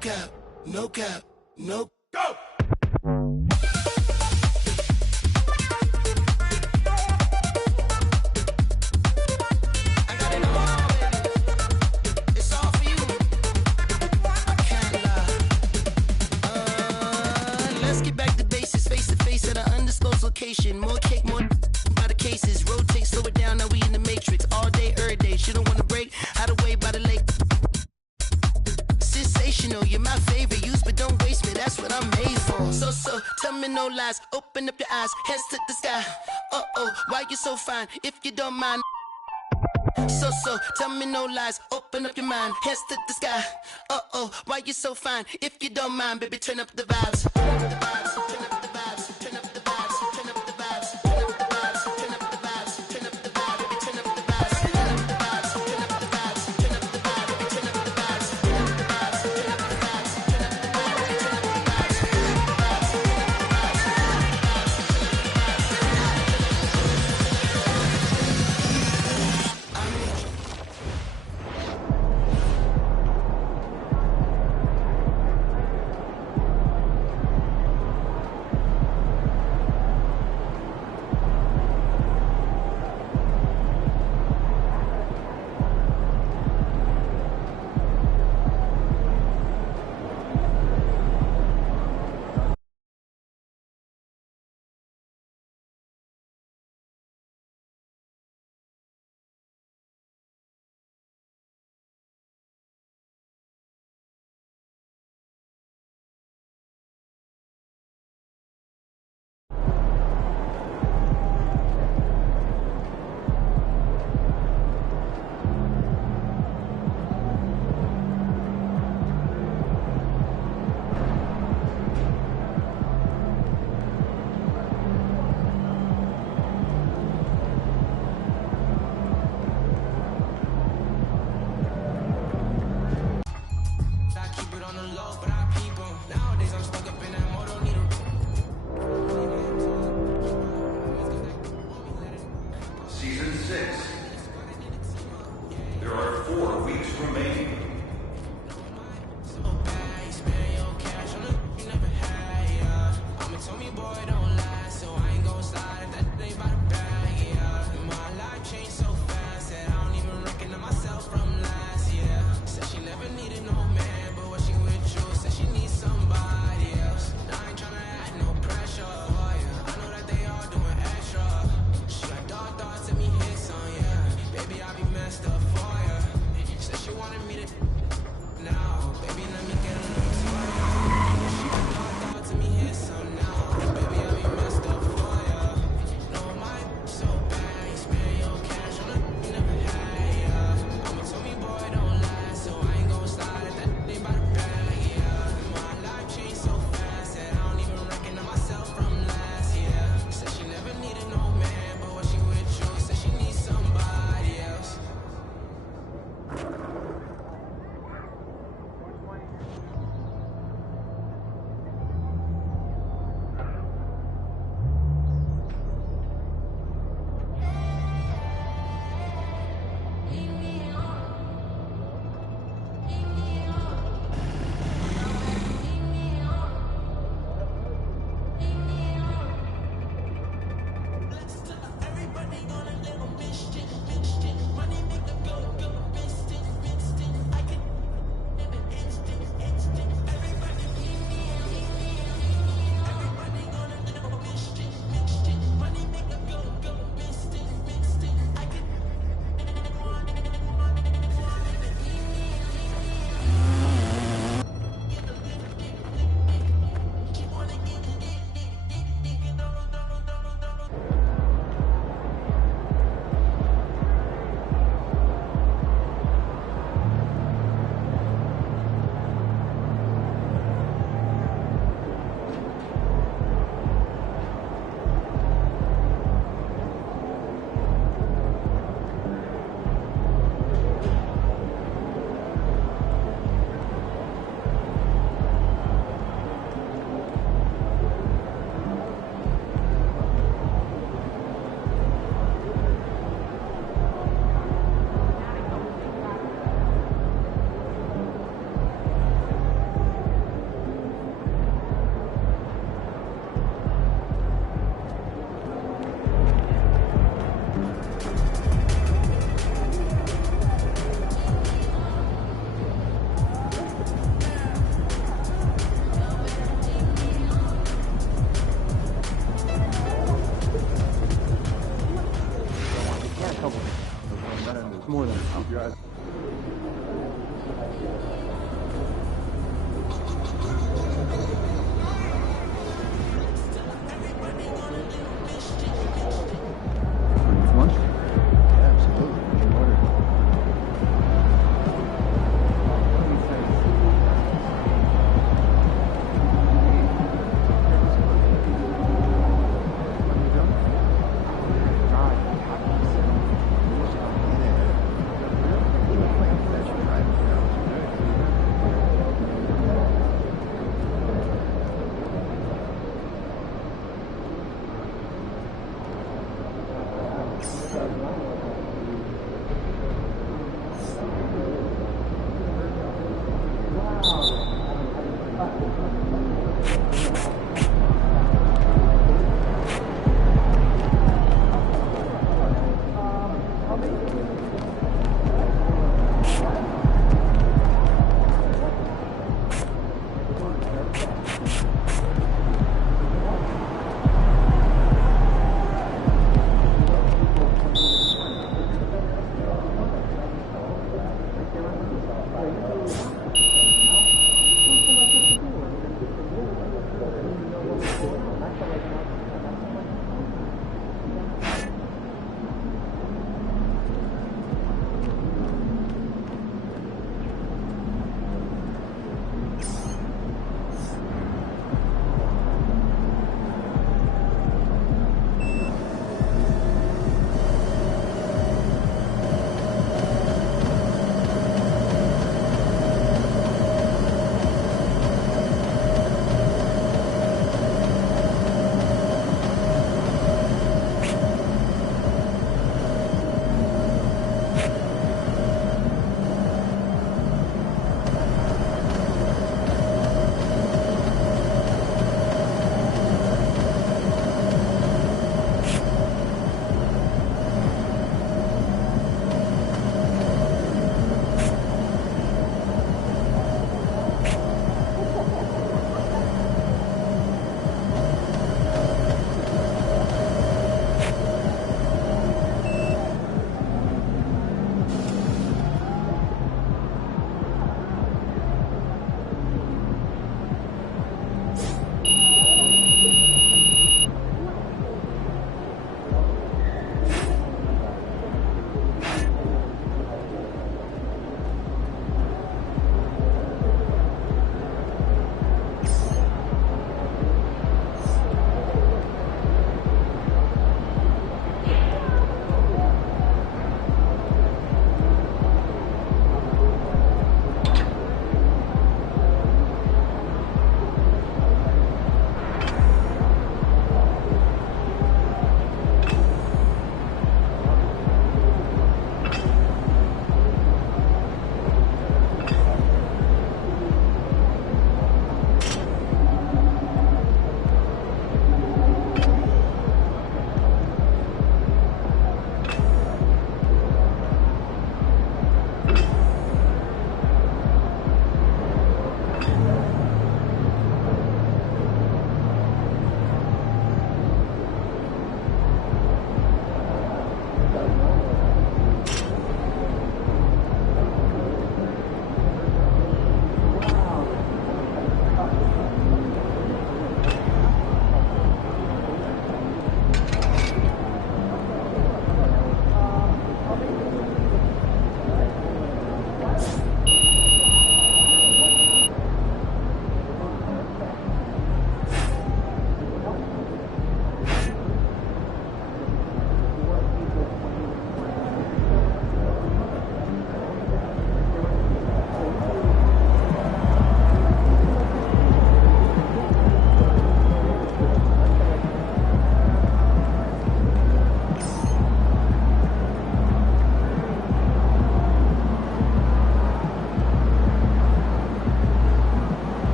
cap, no cap, no. Go! More cake, more by the cases. Rotate, slow it down, now we in the matrix. All day, every day. She don't wanna break, hide away by the lake. Sensational, you're my favorite. Use but don't waste me, that's what I'm made for. So, tell me no lies. Open up your eyes, hands to the sky. Uh-oh, why you so fine? If you don't mind. So, tell me no lies. Open up your mind, hands to the sky. Uh-oh, why you so fine? If you don't mind, baby, turn up the vibes. Turn up the vibes, turn up the vibes, turn up the vibes. guys. Lunch? Yeah, absolutely. What do you order?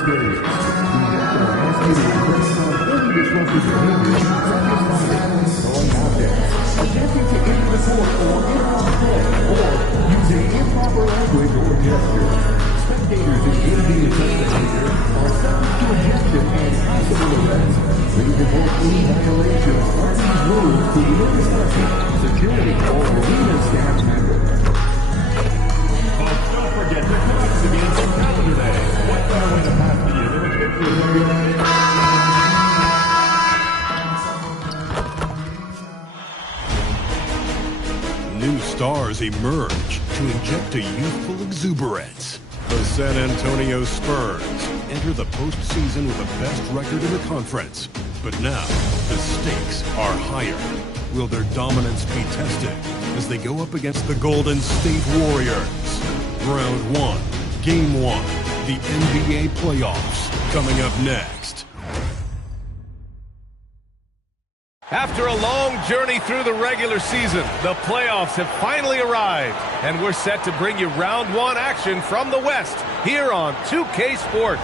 experience. We therefore ask you to refrain from any disruptive behavior, such as throwing out there, attempting to enter the court or interrupt play, or using improper language or gestures. Spectators engaging in such behavior are subject to ejection and possible arrest. Please report any violations of these rules to the infrastructure, security, or arena staff member. Folks, don't forget the Cubs against Saturday. What better way to pass the year than a picture of New stars emerge to inject a youthful exuberance. The San Antonio Spurs enter the postseason with the best record in the conference. But now, the stakes are higher. Will their dominance be tested as they go up against the Golden State Warriors? Round 1, Game 1, the NBA playoffs, coming up next. After a long journey through the regular season, the playoffs have finally arrived, and we're set to bring you round 1 action from the West here on 2K Sports.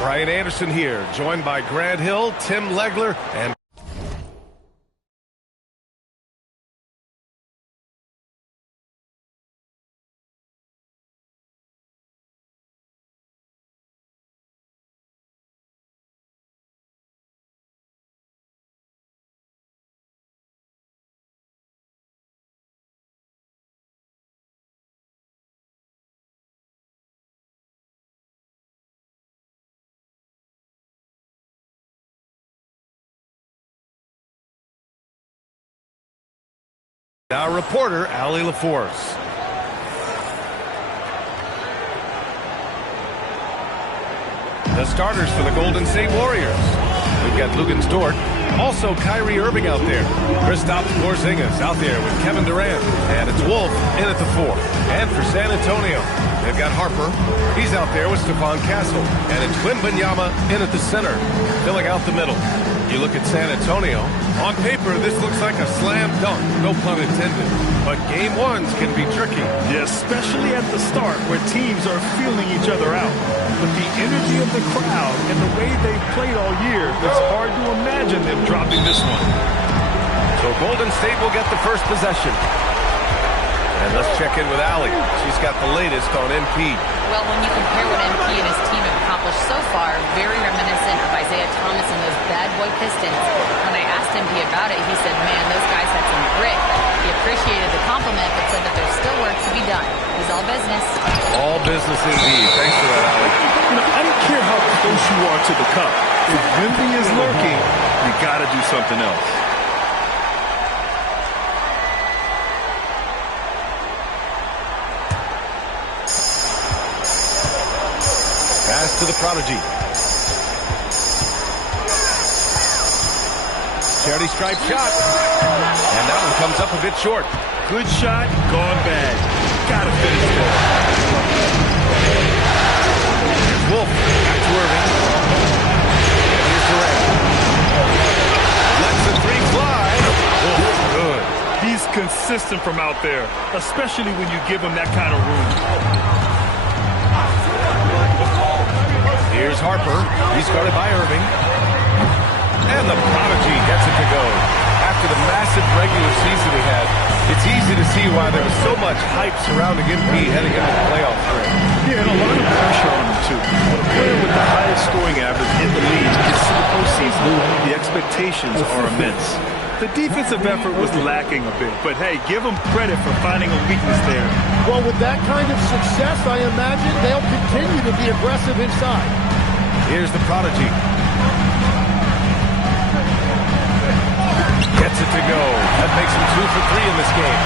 Brian Anderson here, joined by Grant Hill, Tim Legler, and our reporter, Allie LaForce. The starters for the Golden State Warriors. We've got Lugens Dort, also Kyrie Irving out there. Kristaps Porzingis out there with Kevin Durant. And it's Wolf in at the 4. And for San Antonio, they've got Harper. He's out there with Stephon Castle. And it's Wembanyama in at the center, filling out the middle. You look at San Antonio. On paper, this looks like a slam dunk, no pun intended. But game 1s can be tricky. Yeah, especially at the start where teams are feeling each other out. But the energy of the crowd and the way they've played all year, it's hard to imagine them dropping this one. So Golden State will get the first possession. And let's check in with Allie. She's got the latest on MP. Well, when you compare what MP and his team have accomplished so far, very reminiscent of Isaiah Thomas and those bad boy Pistons. When I asked MP about it, he said, man, those guys had some grit. He appreciated the compliment, but said that there's still work to be done. He's all business. All business indeed. Thanks for that, Allie. You know, I don't care how close you are to the cup. If Wemby is lurking, you got to do something else. Pass to the prodigy. Charity stripe shot. And that one comes up a bit short. Good shot, gone bad. Gotta finish there. Here's Wolf. Back to Irving. And here's Durant. Lets the 3 fly. Wolf, good. He's consistent from out there, especially when you give him that kind of room. Here's Harper. He's guarded by Irving. And the prodigy gets it to go. After the massive regular season he had, it's easy to see why there was so much hype surrounding MP heading into the playoffs. Yeah, and a lot of pressure on him, too. When a player with the highest scoring average in the league gets to the postseason, the expectations are immense. The defensive effort was lacking a bit, but hey, give them credit for finding a weakness there. Well, with that kind of success, I imagine they'll continue to be aggressive inside. Here's the prodigy. Gets it to go. That makes him 2 for 3 in this game.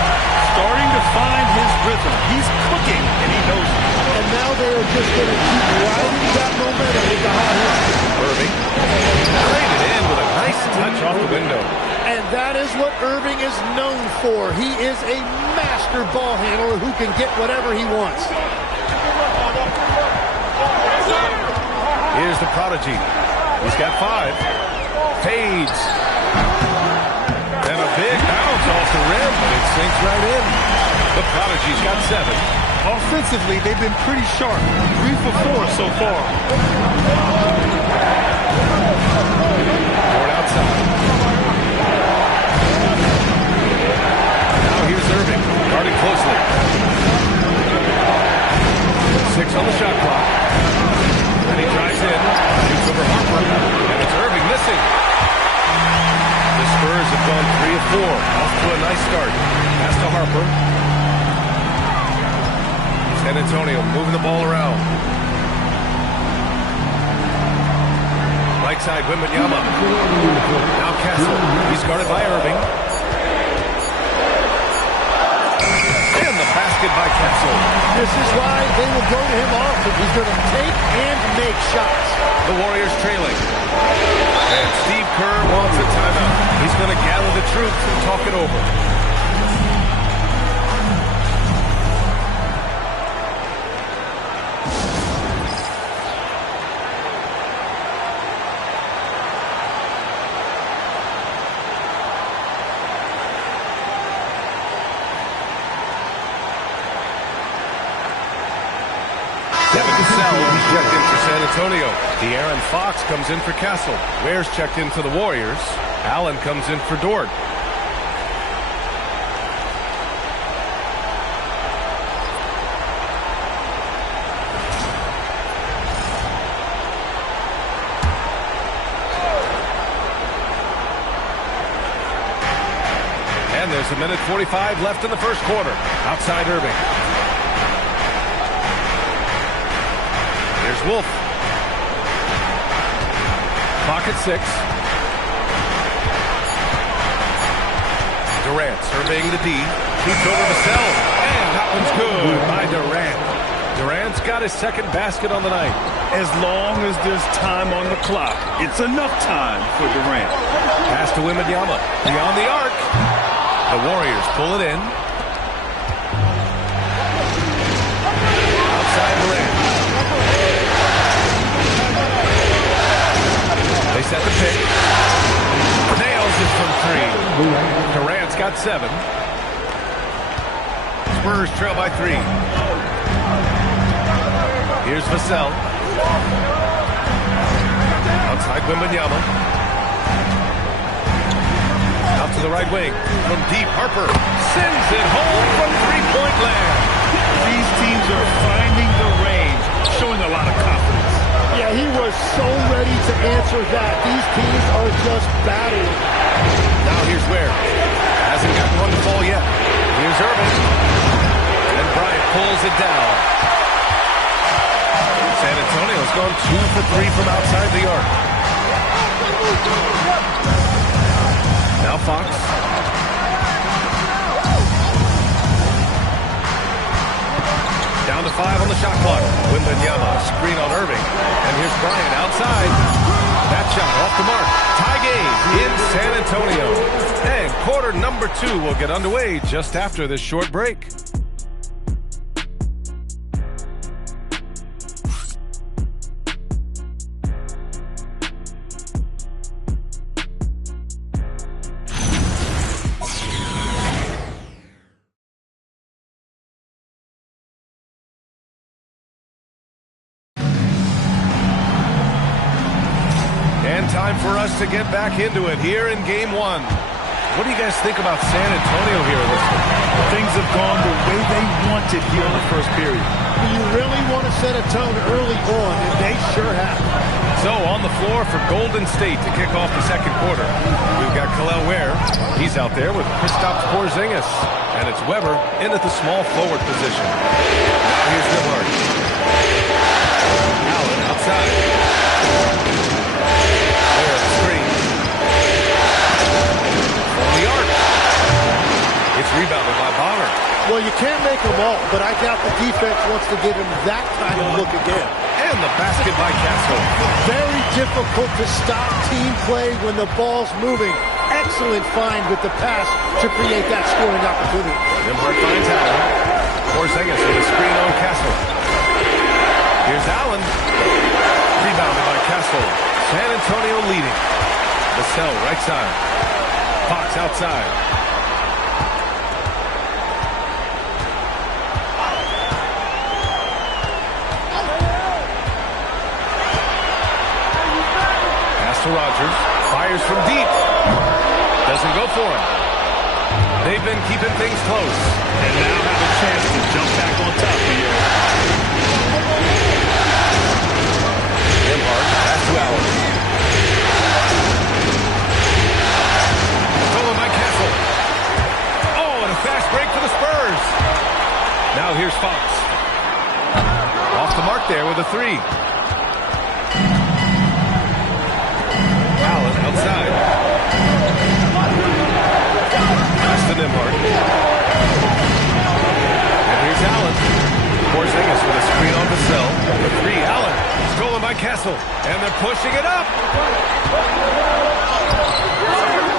Starting to find his rhythm. He's cooking, and he knows it. And now they're just going to keep riding that momentum with the hot hits. Irving traded in with a nice touch off the window. And that is what Irving is known for. He is a master ball handler who can get whatever he wants. Here's the prodigy. He's got 5. Fades. And a big bounce off the rim, but it sinks right in. The prodigy's got 7. Offensively, they've been pretty sharp. 3 for 4 so far. Ford outside. Now here's Irving, guarded closely. 6 on the shot clock. And he drives in, shoots over Harper, and it's Irving missing. The Spurs have gone 3 of 4, off to a nice start. Pass to Harper. San Antonio moving the ball around. Right side, Wembanyama. Now Castle. He's guarded by Irving. And the basket by Castle. This is why they will go to him often. He's going to take and make shots. The Warriors trailing. And Steve Kerr wants a timeout. He's going to gather the troops and talk it over. Checked in for San Antonio. De'Aaron Fox comes in for Castle. Ware's checked in for the Warriors. Allen comes in for Dort. And there's a minute 45 left in the first quarter. Outside Irving. Here's Wolf. Clock at 6. Durant surveying the D. Shoots over Vassell. And that one's good by Durant. Durant's got his second basket on the night. As long as there's time on the clock, it's enough time for Durant. Pass to Wembanyama. Beyond the arc. The Warriors pull it in. Outside Durant. They set the pick. Nails it from 3. Durant's got 7. Spurs trail by 3. Here's Vassell. Outside Wembanyama. Out to the right wing. From deep, Harper sends it home from three-point land. These teams are finding the range, showing a lot of confidence. Yeah, he was so ready to answer that. These teams are just battling. Now here's Ware. Hasn't gotten one to fall yet. Here's Irving. And Bryant pulls it down. San Antonio's gone 2 for 3 from outside the arc. Now Fox. Down to 5 on the shot clock. Wembanyama, screen on Irving. And here's Bryant outside. That shot off the mark. Tie game in San Antonio. And quarter number 2 will get underway just after this short break. Time for us to get back into it here in Game 1. What do you guys think about San Antonio here, listener? Things have gone the way they wanted here in the first period. You really want to set a tone early on, and they sure have. So on the floor for Golden State to kick off the second quarter, we've got Kel'el Ware. He's out there with Kristaps Porzingis. And it's Weber in at the small forward position. Now here's Lillard. Allen outside. It's rebounded by Bonner. Well, you can't make them all, but I doubt the defense wants to give him that kind of look again. And the basket by Castle. Very difficult to stop team play when the ball's moving. Excellent find with the pass to create that scoring opportunity. Nimbrett finds Allen. Porzingis with a screen on Castle. Here's Allen. Rebounded by Castle. San Antonio leading. Vassell right side. Fox outside. Rogers. Fires from deep. Doesn't go for him. They've been keeping things close. And now have a chance to jump back on top here. Nimhart, pass to Allen. Stolen by Castle. Oh, and a fast break for the Spurs. Now here's Fox. Off the mark there with a three. Allen outside. Pass to Nimhart. And here's Allen. Porzingis with a screen on Vassell. The three, Allen. Stolen by Castle. And they're pushing it up.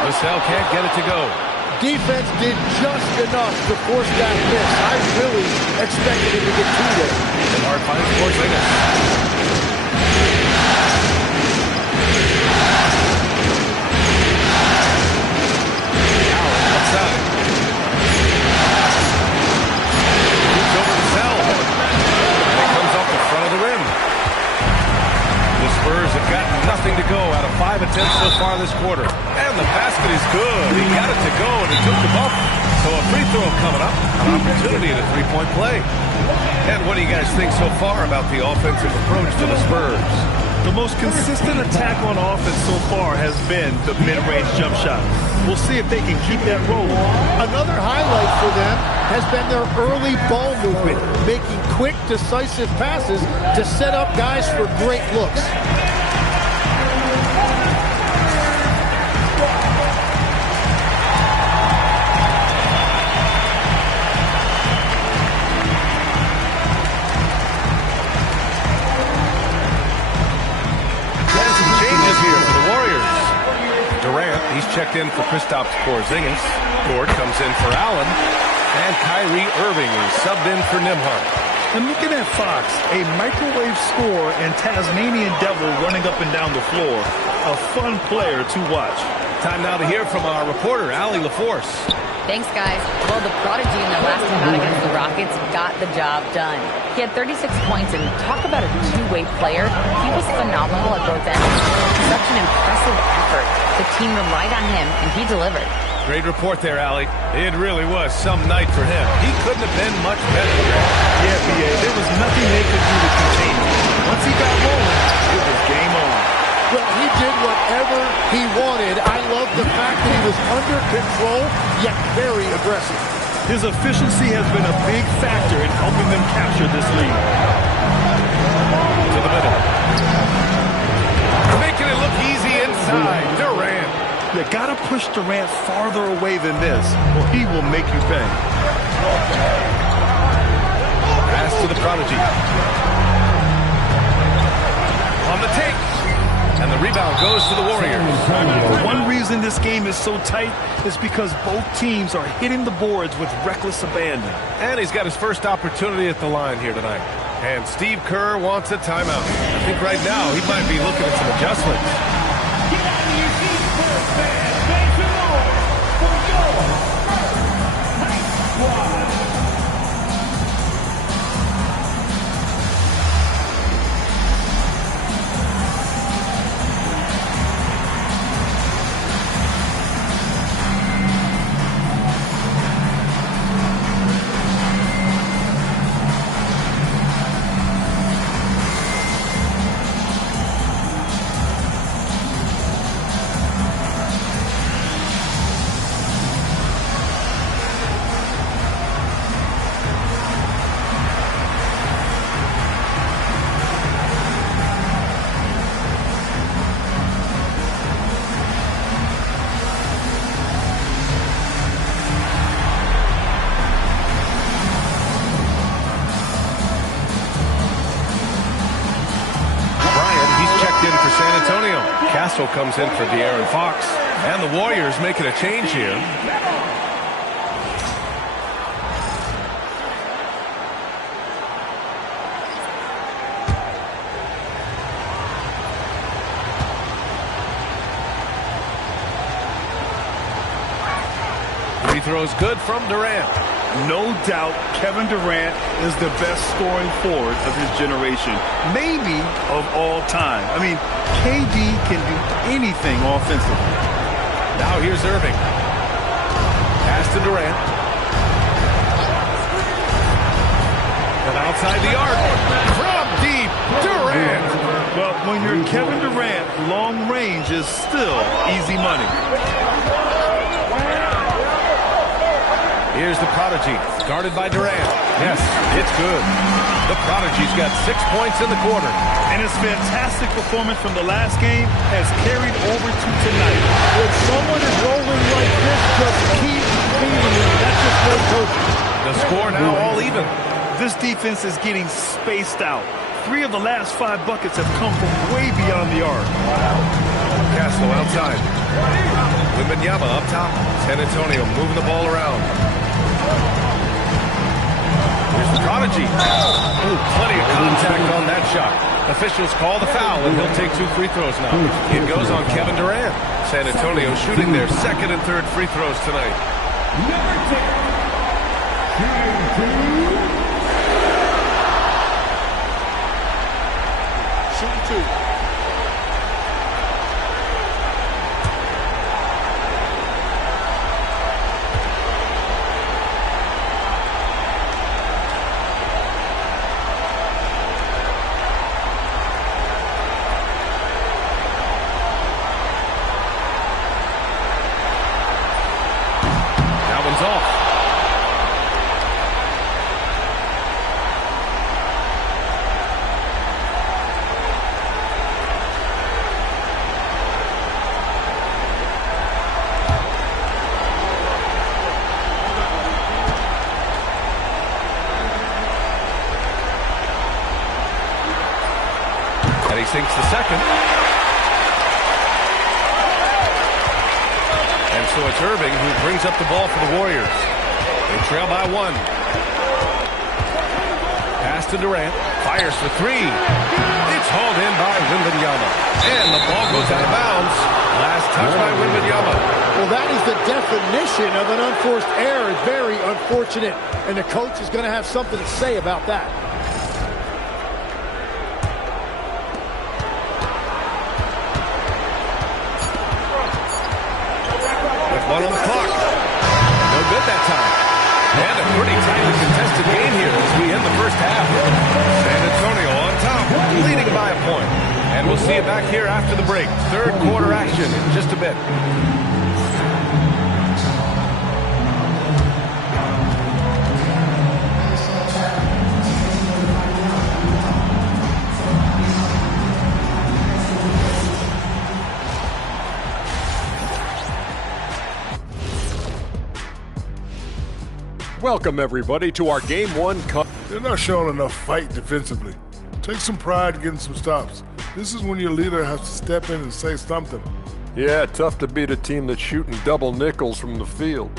Vassell can't get it to go. Defense did just enough to force that miss. I really expected him to get two there. Nimhart finds Porzingis. Allen outside. Moves over to Vassell. And it comes off the front of the rim. The Spurs have gotten nothing to go out of 5 attempts so far this quarter. And the basket is good. He got it to go, and he took the bump. So a free throw coming up. An opportunity in a three-point play. And what do you guys think so far about the offensive approach to the Spurs? The most consistent attack on offense so far has been the mid-range jump shot. We'll see if they can keep that rolling. Another highlight for them has been their early ball movement, making quick, decisive passes to set up guys for great looks. He's checked in for Kristaps Porzingis. Gord comes in for Allen. And Kyrie Irving is subbed in for Nimhart. And looking at Fox, a microwave scorer and Tasmanian Devil running up and down the floor. A fun player to watch. Time now to hear from our reporter, Allie LaForce. Thanks, guys. Well, the prodigy in their last time out against the Rockets got the job done. He had 36 points, and talk about a two-way player. He was phenomenal at both ends. Such an impressive effort. The team relied on him, and he delivered. Great report there, Allie. It really was some night for him. He couldn't have been much better. Yeah, B.A., there was nothing they could do to contain him. Once he got rolling, it was game on. Well, he did whatever he wanted. I love the fact that he was under control, yet very aggressive. His efficiency has been a big factor in helping them capture this lead. To the middle. Making it look easy inside. Durant. You gotta push Durant farther away than this, or he will make you pay. Pass to the prodigy. On the take. And the rebound goes to the Warriors. One reason this game is so tight is because both teams are hitting the boards with reckless abandon. And he's got his first opportunity at the line here tonight. And Steve Kerr wants a timeout. I think right now he might be looking at some adjustments. Get out of your seat, Spurs fans. Make some noise for your Night Squad. Castle comes in for De'Aaron Fox. And the Warriors making a change here. Free throws good from Durant. No doubt Kevin Durant is the best scoring forward of his generation, maybe of all time. I mean, KD can do anything offensively. Now here's Irving. Pass to Durant. And outside the arc. From deep, Durant. Well, when you're Kevin Durant, long range is still easy money. Here's the Prodigy, guarded by Durant. Yes, it's good. The Prodigy's got 6 points in the quarter. And his fantastic performance from the last game has carried over to tonight. When someone is rolling like this, just keep feeding him. That's just great coaching. The score now all even. This defense is getting spaced out. 3 of the last 5 buckets have come from way beyond the arc. Castle outside. Wembanyama up top. San Antonio moving the ball around. Here's the Prodigy. Ooh, plenty of contact on that shot. Officials call the foul, and he'll take 2 free throws now. It goes on Kevin Durant. San Antonio shooting their second and third free throws tonight. Shooting 2. Off. And he sinks the second. And so it's Irving who brings up the ball for the Warriors. They trail by 1. Pass to Durant. Fires for 3. It's hauled in by Wembanyama. And the ball goes out of bounds. Last touch by Wembanyama. Well, that is the definition of an unforced error. It's very unfortunate. And the coach is going to have something to say about that. One on the clock. No good that time. And a pretty tightly contested game here as we end the first half. San Antonio on top, leading by a point. And we'll see you back here after the break. Third quarter action in just a bit. Welcome, everybody, to our Game 1 Cup. They're not showing enough fight defensively. Take some pride getting some stops. This is when your leader has to step in and say something. Yeah, tough to beat a team that's shooting double nickels from the field.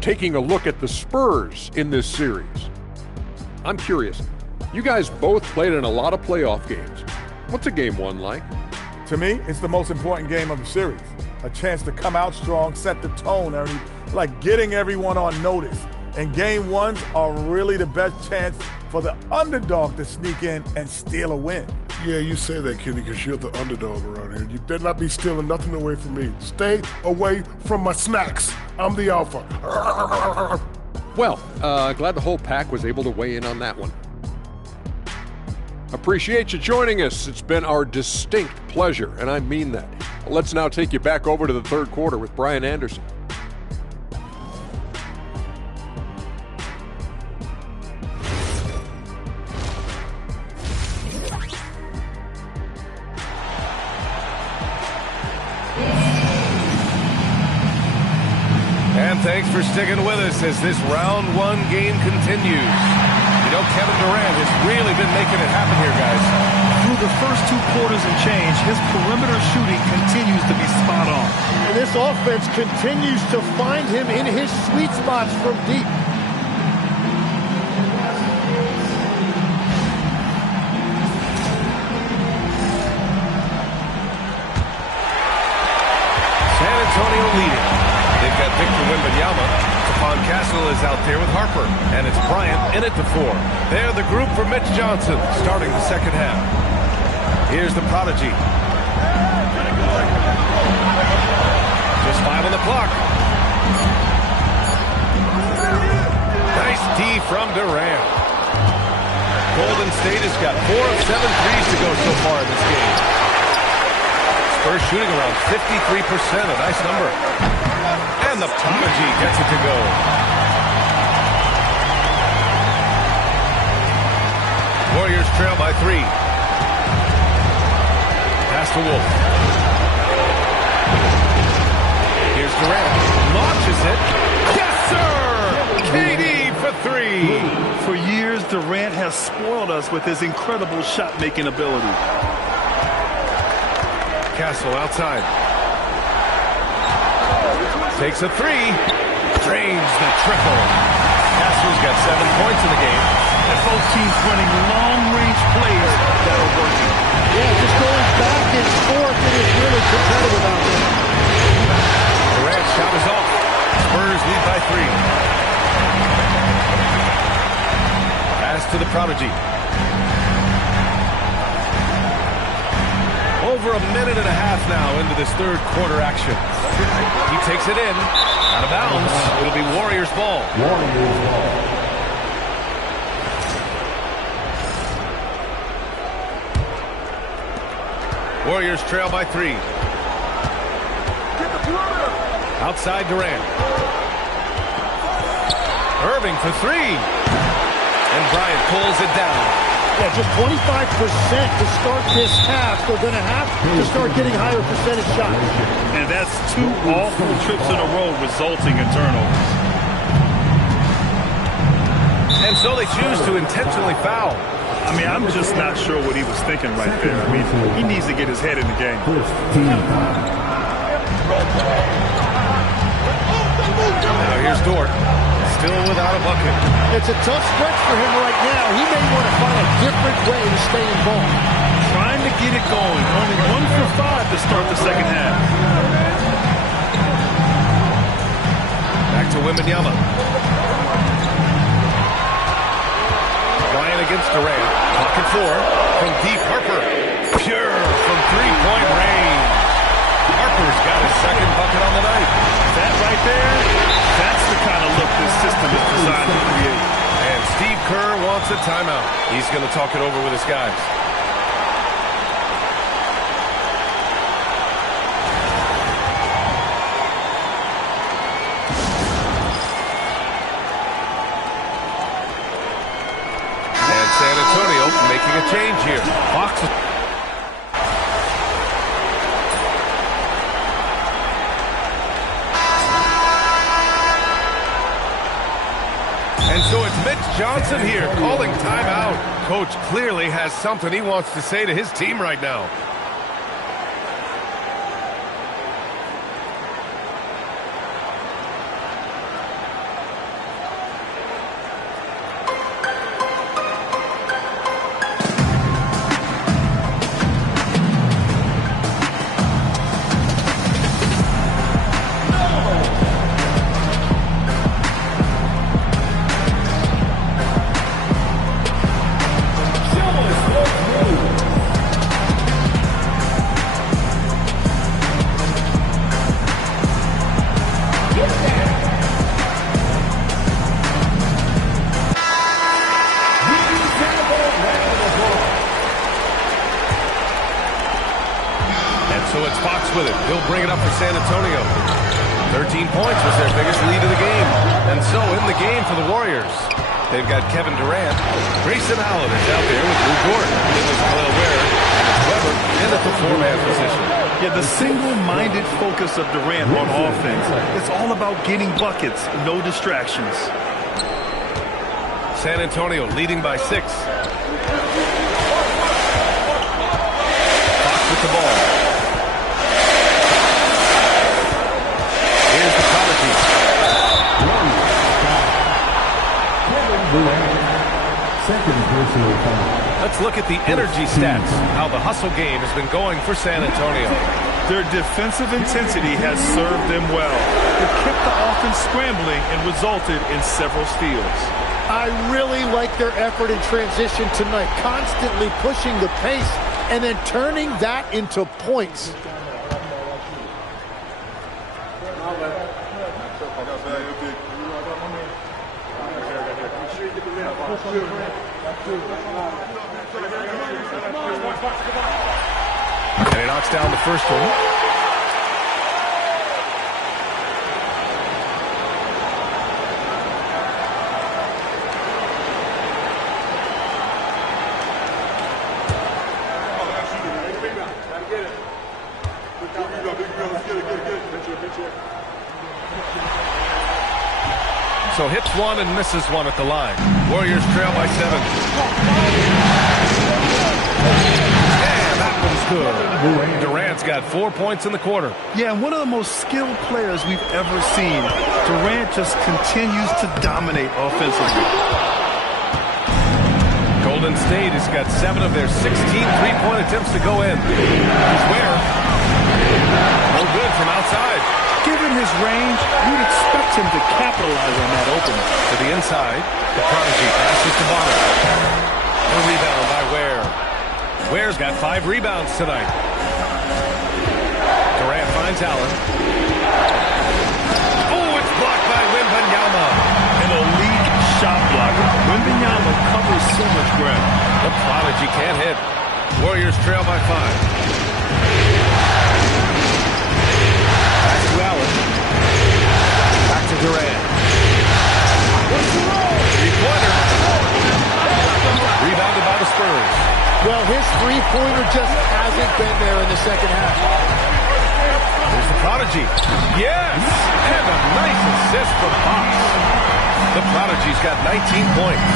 Taking a look at the Spurs in this series. I'm curious, you guys both played in a lot of playoff games. What's a Game 1 like? To me, it's the most important game of the series. A chance to come out strong, set the tone, Ernie, like getting everyone on notice. And Game 1s are really the best chance for the underdog to sneak in and steal a win. Yeah, you say that, Kenny, because you're the underdog around here. You better not be stealing nothing away from me. Stay away from my snacks. I'm the alpha. Well, glad the whole pack was able to weigh in on that one. Appreciate you joining us. It's been our distinct pleasure, and I mean that. Let's now take you back over to the third quarter with Brian Anderson. And thanks for sticking with us as this round 1 game continues. You know, Kevin Durant has really been making it happen here, guys. Through the first 2 quarters and change, his perimeter shooting continues to be spot on. And this offense continues to find him in his sweet spots from deep. San Antonio leading. They've got Victor Wembanyama is out there with Harper. And it's Bryant in at the 4. They're the group for Mitch Johnson starting the second half. Here's the prodigy. Just 5 on the clock. Nice D from Durant. Golden State has got 4 of 7 threes to go so far in this game. Spurs shooting around 53%, a nice number. And the prodigy gets it to go. Warriors trail by 3. Pass to Wolf. Here's Durant. Launches it. Yes, sir! KD for 3. For years, Durant has spoiled us with his incredible shot-making ability. Castle outside. Takes a 3. Drains the triple. Castle's got 7 points in the game. And both teams running long-range plays that are working. Yeah, just going back and forth. It is really competitive out there. Durant's shot is off. Spurs lead by 3. Pass to the prodigy. Over a minute and a half now into this third quarter action. He takes it in. Out of bounds. It'll be Warriors ball. Warriors trail by 3. Outside Durant. Irving for 3. And Bryant pulls it down. Yeah, just 25% to start this half. They're going to have to start getting higher percentage shots. And that's 2 awful trips in a row resulting in turnovers. And so they choose to intentionally foul. I mean, I'm just not sure what he was thinking right there. I mean, he needs to get his head in the game. Now here's Dort. Still without a bucket. It's a tough stretch for him right now. He may want to find a different way to stay involved. Trying to get it going. Only 1 for 5 to start the second half. Back to Wembanyama. Bryant against Durant. Pocket 4 from deep Harper. Pure from three-point range. Harper's got his second bucket on the night. That right there, that's the kind of look this system is designed to create. And Steve Kerr wants a timeout. He's going to talk it over with his guys. And San Antonio making a change here. Fox. And so it's Mitch Johnson here calling timeout. Coach clearly has something he wants to say to his team right now. So it's Fox with it. He'll bring it up for San Antonio. 13 points was their biggest lead of the game. And so in the game for the Warriors, they've got Kevin Durant. Grayson Allen is out there with Lou Dort. It was Khalil Ware and Weber in at the 4-man position. Yeah, the single-minded focus of Durant on offense. It's all about getting buckets, no distractions. San Antonio leading by 6. Fox with the ball. Here's the prodigy. Second personal foul. Let's look at the energy stats, how the hustle game has been going for San Antonio. Their defensive intensity has served them well. It kept the offense scrambling and resulted in several steals. I really like their effort in transition tonight, constantly pushing the pace and then turning that into points. And he knocks down the first one. So hits one and misses one at the line. Warriors trail by 7. And that one's good. Durant's got 4 points in the quarter. Yeah, one of the most skilled players we've ever seen. Durant just continues to dominate offensively. Golden State has got 7 of their 16 three-point attempts to go in. Here's Ware. No good from outside. Given his range, you'd expect him to capitalize on that opening. To the inside, the prodigy passes to Bonner. A rebound by Ware. Ware's got 5 rebounds tonight. Durant finds Allen. Oh, it's blocked by Wembanyama. An elite shot blocker. Wembanyama covers so much ground. The prodigy can't hit. Warriors trail by 5. Allen. Back to Durant. Three-pointer. Rebounded by the Spurs. Well, his three-pointer just hasn't been there in the second half. There's the prodigy. Yes! And a nice assist from Fox. The prodigy's got 19 points.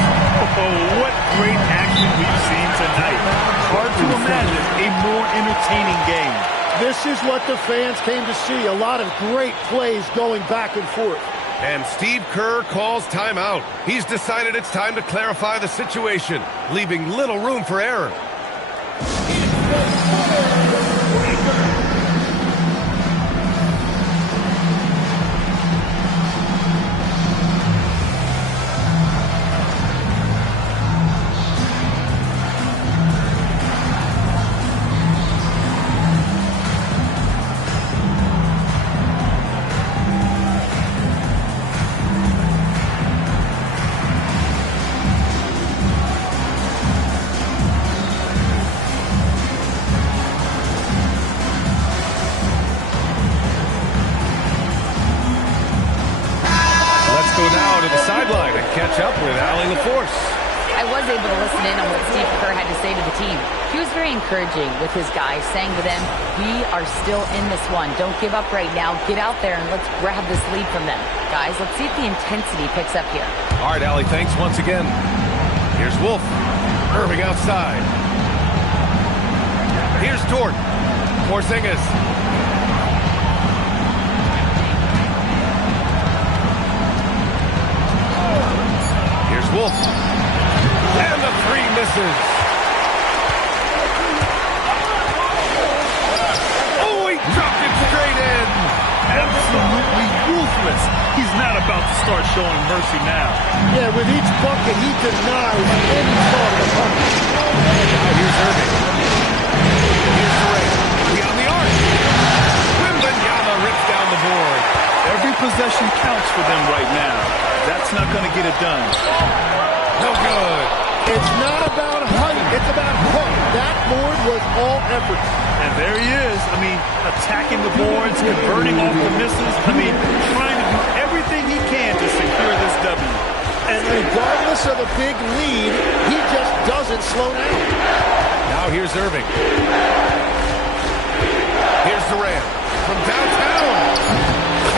Oh, what great action we've seen tonight. Hard to imagine a more entertaining game. This is what the fans came to see. A lot of great plays going back and forth. And Steve Kerr calls timeout. He's decided it's time to clarify the situation, leaving little room for error. Encouraging with his guys, saying to them, we are still in this one. Don't give up right now. Get out there and let's grab this lead from them. Guys, let's see if the intensity picks up here. All right, Allie, thanks once again. Here's Wolf. Irving outside. Here's Dort. Porzingis. Here's Wolf. And the 3 misses. Absolutely ruthless. He's not about to start showing mercy now. Yeah, with each bucket, he denies any thought of a bucket. Now here's Irving. Here's Durant. Beyond the arc. Wembanyama rips down the board. Every possession counts for them right now. That's not going to get it done. No good. It's not about height. It's about hook. That board was all effort. And there he is. I mean, attacking the boards, converting off the misses. I mean, trying to do everything he can to secure this W. And regardless of a big lead, he just doesn't slow down. Now here's Irving. Here's Durant from downtown.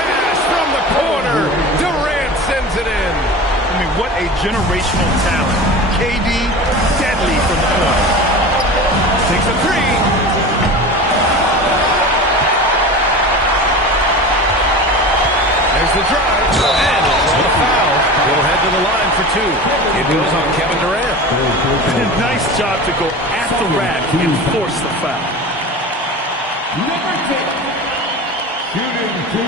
Pass from the corner. Durant sends it in. I mean, what a generational talent. KD, deadly from the corner. Takes a 3. There's the drive, and it's on the foul. He'll head to the line for 2. It goes on Kevin Durant. And nice job to go at the rack and force the foul. Number 10, shooting 2.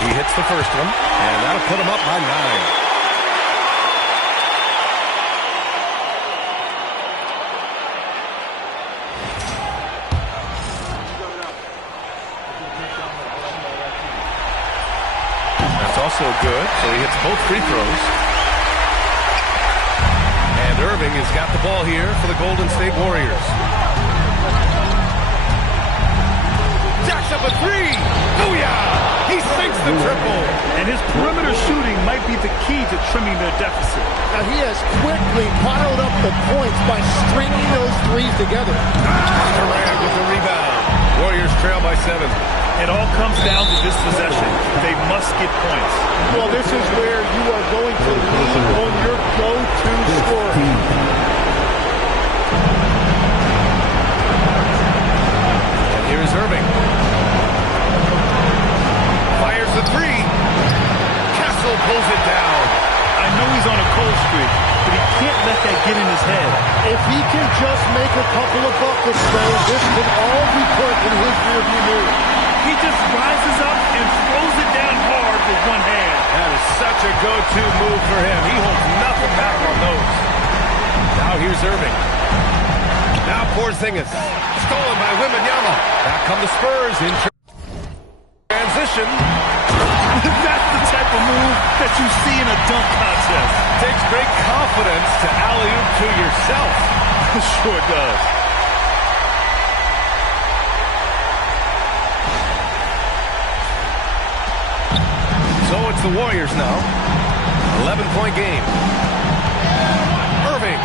He hits the first one, and that'll put him up by 9. Also good, so he hits both free throws. And Irving has got the ball here for the Golden State Warriors. Jacks up a 3! Booyah! He sinks the triple! And his perimeter shooting might be the key to trimming their deficit. Now he has quickly piled up the points by stringing those threes together. Durant with the rebound. Warriors trail by 7. It all comes down to this possession. They must get points. Well, this is where you are going to lean on your go-to scorer. And here's Irving. Fires the 3. Castle pulls it down. I know he's on a cold streak, but he can't let that get in his head. If he can just make a couple of buckets, though, this can all be put in his rearview mirror. He just rises up and throws it down hard with one hand. That is such a go-to move for him. He holds nothing back on those. Now here's Irving. Now Porzingis. Stolen by Wembanyama. Back come the Spurs in transition. That's the type of move that you see in a dunk contest. Takes great confidence to alley-oop to yourself. Sure does. So it's the Warriors now. 11-point game. Irving.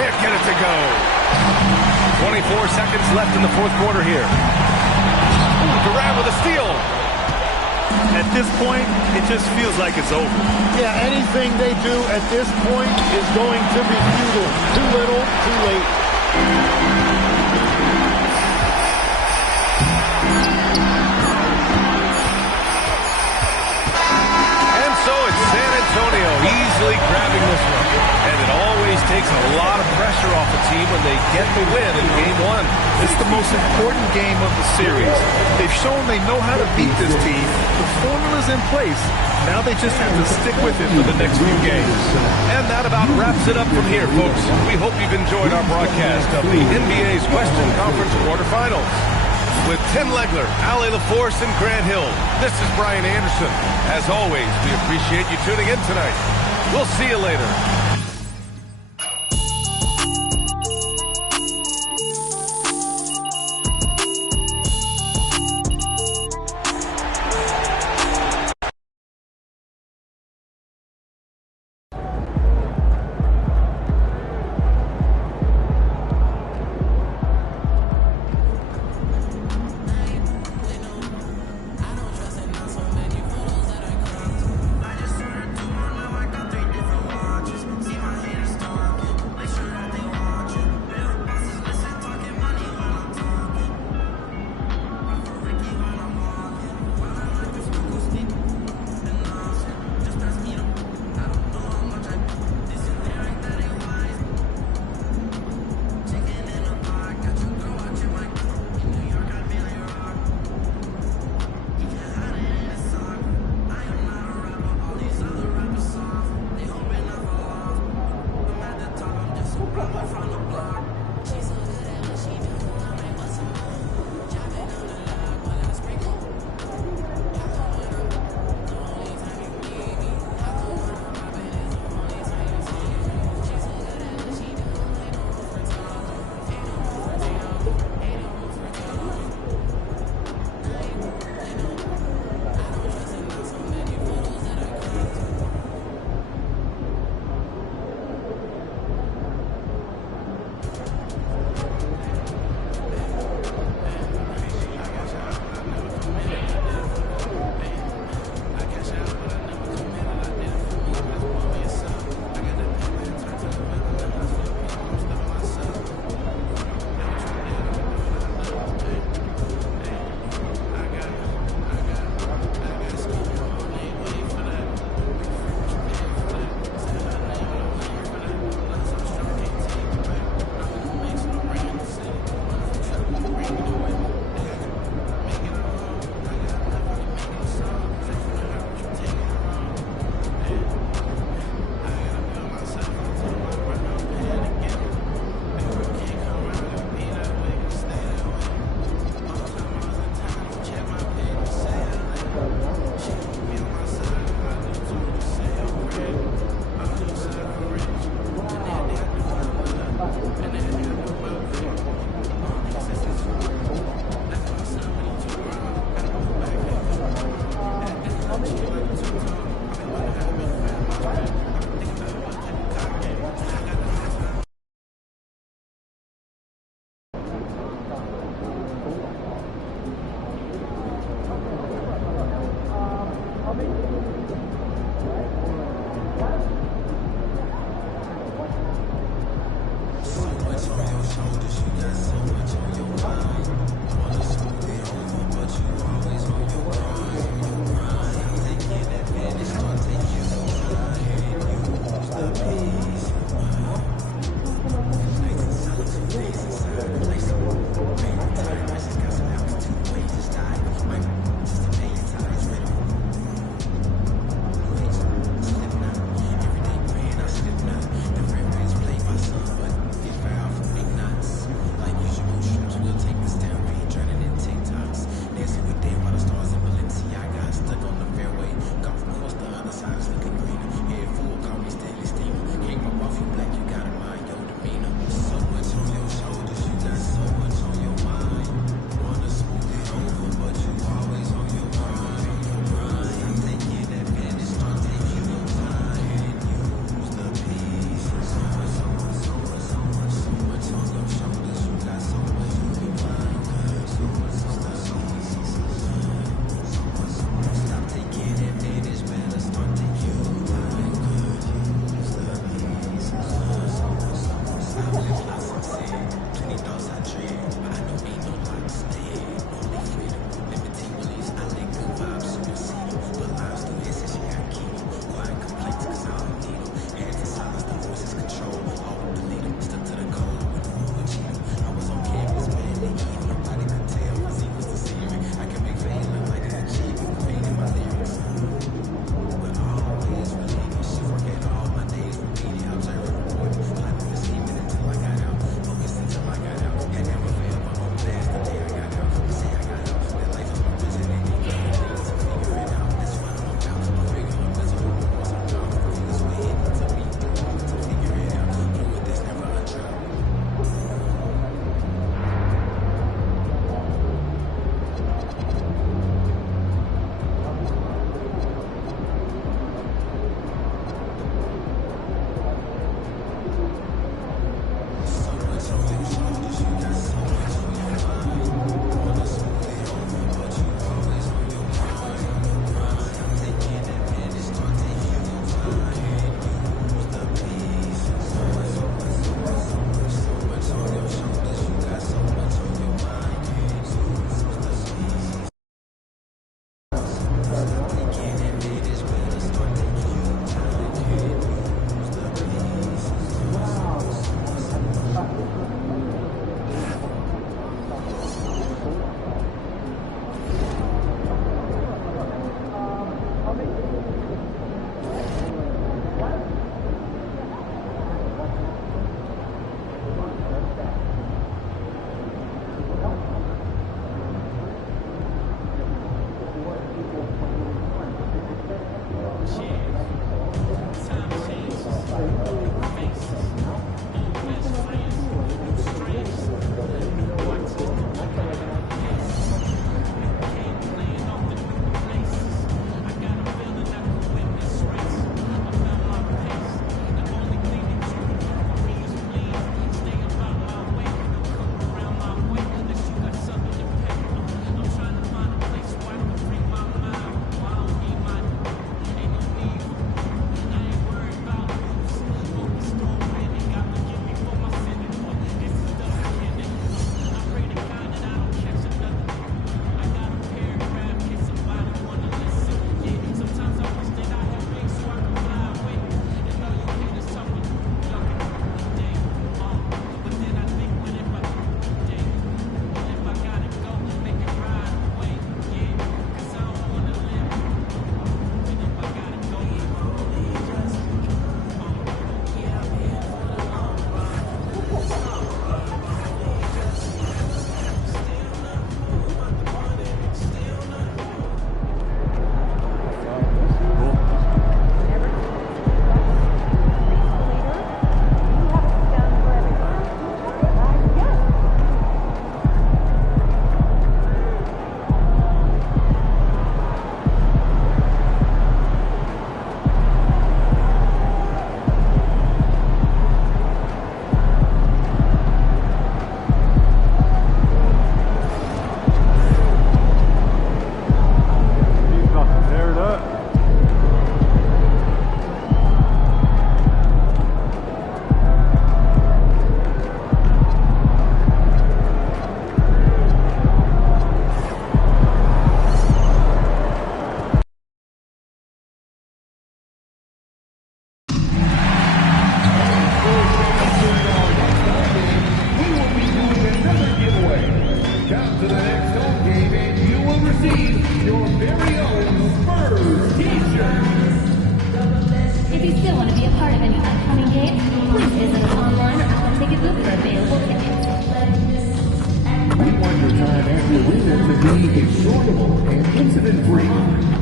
Can't get it to go. 24 seconds left in the fourth quarter here. Ooh, Durant with a steal. At this point, it just feels like it's over. Yeah, anything they do at this point is going to be futile. Too little, too late. Antonio easily grabbing this one. And it always takes a lot of pressure off the team when they get the win in Game 1. It's the most important game of the series. They've shown they know how to beat this team. The formula's in place. Now they just have to stick with it for the next few games. And that about wraps it up from here, folks. We hope you've enjoyed our broadcast of the NBA's Western Conference quarterfinals. With Tim Legler, Ali LaForce, and Grant Hill, this is Brian Anderson. As always, we appreciate you tuning in tonight. We'll see you later. tickets, please visit us online or at the ticket booth for available tickets. We want your time at the arena to be enjoyable and incident-free.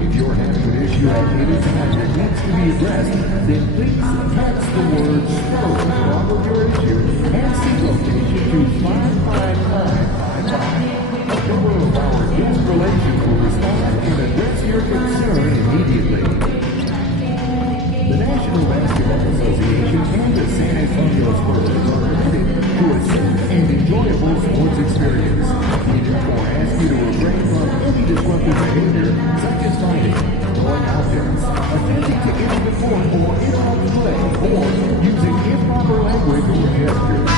If you're having an issue at any time that needs to be addressed, then please text the word SPURS along with your issue and seat location to 55555. A member of our guest relations will respond and address your concern immediately. The National Basketball Association and the San Antonio Spurs are committed to a safe and enjoyable sports experience. We therefore ask you to refrain from any disruptive behavior, such as fighting, throwing objects, attempting to enter the court or interrupt play, or using improper language or gestures.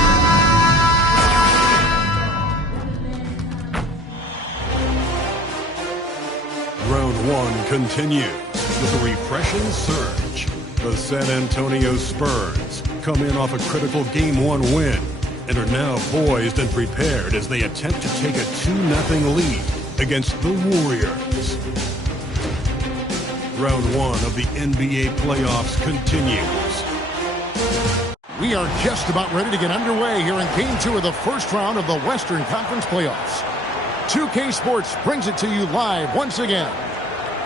Round one continues with a refreshing surge. The San Antonio Spurs come in off a critical Game 1 win and are now poised and prepared as they attempt to take a 2-0 lead against the Warriors. Round one of the NBA playoffs continues. We are just about ready to get underway here in Game 2 of the first round of the Western Conference playoffs. 2K Sports brings it to you live once again.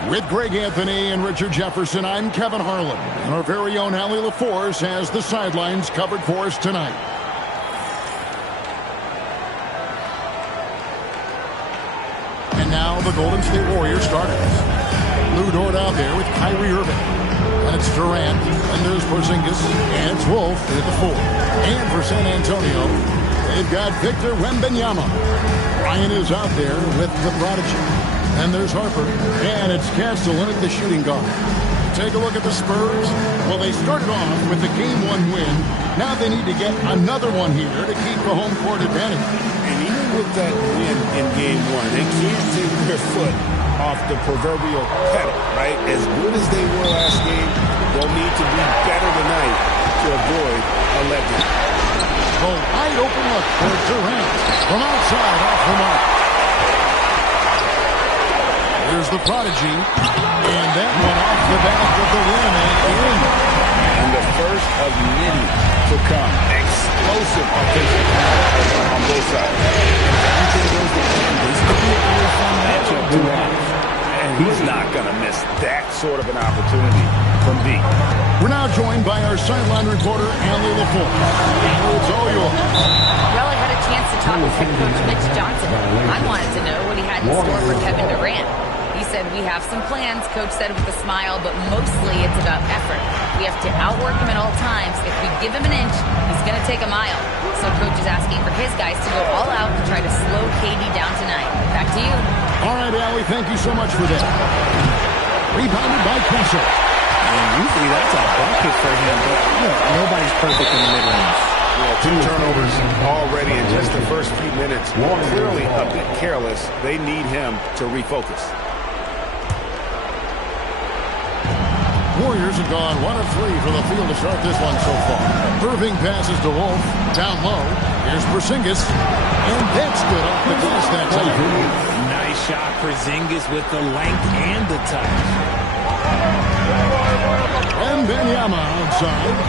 With Greg Anthony and Richard Jefferson, I'm Kevin Harlan. And our very own Allie LaForce has the sidelines covered for us tonight. And now the Golden State Warriors starters. Lou Dort out there with Kyrie Irving. And it's Durant. And there's Porzingis. And it's Wolf at the 4. And for San Antonio, they've got Victor Wembanyama. Ryan is out there with the prodigy. And there's Harper. And it's Castellini, the shooting guard. Take a look at the Spurs. Well, they started off with the Game 1 win. Now they need to get another one here to keep the home court advantage. And even with that win in Game 1, they can't take their foot off the proverbial pedal, right? As good as they were last game, they'll need to be better tonight to avoid a letdown. The wide open look for Durant from outside off the mark. Here's the prodigy, and that one off the back of the rim and in. And the first of many to come. Explosive offensive on both sides. Everything goes to plan. This could be a really fun matchup to watch. And he's not going to miss that sort of an opportunity from B. We're now joined by our sideline reporter, Allie LaForce. It's all yours. Well, I had a chance to talk with head coach Mitch Johnson. I wanted to know what he had in store for Kevin Durant. He said, we have some plans, Coach said with a smile, but mostly it's about effort. We have to outwork him at all times. If we give him an inch, he's going to take a mile. So Coach is asking for his guys to go all out and try to slow KD down tonight. Back to you. All right, Allie, thank you so much for that. Rebounded by Kessler. And usually that's a bucket for him, but nobody's perfect in the mid-range. Yeah, 2 turnovers already in just the first few minutes. Clearly a bit careless. They need him to refocus. Warriors have gone 1 of 3 from the field to start this one so far. Irving passes to Wolf. Down low. Here's Porzingis. And that's good off the glass that time. Nice shot. Porzingis with the length and the touch. Wembanyama outside.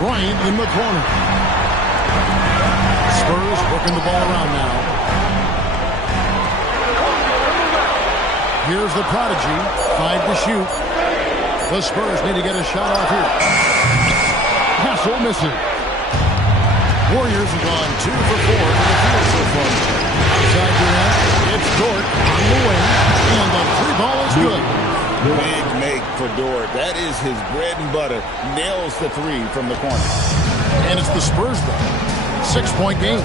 Bryant in the corner. Spurs working the ball around now. Here's the prodigy. 5 to shoot. The Spurs need to get a shot off here. Hassel misses. Warriors have gone 2 for 4 in the field so far. Outside Durant. It's Dort on the wing. And the 3-ball is good. Big make for Dort. That is his bread and butter. Nails the 3 from the corner. And it's the Spurs though. 6-point game.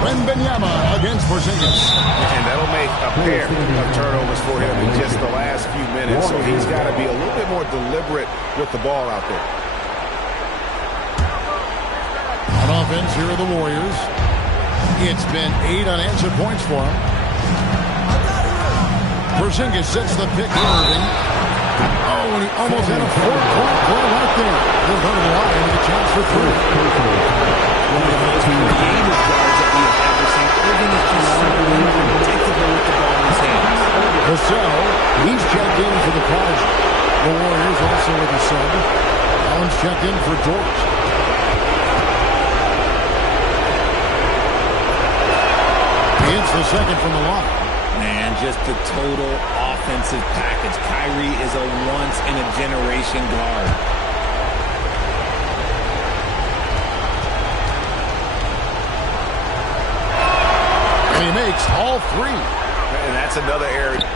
Wembanyama against Porzingis. And that'll make a pair of turnovers for him in just the last few minutes. So he's got to be a little bit more deliberate with the ball out there. On offense, here are the Warriors. It's been 8 unanswered points for him. Porzingis sets the pick to Irving. Oh, and he almost had a 4-point play right there. He'll go to the line with a chance for 3. One of the most creative guards that we have ever seen. Irving is just so unpredictable with the ball in his hands. Vassell He's checked in for the Prodigy. The Warriors also with a sub. Allen's checked in for Dort. It's the second from the line. Man, just the total offensive package. Kyrie is a once-in-a-generation guard. And he makes all three. And that's another area.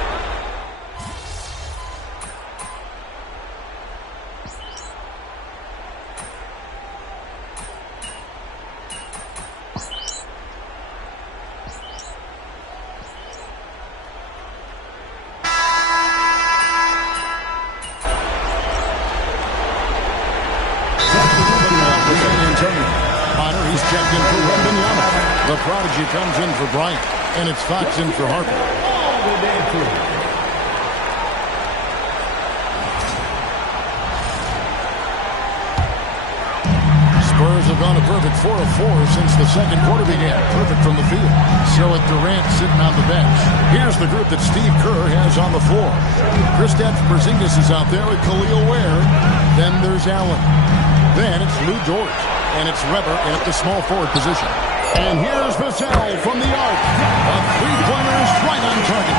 He's checked in for Wembanyama. The Prodigy comes in for Bryant. And it's Fox in for Harper. Spurs have gone a perfect 4 of 4 since the second quarter began. Perfect from the field. So with Durant sitting on the bench. Here's the group that Steve Kerr has on the floor. Kristaps Porzingis is out there with Khalil Ware. Then there's Allen. Then it's Lou Dort. And it's Weber in at the small forward position. And here's Vassell from the arc. A three-pointer is right on target.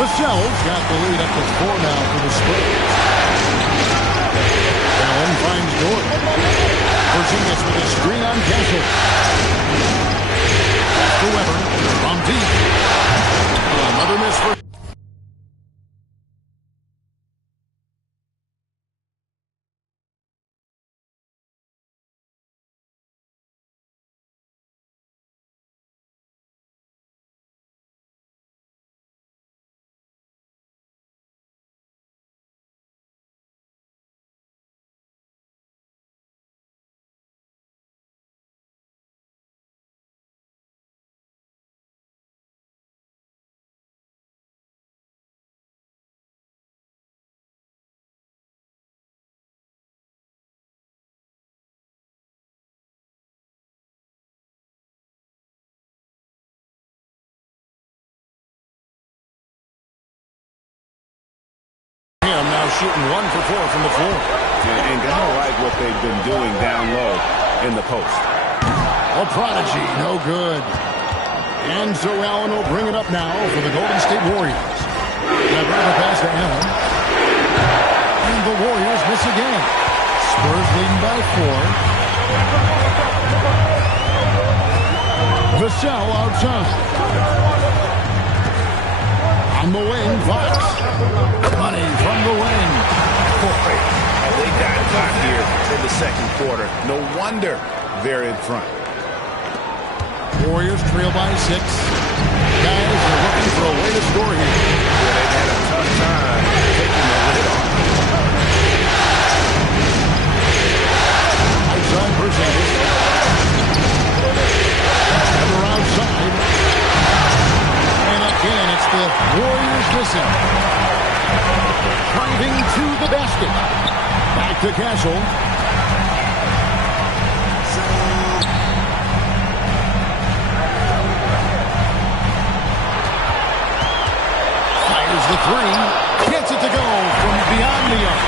Vassell's got the lead up to 4 now for the Spurs. Allen finds Dort. Porzingis with a screen on Castle. That's to Weber from deep. Another miss for... Now shooting 1 for 4 from the floor. And gotta like what they've been doing down low in the post. A Prodigy, no good. And so Allen will bring it up now for the Golden State Warriors. Now bring the pass to Allen. And the Warriors miss again. Spurs leading by 4. Vassell outside. On the wing, Fox. Money from the wing. Boy, they got hot here in the second quarter. No wonder they're in front. Warriors trail by 6. Guys are looking for a way to score here. Yeah, they've had a tough time taking the lid off. Outside Porzingis. Ever outside. And again, it's the Warriors missing. Driving to the basket. Back to Castle. Fires the 3. Gets it to go from beyond the arc.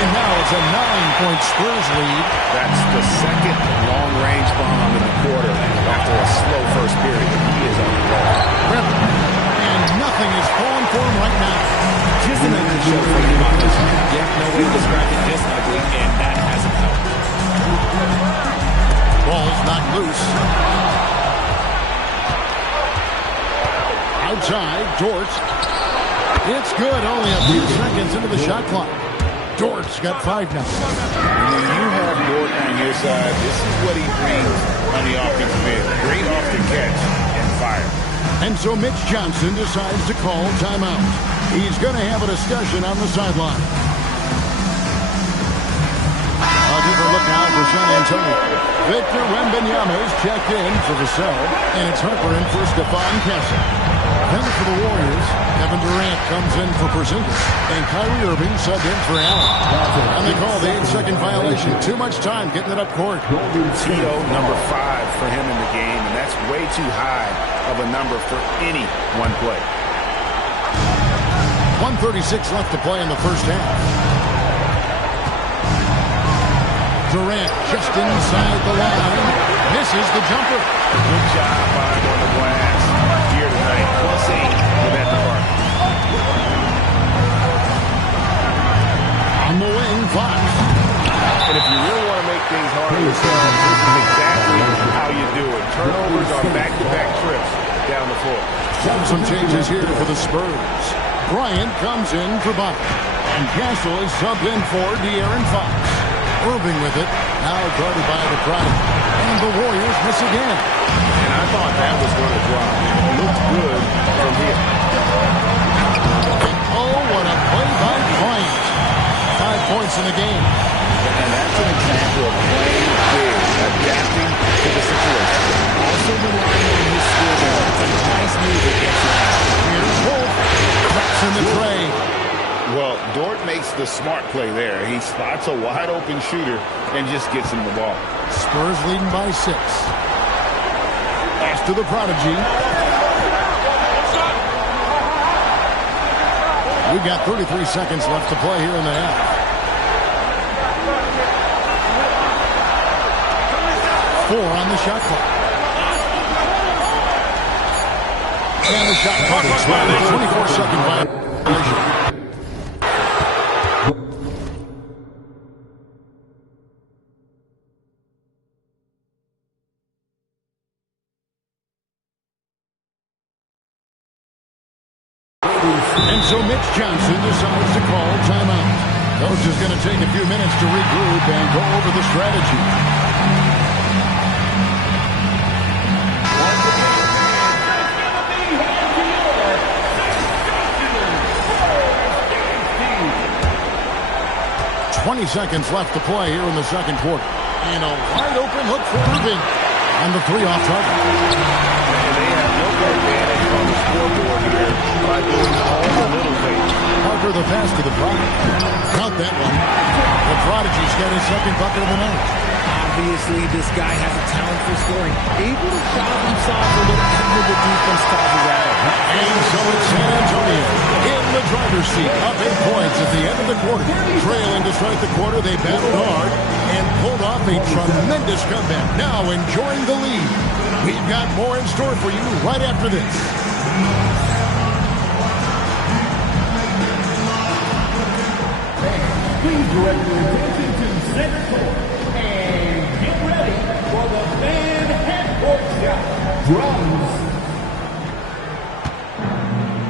And now it's a 9-point Spurs lead. That's the second long-range bomb in the quarter after a slow first period. He is on the roll. And nothing is falling for him right now. Just an ugly show for him on this one. Yeah, no way to describe it, just ugly, and that hasn't helped. Ball's not loose. Outside, Dort. It's good, only a few seconds into the shot clock. Dort's got 5 now. When you have Dort on your side, this is what he brings on the offensive end. Great off the catch and fire. And so Mitch Johnson decides to call timeout. He's going to have a discussion on the sideline. A different look now for San Antonio. Victor Wembanyama is checked in for Vassell, and it's Harper in for Stephon Castle. Then for the Warriors, Kevin Durant comes in for Porzingis, and Kyrie Irving subbed in for Allen. And they call the 8-second violation. Too much time getting it up court. Tito, number 5 for him in the game, and that's way too high of a number for any one play. 1:36 left to play in the first half. Durant just inside the line. Misses the jumper. Good job by him on the glass here tonight. +8 with that department. On the wing, Fox. And if you really want to make things hard on yourself, this is exactly how you do it. Turnovers on back-to-back trips down the floor. Some changes here for the Spurs. Bryant comes in for Buck. And Castle is subbed in for De'Aaron Fox. Irving with it. Now guarded by the Prodigy. And the Warriors miss again. And I thought that was going to drop. It looked good from here. Oh, what a play by Bryant. 5 points in the game. And that's an example of playing big, adapting to the situation. Also relying on his skill there. It's a nice move against him. Here's Wolf. Cracks in the tray. Well, Dort makes the smart play there. He spots a wide-open shooter and just gets him the ball. Spurs leading by 6. Pass to the Prodigy. We've got 33 seconds left to play here in the half. Four on the shot clock. And the shot clock expired. 24-second violation. And so Mitch Johnson decides to call timeout. Coach is going to take a few minutes to regroup and go over the strategy. "20 seconds left to play here in the second quarter. And a wide open look for Irving. And the three off target. And they have no advantage on the scoreboard here by doing all the little things. Parker the pass to the Prodigy. Count that one. The Prodigy's got his second bucket of the night. Obviously, this guy has a talent for scoring. Able to shot himself for whatever the defense tosses at him. And so it's San Antonio in the driver's seat, up 8 points at the end of the quarter. Trailing to start the quarter, they battled hard and pulled off a tremendous comeback. Now enjoying the lead. We've got more in store for you right after this. Please direct your attention to center court and get ready for the fan half-court shot. Drums.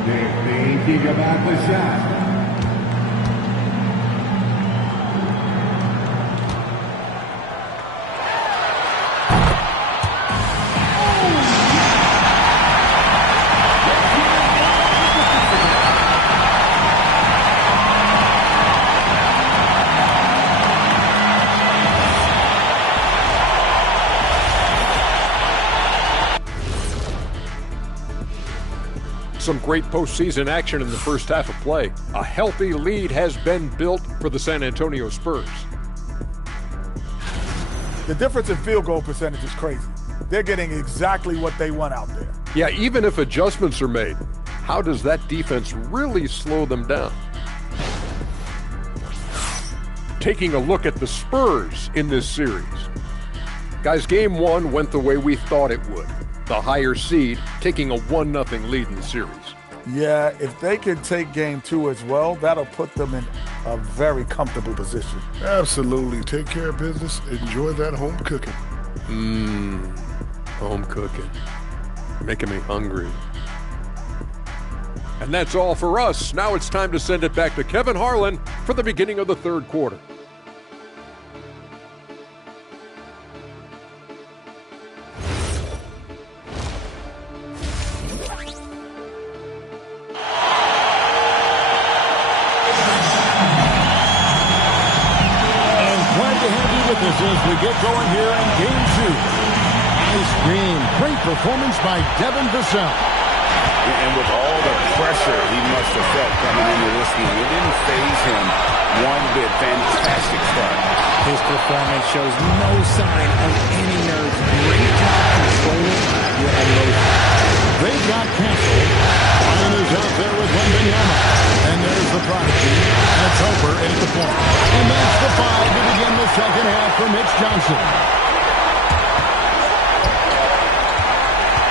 They're thinking about the shot. Some great postseason action in the first half of play. A healthy lead has been built for the San Antonio Spurs. The difference in field goal percentage is crazy. They're getting exactly what they want out there. Yeah, even if adjustments are made, how does that defense really slow them down? Taking a look at the Spurs in this series. Guys, game one went the way we thought it would. The higher seed taking a 1-0 lead in the series. Yeah, if they can take game two as well, that'll put them in a very comfortable position. Absolutely. Take care of business. Enjoy that home cooking. Home cooking. Making me hungry. And that's all for us. Now it's time to send it back to Kevin Harlan for the beginning of the third quarter. As we get going here in game two. Nice game. Great performance by Devin Vassell. And with all the pressure he must have felt coming into this game, it didn't faze him one bit. Fantastic start. His performance shows no sign of any nerves. Great job controlling your emotions. They got canceled. Ryan is out there with Wembanyama. And the prodigy. And it's Harper in at the point. And that's the 5 to begin the second half for Mitch Johnson.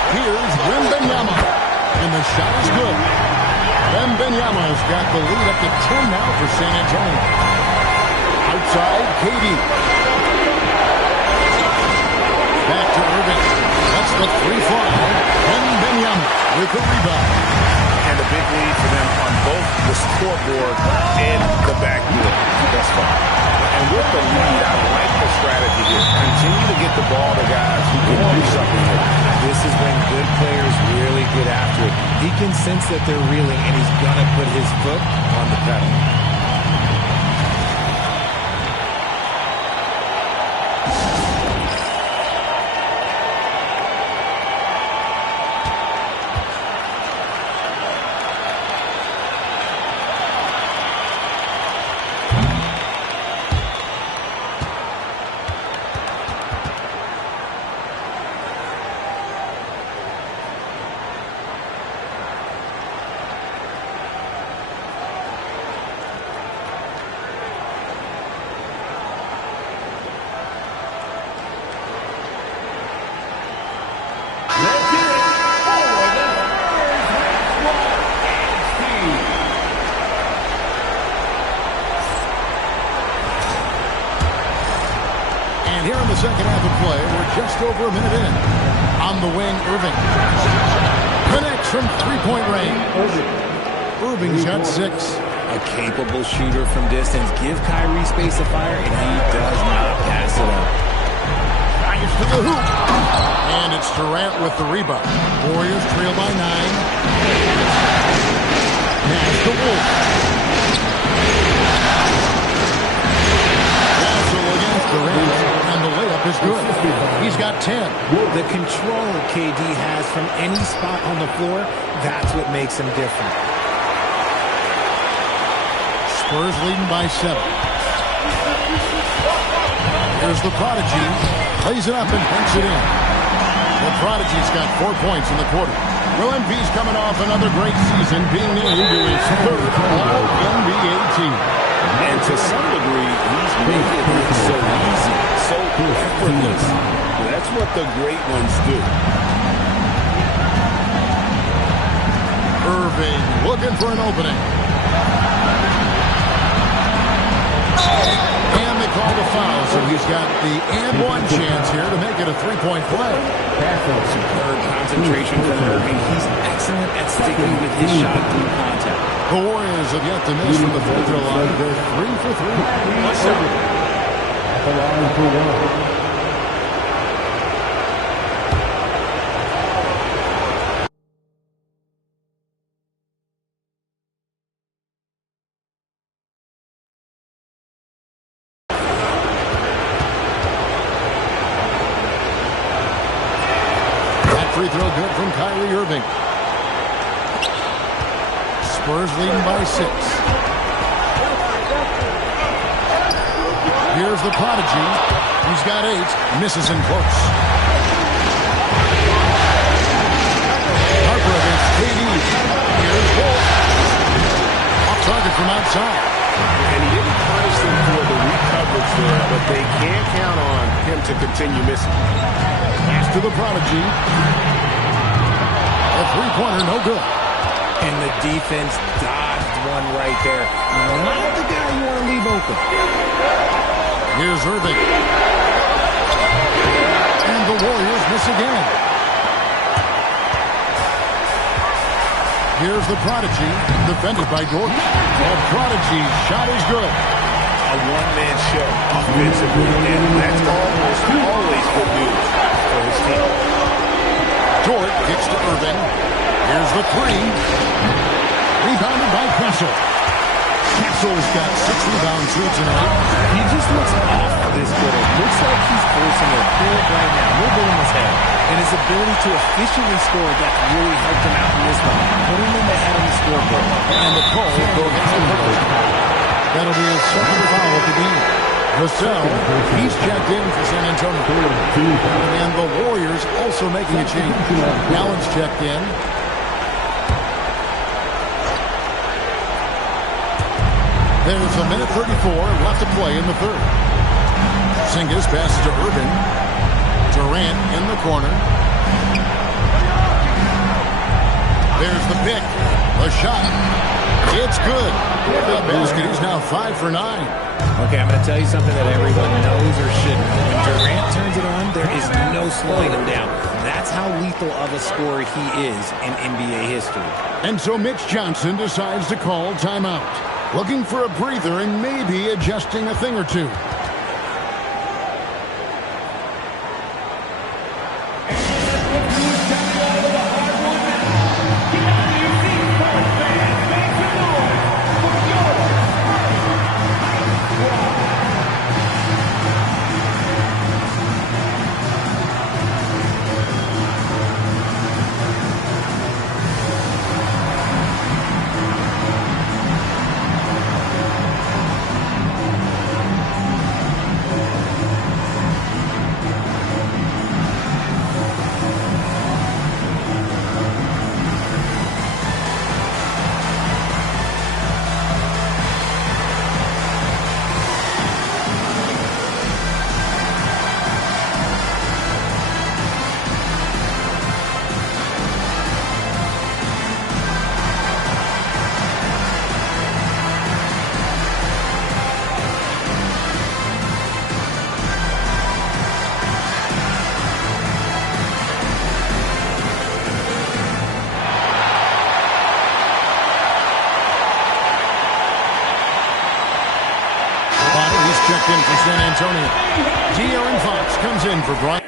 Here's Wembanyama. And the shot is good. Wembanyama's got the lead up to 10 now for San Antonio. Outside, KD. Back to Irving. That's the 3-fly. Wembanyama with the rebound. And a big lead for them on both the scoreboard and the backboard thus far. And with the lead, I like the strategy here. Continue to get the ball to guys who can do something here. This is when good players really get after it. He can sense that they're reeling, and he's going to put his foot on the pedal. Second half of play. We're just over a minute in. On the wing, Irving. Connects from three-point range. Irving's got 6. A capable shooter from distance. Give Kyrie space to fire, and he does not pass it up. Drives to the hoop. And it's Durant with the rebound. Warriors trail by 9. Pass to Wolf. Castle against Durant. And the layup is good. He's got 10. The control KD has from any spot on the floor, that's what makes him different. Spurs leading by 7. Here's the prodigy. Plays it up and banks it in. The prodigy's got 4 points in the quarter. Well, MP's coming off another great season, being named to his 3rd All-NBA team. And to some degree, he's making it look so easy, so effortless. That's what the great ones do. Irving looking for an opening. And they call the foul, so he's got the and-one chance here to make it a 3-point play. Superb concentration from Irving. He's excellent at sticking with his shot through contact. The Warriors have yet to miss from the free throw line. They're 3 for 3. At the line for 1. That free throw good from Kyrie Irving. Spurs leading by 6. Here's the prodigy. He's got 8. Misses in close. Harper against KD. Here's Wolf. Off target from outside. And he didn't punish them for the recoverage there, but they can't count on him to continue missing. Pass to the prodigy. A three-pointer, no good. And the defense dodged one right there. Not the guy you want to leave open. Here's Irving. And the Warriors miss again. Here's the prodigy, defended by Gordon. The prodigy's shot is good. A one-man show offensively, and that's almost always good news for his team. Dort kicks to Irving. Here's the 3. Rebounded by Castle. Castle's got 6 rebounds here tonight. He just looks off this quarter. Looks like he's forcing a pull right now. No ball in his head. And his ability to efficiently score, that really helped him out in this one. Putting them ahead on the scoreboard. And the call will go against the Clippers. That'll be his second foul of the game. Vassell, he's checked in for San Antonio. And the Warriors also making a change. Allen's checked in. There's a minute 34 left to play in the third. Porzingis passes to Irving. Durant in the corner. There's the pick. A shot. It's good. The basket. He's now 5 for 9. Okay, I'm going to tell you something that everyone knows or should know. When Durant turns it on, there is no slowing him down. That's how lethal of a scorer he is in NBA history. And so Mitch Johnson decides to call timeout. Looking for a breather and maybe adjusting a thing or two. Checked in for San Antonio. De'Aaron Fox comes in for Brian.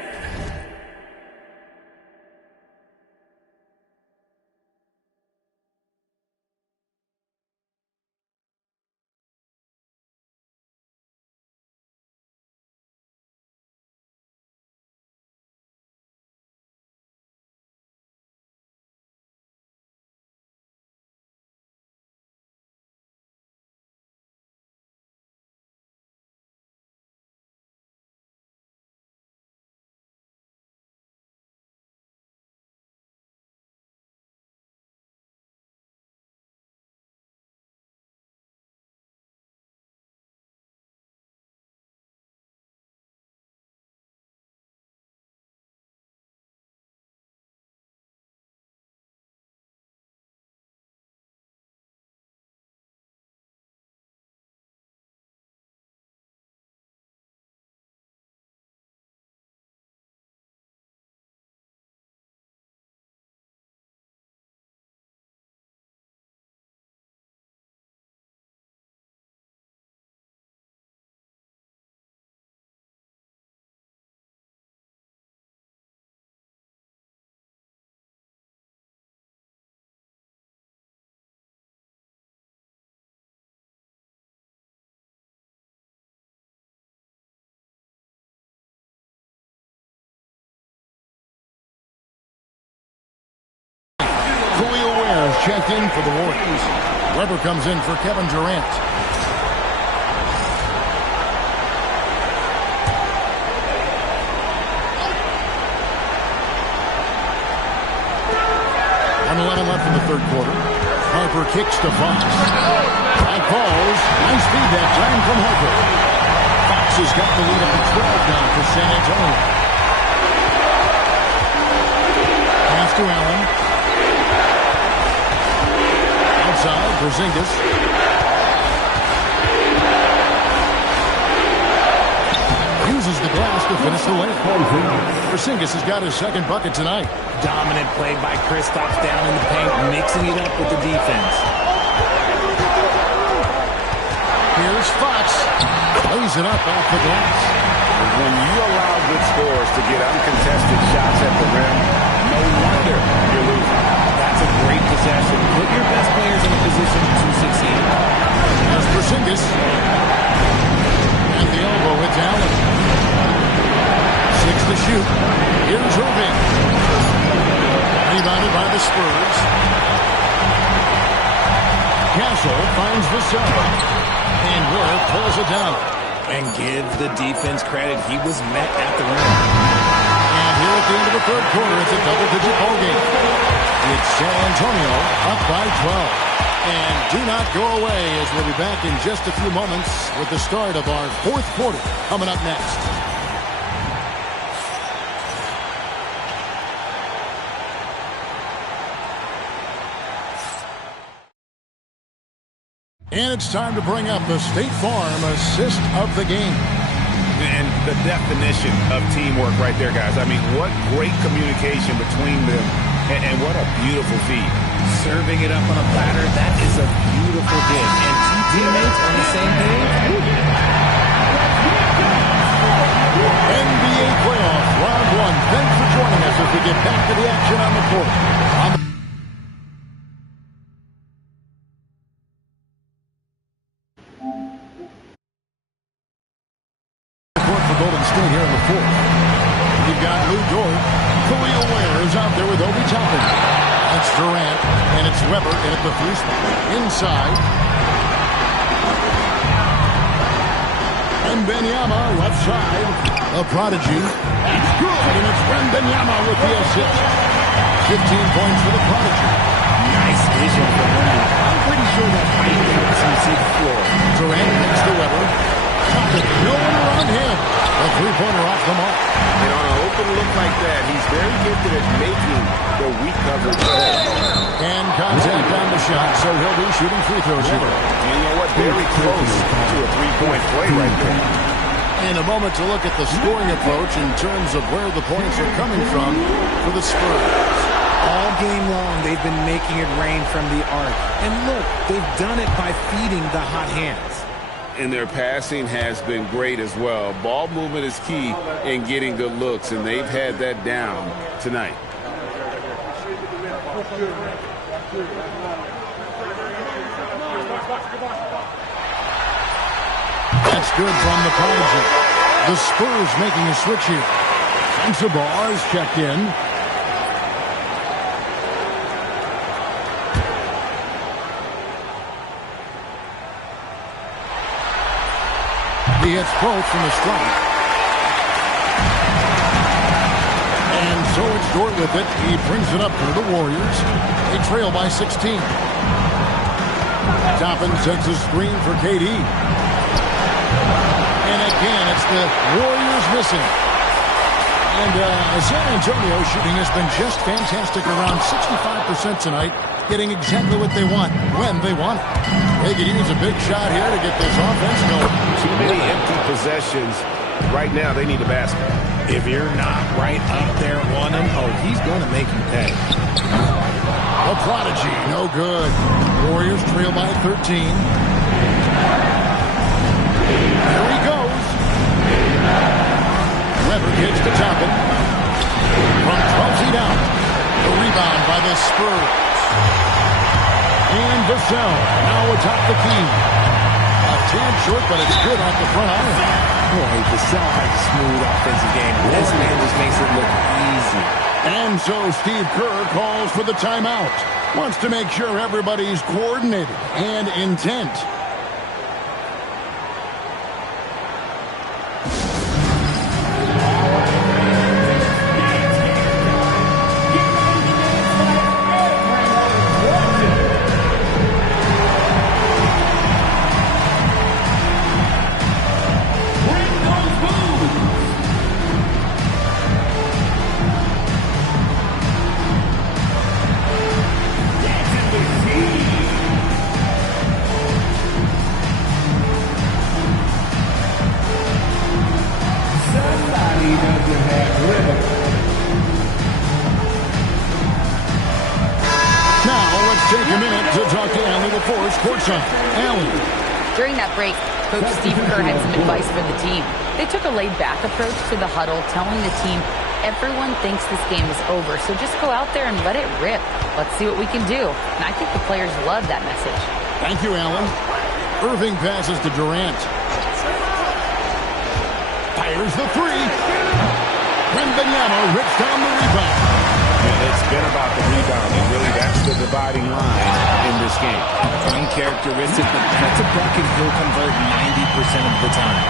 Checked in for the Warriors. Weber comes in for Kevin Durant. And 11 left in the third quarter. Harper kicks to Fox. That falls. Nice feed that time from Harper. Fox has got the lead up to 12 now for San Antonio. Pass to Allen. Outside, Porzingis. Uses the glass to finish the layup. Porzingis has got his second bucket tonight. Dominant play by Kristaps down in the paint, mixing it up with the defense. Here's Fox. Lays it up off the glass. When you allow good scorers to get uncontested shots at the rim, no wonder you're losing. That's a great possession. Put your best players in a position to succeed. There's Porzingis. And the elbow hits Allen. 6 to shoot. Here's Irving. Rebounded by the Spurs. Castle finds Vassell. And Worth pulls it down. And give the defense credit. He was met at the rim. And here at the end of the third quarter, it's a double-digit ball game. It's San Antonio up by 12. And do not go away, as we'll be back in just a few moments with the start of our fourth quarter coming up next. And it's time to bring up the State Farm assist of the game. And the definition of teamwork right there, guys. I mean, what great communication between them, and what a beautiful feed. Serving it up on a platter, that is a beautiful dish. And two teammates on the same page. NBA playoffs, round one. Thanks for joining us as we get back to the action on the court. Golden State here in the fourth. We've got Lou Dort. Khalil Ware is out there with Obi Toppin. It's Durant, and it's Weber in at the three spot. Inside. And Benyama, left side. A prodigy. It's good, and it's Benyama with the assist. 15 points for the prodigy. Nice vision for Wemby. I'm pretty sure that height helps him see the floor. Durant next to Weber. No one around him. A three-pointer off the mark. And on an open look like that, he's very gifted at making the weak coverage play. And contact on the shot, so he'll be shooting free throws here. And you know what? Very close to a three-point play right there. In a moment to look at the scoring approach in terms of where the points are coming from for the Spurs. All game long, they've been making it rain from the arc. And look, they've done it by feeding the hot hands. And their passing has been great as well. Ball movement is key in getting good looks, and they've had that down tonight. That's good from the prodigy. The Spurs making a switch here. Sensabaugh is checked in. He hits both from the strike. And so it's Dort with it. He brings it up for the Warriors. They trail by 16. Toppin sets a screen for KD. And again, it's the Warriors missing. And San Antonio shooting has been just fantastic, around 65% tonight, getting exactly what they want, when they want it. They could use a big shot here to get this offense going. Too many empty possessions. Right now, they need a basket. If you're not right up there on him, oh, he's going to make you pay. A prodigy, no good. Warriors trail by 13. There he goes. Weber gets to Toppin. From 12 feet out. The rebound by the Spurs. And Vassell now atop the key. A tad short, but it's good off the front iron. Boy, Vassell has a smooth offensive game. This man just makes it look easy. And so Steve Kerr calls for the timeout. Wants to make sure everybody's coordinated and intent. Take a minute to talk to Allie before courtside. Allie. During that break, Coach Steve Kerr had some advice for the team. They took a laid-back approach to the huddle, telling the team, everyone thinks this game is over, so just go out there and let it rip. Let's see what we can do. And I think the players love that message. Thank you, Allen. Irving passes to Durant. Fires the three. Wembanyama rips down the rebound. It's been about the rebounding. Really, that's the dividing line in this game. Uncharacteristic, but that's a bucket he'll convert 90% of the time.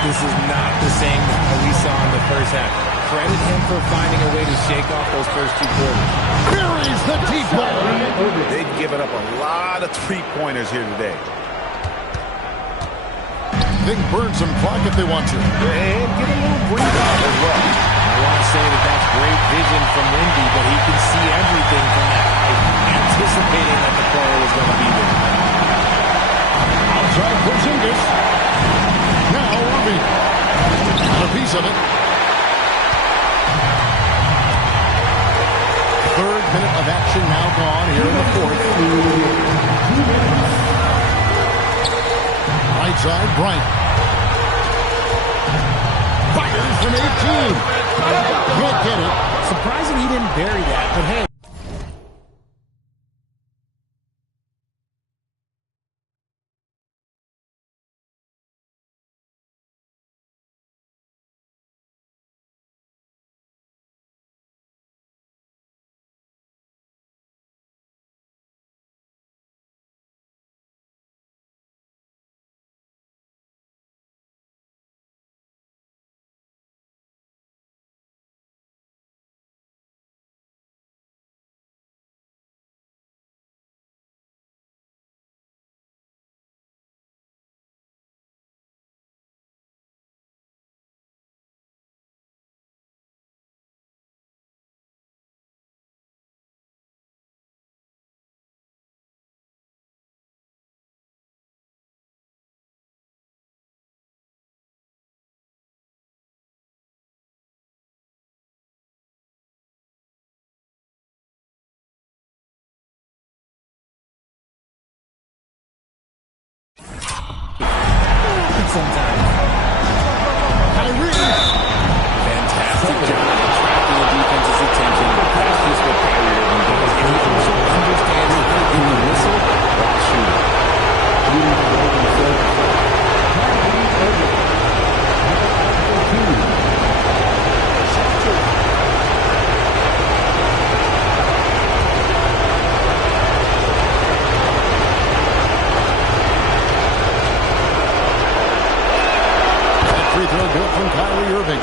This is not the same that we saw in the first half. Credit him for finding a way to shake off those first 2 quarters. Buries the deep ball. They've given up a lot of three-pointers here today. They can burn some clock if they want to. And get a little breathe out as well. I want to say that that's great vision from Lindy, but he can see everything from that height, anticipating that the player was going to be there. Outside Porzingis. Now Irving. Got a piece of it. Third minute of action now gone here in the fourth. Right side, Bryant. Fires from 18. Can't get it. Surprising he didn't bury that, but hey. Sometimes. Kyrie. Fantastic job attracting the defense's attention. That's just what Kyrie Irving does. And he also understands how to give the whistle while shooting. Free throw good from Kyrie Irving.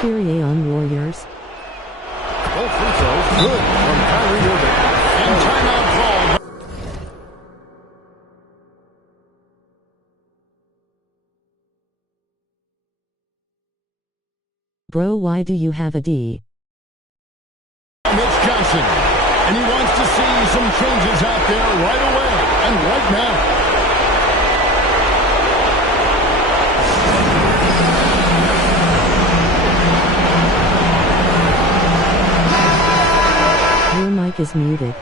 Kyrie on Warriors. Both free throws good from Kyrie Irving. And timeout called. Bro, why do you have a D? Mitch Johnson. And he wants to see some changes out there right away and right now. Your mic is muted.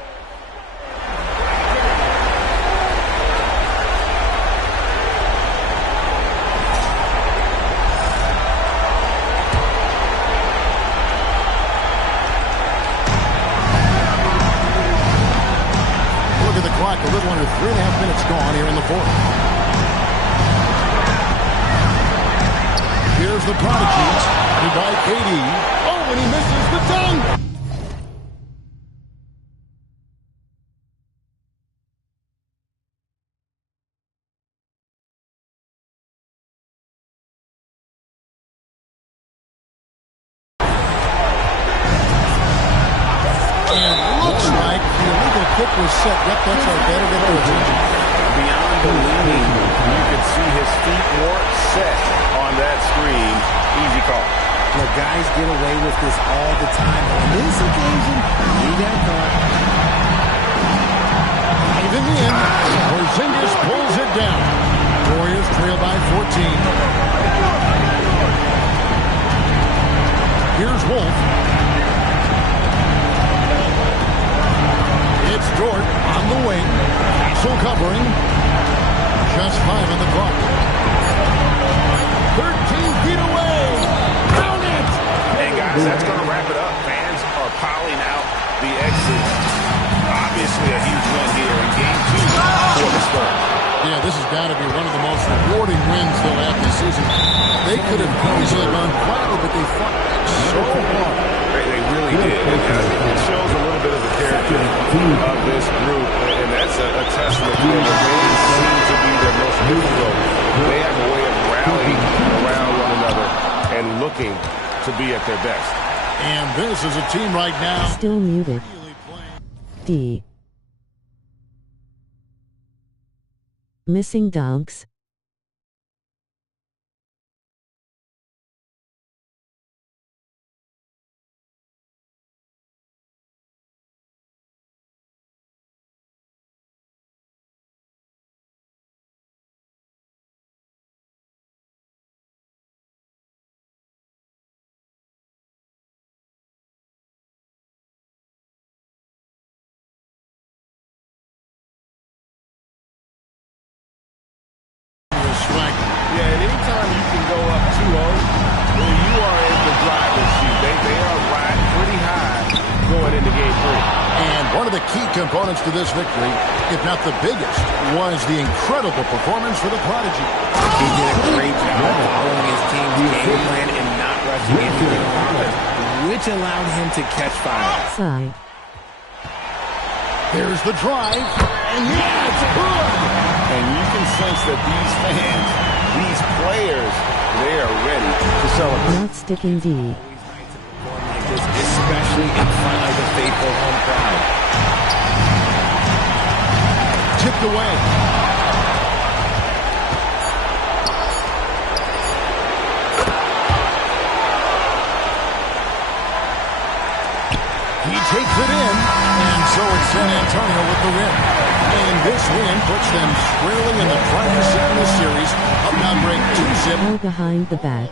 A little under 3.5 minutes gone here in the fourth. Here's the prodigy, headed by KD. Oh, and he misses the dunk! And looks like the illegal kick was set. Yep, that's our better get their attention. Beyond the leaning, you could see his feet weren't set on that screen. Easy call. Look, guys get away with this all the time. On this occasion, he got caught. And in the end, Porzingis pulls it down. Warriors trail by 14. Here's Wolf. It's Dort on the wing. Castle covering. Just 5 on the clock. 13 feet away. Down it! And guys, that's going to wrap it up. Fans are piling out the exit. Obviously a huge win here in Game 2 for the Spurs. Yeah, this has got to be one of the most rewarding wins they'll have They could have easily gone quietly, but they fought back so hard. They really did. It shows a little bit of the character of this group, and that's a testament to them. They seem to be their most difficult. They have a way of rallying around one another and looking to be at their best. And this is a team right now. Still muted. D. Missing dogs. Yeah, and anytime you can go up 2-0, well, you are in the driver's seat. They are riding pretty high going into game 3. And one of the key components to this victory, if not the biggest, was the incredible performance for the Prodigy. He did a great job following his team's game plan and not rushing into the offense, which allowed him to catch fire. Side. There's the drive, and yeah, it's good! And you can sense that these fans, these players, they are ready to celebrate. Not sticking D. Especially in front of the faithful home crowd. Tipped away. He takes it in, and so it's San Antonio with the win. And this win puts them squarely in the driver's seat in the series, up now break 2-zip. All behind the back.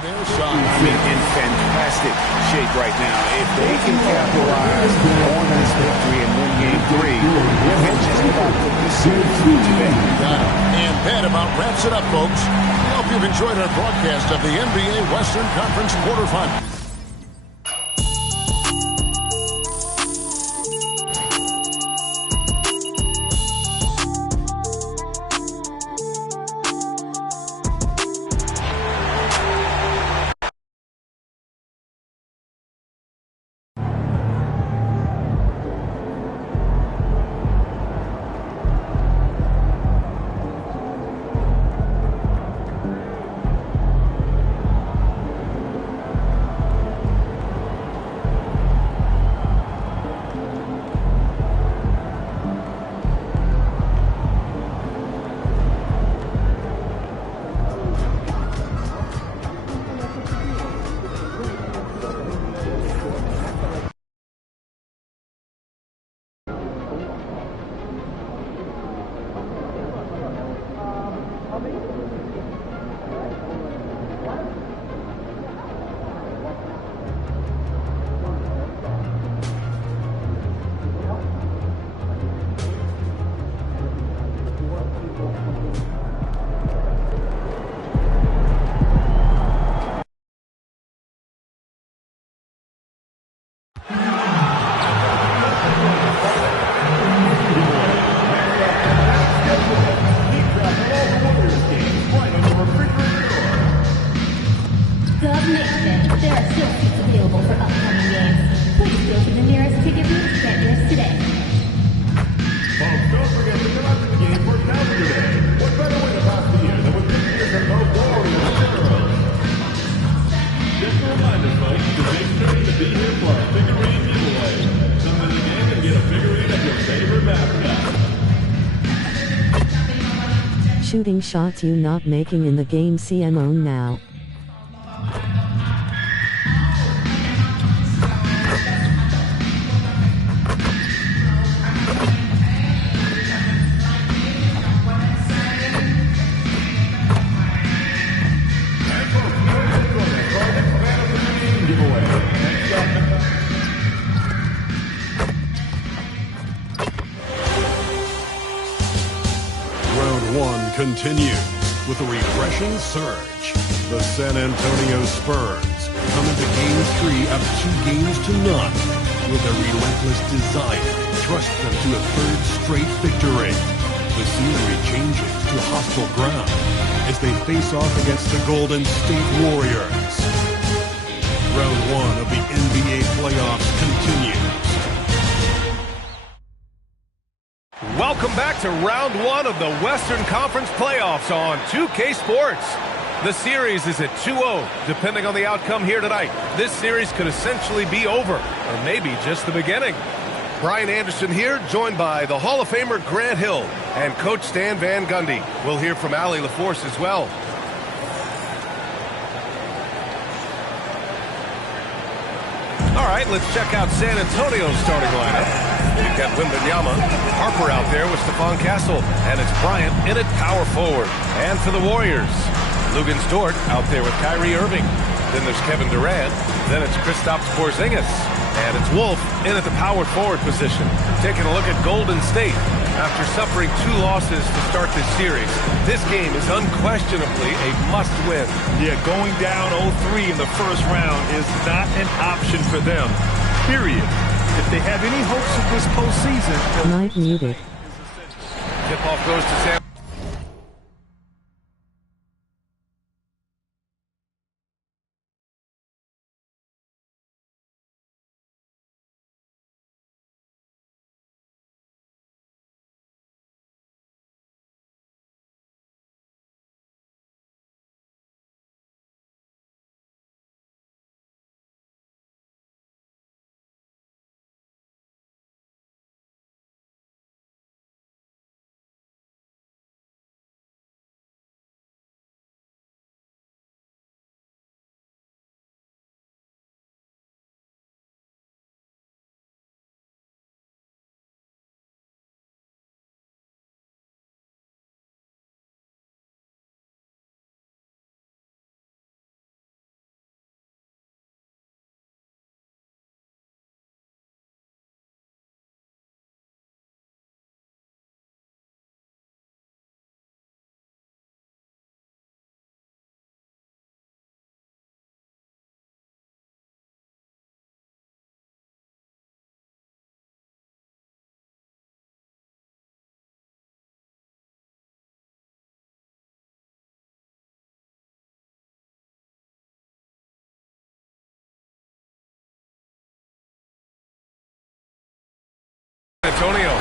In fantastic shape right now. If they can capitalize on this victory and win game 3, and just about put this series today. And that about wraps it up, folks. We hope you've enjoyed our broadcast of the NBA Western Conference quarterfinals. Shooting shots you not making in the game, CMO now. Continues with a refreshing surge. The San Antonio Spurs come into Game 3 up 2 games to none with a relentless desire to trust them to a third straight victory. the scenery changes to hostile ground as they face off against the Golden State Warriors. Round one of the NBA playoffs continues. Welcome back to round one of the Western Conference playoffs on 2K Sports. The series is at 2-0. Depending on the outcome here tonight, this series could essentially be over, or maybe just the beginning. Brian Anderson here, joined by the Hall of Famer Grant Hill and Coach Stan Van Gundy. We'll hear from Allie LaForce as well. All right, let's check out San Antonio's starting lineup. You've got Wembanyama, Harper out there with Stephon Castle, and it's Bryant in at power forward. And for the Warriors, Luguentz Dort out there with Kyrie Irving. Then there's Kevin Durant. Then it's Kristaps Porzingis. And it's Wolf in at the power forward position. Taking a look at Golden State. After suffering 2 losses to start this series, this game is unquestionably a must-win. Yeah, going down 0-3 in the first round is not an option for them, period. If they have any hopes of this postseason... Mic muted. Tip-off goes to San... Antonio.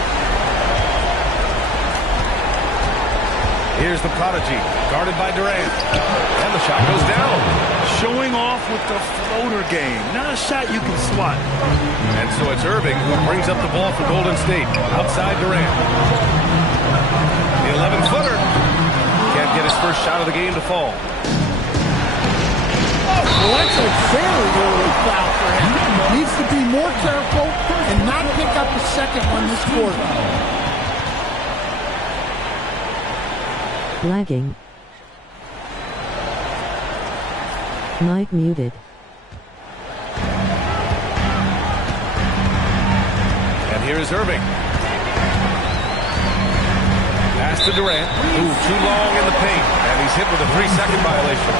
Here's the prodigy, guarded by Durant. And the shot goes down. Showing off with the floater game. Not a shot you can swat. And so it's Irving who brings up the ball for Golden State. Outside Durant. The 11-footer. Can't get his first shot of the game to fall. Well, that's a very early foul for him. Needs to be more careful and not pick up the second one this quarter. Lagging. Mic muted. And here is Irving. Pass to Durant. Ooh, too long in the paint. And he's hit with a 3-second violation.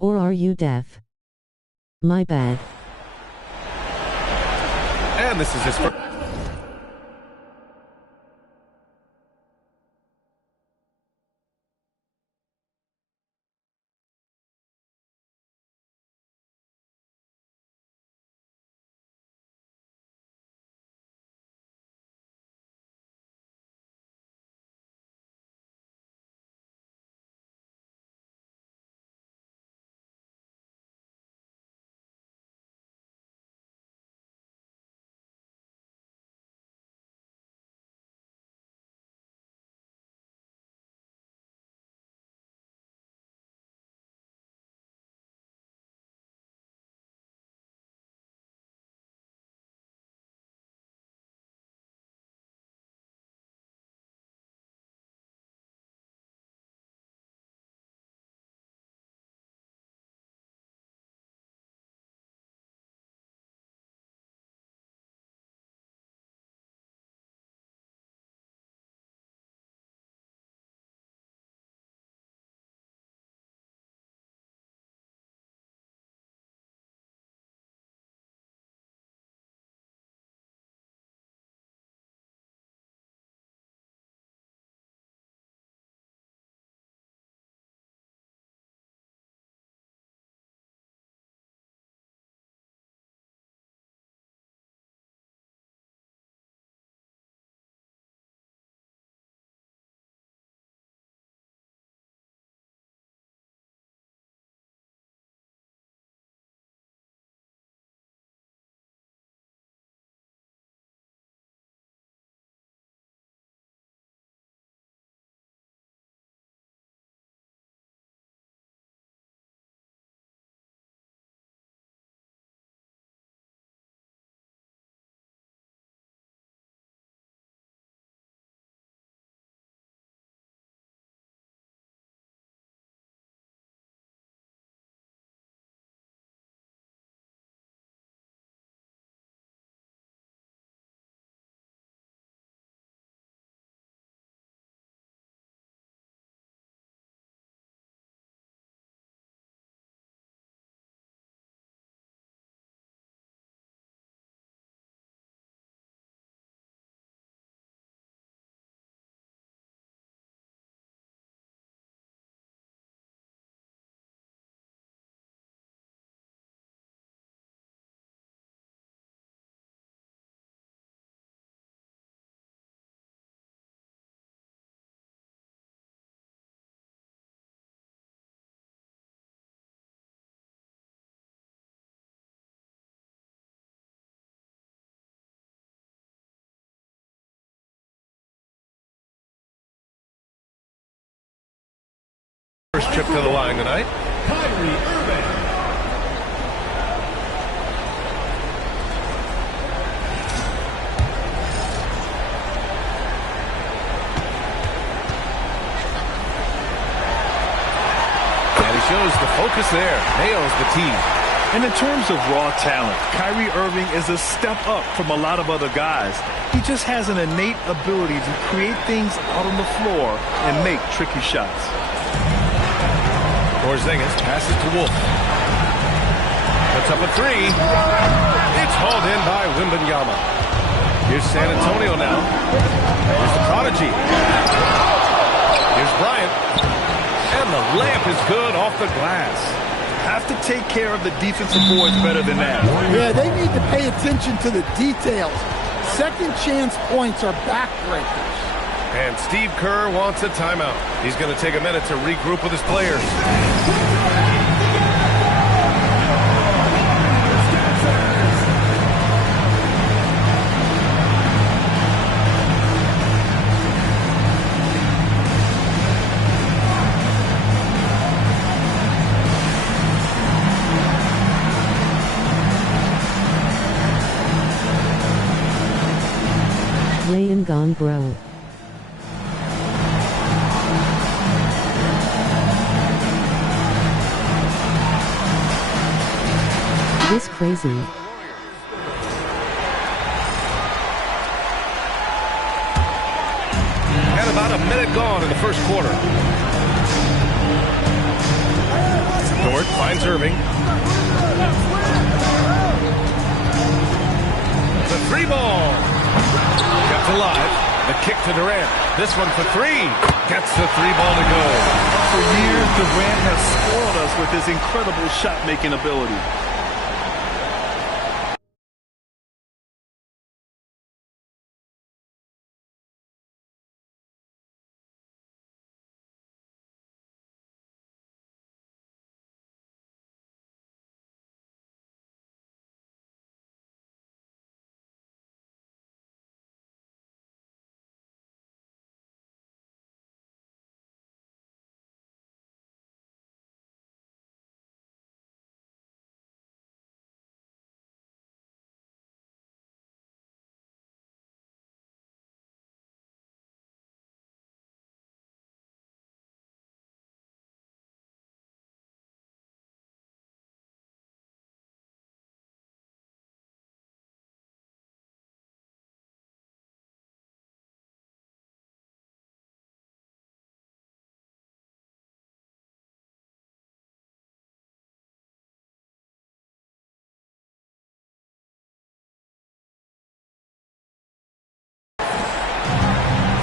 Or are you deaf? My bad. And this is his first. trip to the line tonight. Kyrie Irving. Shows the focus there. Nails the tee. And in terms of raw talent, Kyrie Irving is a step up from a lot of other guys. He just has an innate ability to create things out on the floor and make tricky shots. Porzingis passes to Wolf. Puts up a three. It's hauled in by Wembanyama. Here's San Antonio now. Here's the prodigy. Here's Bryant. And the layup is good off the glass. Have to take care of the defensive boards better than that. Yeah, they need to pay attention to the details. Second chance points are backbreakers. And Steve Kerr wants a timeout. He's going to take a minute to regroup with his players. Rayan gone bro. This crazy. And about a minute gone in the first quarter. Dort finds Irving. The three ball. Kept alive. The kick to Durant. This one for three. Gets the three ball to go. For years, Durant has spoiled us with his incredible shot-making ability.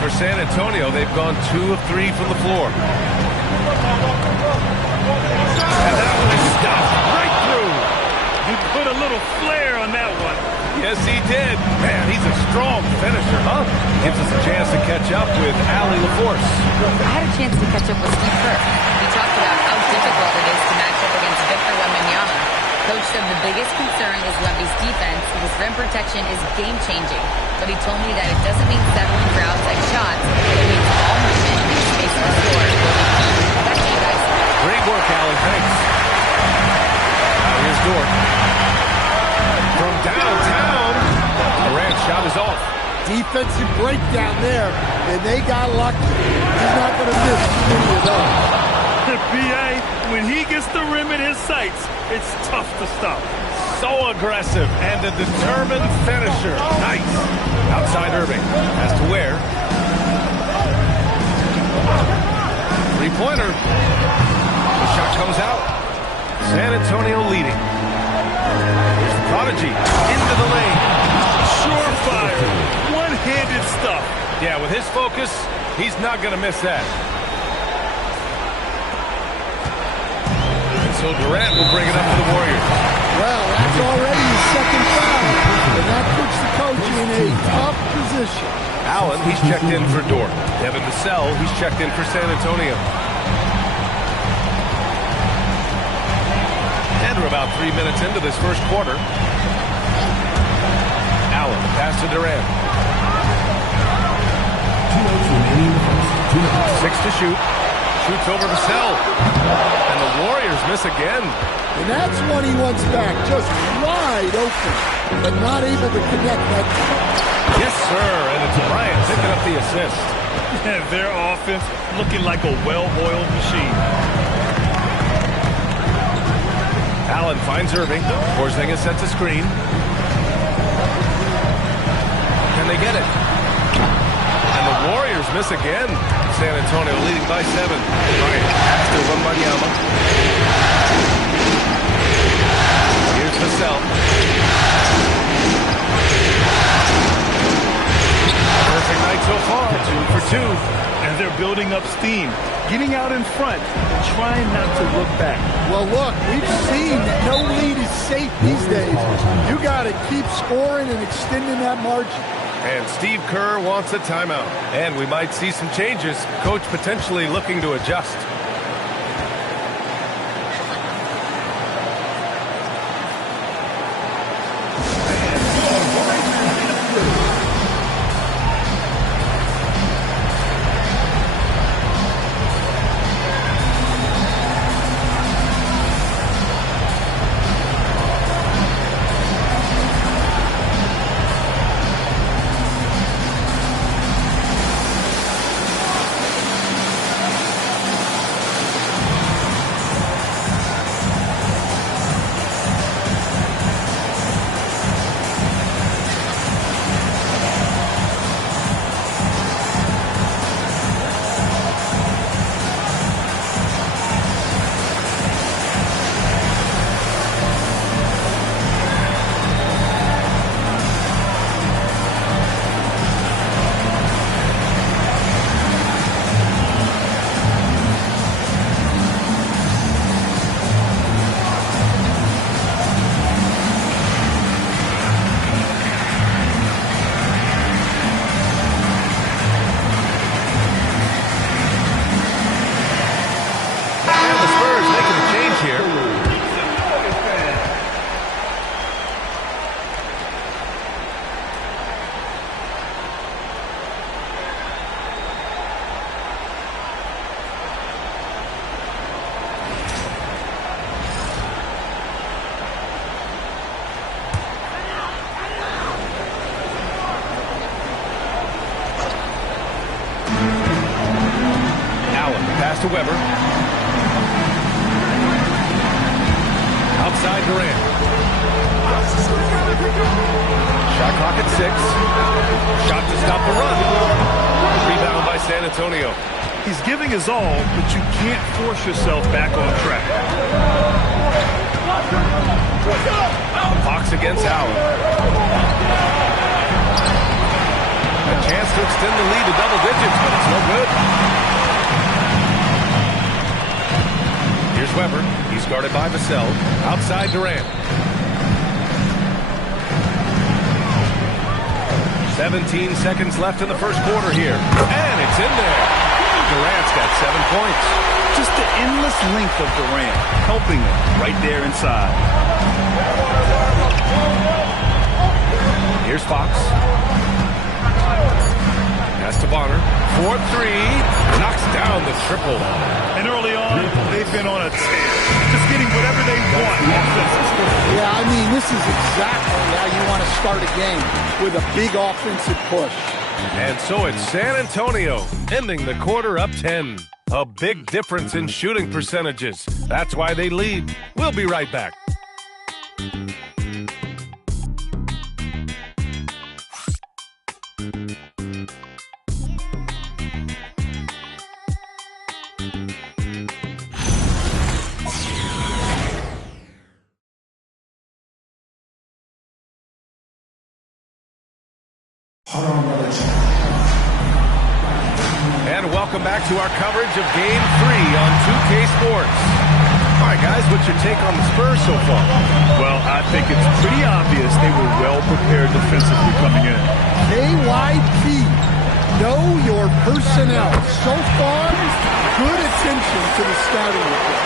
For San Antonio, they've gone 2 of 3 from the floor. And that one is stuffed right through. He put a little flair on that one. Yes, he did. Man, he's a strong finisher, huh? Gives us a chance to catch up with Allie LaForce. I had a chance to catch up with Steve Kerr. He talked about how difficult it is to match up against Victor Wembanyama. Coach said the biggest concern is Wemby's defense because rim protection is game-changing. But he told me that it doesn't mean settling for outside shots. It means all movement and space on the floor will be key. Back to you guys. Great work, Allie. Thanks. Now here's Dort. From downtown, Durant's shot is off. Defensive breakdown there, and they got lucky. He's not going to miss too many of those. B.A., when he gets the rim in his sights, it's tough to stop. So aggressive and a determined finisher. Nice. Outside Irving. Has to Ware. Three-pointer. The shot comes out. San Antonio leading. Here's the prodigy. Into the lane. Surefire. One-handed stuff. Yeah, with his focus, he's not going to miss that. So Durant will bring it up for the Warriors. Well, that's already his second foul, and that puts the coach in a tough position. Allen, he's checked in for Dort. Devin Vassell, he's checked in for San Antonio. And we're about 3 minutes into this first quarter. Allen, pass to Durant. 2 minutes remaining in the first. 2 minutes. 6 to shoot. Shoots over the cell. And the Warriors miss again. And that's one he wants back, just wide open, but not able to connect that. Yes, sir, and it's Bryant picking up the assist. Their offense looking like a well-oiled machine. Allen finds Irving. Porzingis sets a screen. Can they get it? And the Warriors miss again. San Antonio leading by 7. Bryant pass to Wembanyama. Here's Vassell. Perfect night so far. 2 for 2. And they're building up steam, getting out in front, and trying not to look back. Well, look, we've seen that no lead is safe these days. You got to keep scoring and extending that margin. And Steve Kerr wants a timeout. And we might see some changes. Coach potentially looking to adjust. To Weber. Outside Durant. Shot clock at 6. Shot to stop the run. Rebound by San Antonio. He's giving his all, but you can't force yourself back on track. Fox against Allen. A chance to extend the lead to double digits, but it's no good. Here's Weber. He's guarded by Vassell. Outside Durant. 17 seconds left in the first quarter here. And it's in there. Durant's got 7 points. Just the endless length of Durant, helping him right there inside. Here's Fox. Pass to Bonner. 4-3. Knocks down the triple. And early on, they've been on a tear. Just getting whatever they want. Yeah, I mean, this is exactly how you want to start a game, with a big offensive push. And so it's San Antonio ending the quarter up 10. A big difference in shooting percentages. That's why they lead. We'll be right back. And welcome back to our coverage of Game 3 on 2K Sports. All right, guys, what's your take on the Spurs so far? Well, I think it's pretty obvious they were well prepared defensively coming in. KYP, know your personnel. So far, good attention to the scouting report.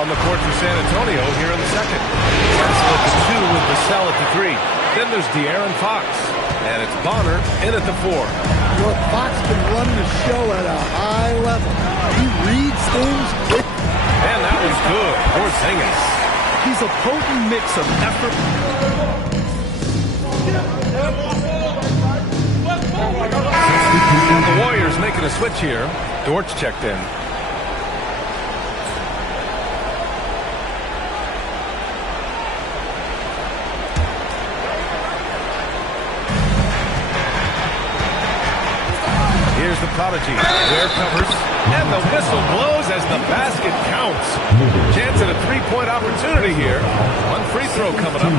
On the court for San Antonio here in the second. Split to 2 with Vassell at the 3. Then there's De'Aaron Fox. And it's Bonner in at the 4. Look, Fox can run the show at a high level. He reads things quick. And that was good. Porzingis. He's a potent mix of effort. The Warriors making a switch here. Dortch checked in. Here's the prodigy. Ware covers. And the whistle blows as the basket counts. Chance at a three-point opportunity here. One free throw coming up.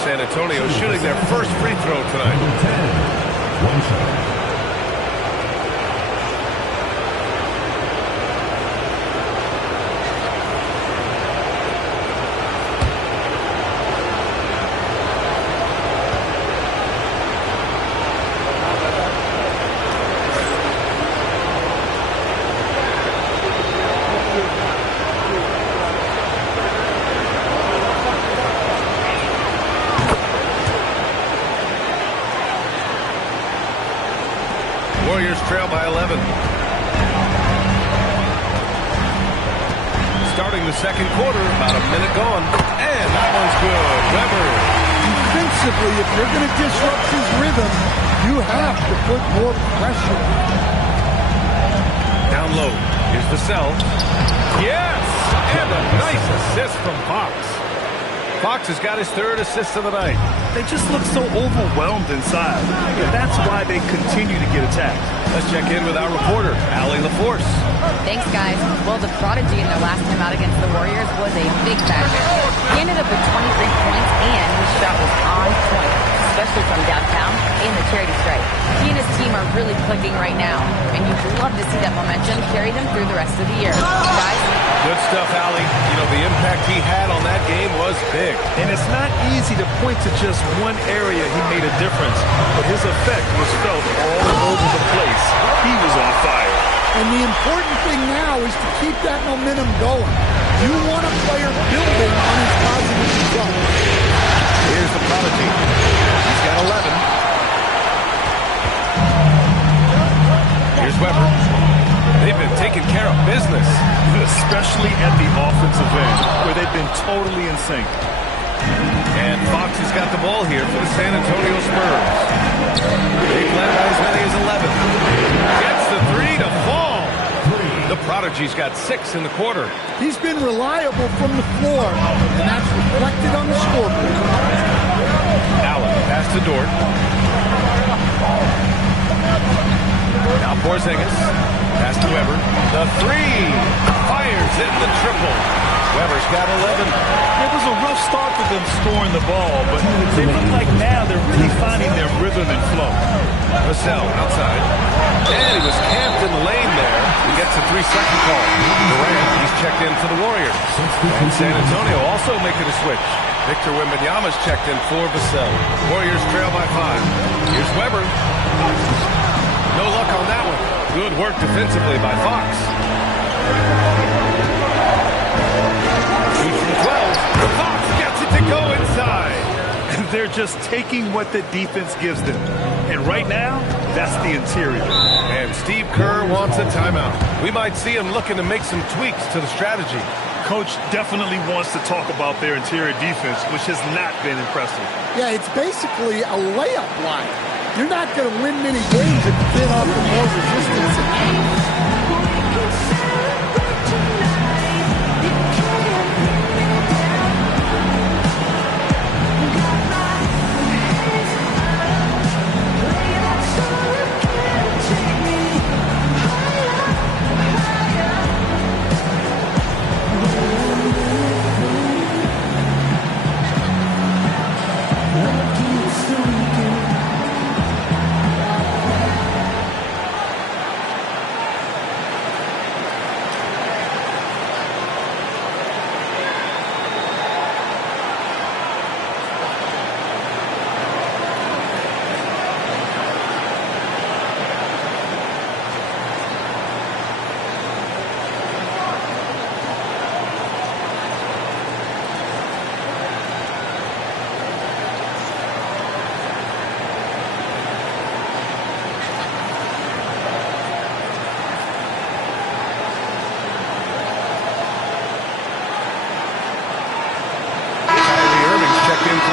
San Antonio shooting their first free throw tonight. One shot. Warriors trail by 11. Starting the second quarter, about a minute gone. And that one's good. Weber. Defensively, if you're going to disrupt his rhythm, you have to put more pressure. Down low. Here's the cell. Yes! And a nice assist from Fox. Fox has got his third assist of the night. They just look so overwhelmed inside. And that's why they continue to get attacked. Let's check in with our reporter, Allie LaForce. Thanks, guys. Well, the prodigy in their last time out against the Warriors was a big factor. He ended up with 23 points, and his shot was on point, especially from downtown in the charity stripe. He and his team are really clicking right now, and you'd love to see that momentum carry them through the rest of the year. Guys? Good stuff, Allie. You know, the impact he had on that game was big. And it's not easy to point to just one area he made a difference, but his effect was felt all over the place. He was on fire. And the important thing now is to keep that momentum going. You want a player building on his positive results. Here's the prodigy. He's got 11. Here's Weber. They've been taking care of business. Especially at the offensive end, where they've been totally in sync. And Fox has got the ball here for the San Antonio Spurs. They've led by as many as 11. Gets the three to fall. The prodigy's got 6 in the quarter. He's been reliable from the floor, and that's reflected on the scoreboard. Allen pass to Dort. Now Porzingis. Pass to Weber. The three. Fires in the triple. Weber's got 11. It was a rough start for them scoring the ball, but they look like now they're really finding their rhythm and flow. Vassell outside. And he was camped in the lane there. He gets a 3-second call. Durant, he's checked in for the Warriors. And San Antonio also making a switch. Victor Wembanyama's checked in for Vassell. Warriors trail by 5. Here's Weber. No luck on that one. Good work defensively by Fox. Shoots from 12. Fox gets it to go inside. They're just taking what the defense gives them. And right now, that's the interior. And Steve Kerr wants a timeout. We might see him looking to make some tweaks to the strategy. Coach definitely wants to talk about their interior defense, which has not been impressive. Yeah, it's basically a layup line. You're not going to win many games if you can't offer more resistance.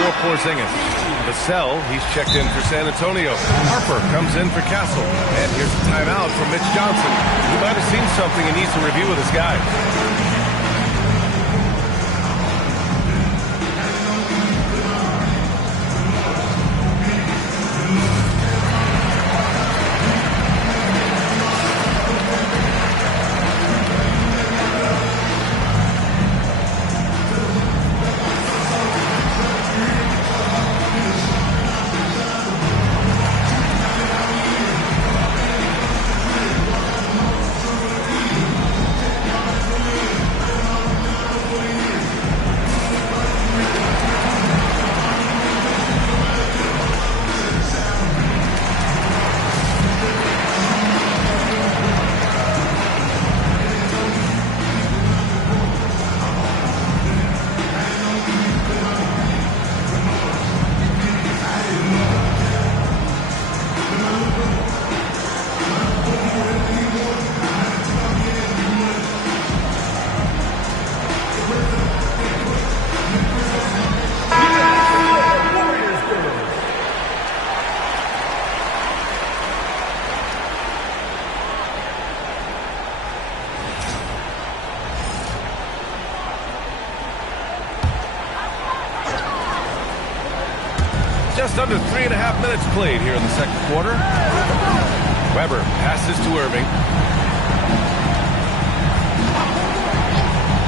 for Porzingis. Vassell, he's checked in for San Antonio. Harper comes in for Castle. And here's a timeout from Mitch Johnson. He might have seen something he needs to review with his guys. Just under 3.5 minutes played here in the second quarter. Weber passes to Irving.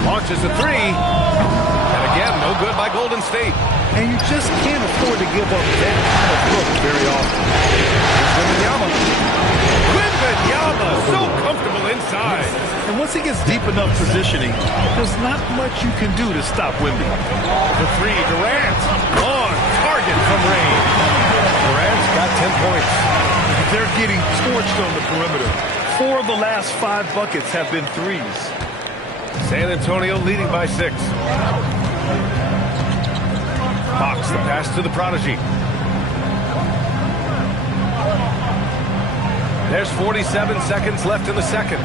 Launches a three. And again, no good by Golden State. And you just can't afford to give up that kind of look very often. Wembanyama. Wembanyama, so comfortable inside. And once he gets deep enough positioning, there's not much you can do to stop Wemby. The three, Durant. On target from range. Durant's got 10 points. They're getting torched on the perimeter. 4 of the last 5 buckets have been threes. San Antonio leading by 6. Fox, the pass to the prodigy. There's 47 seconds left in the second.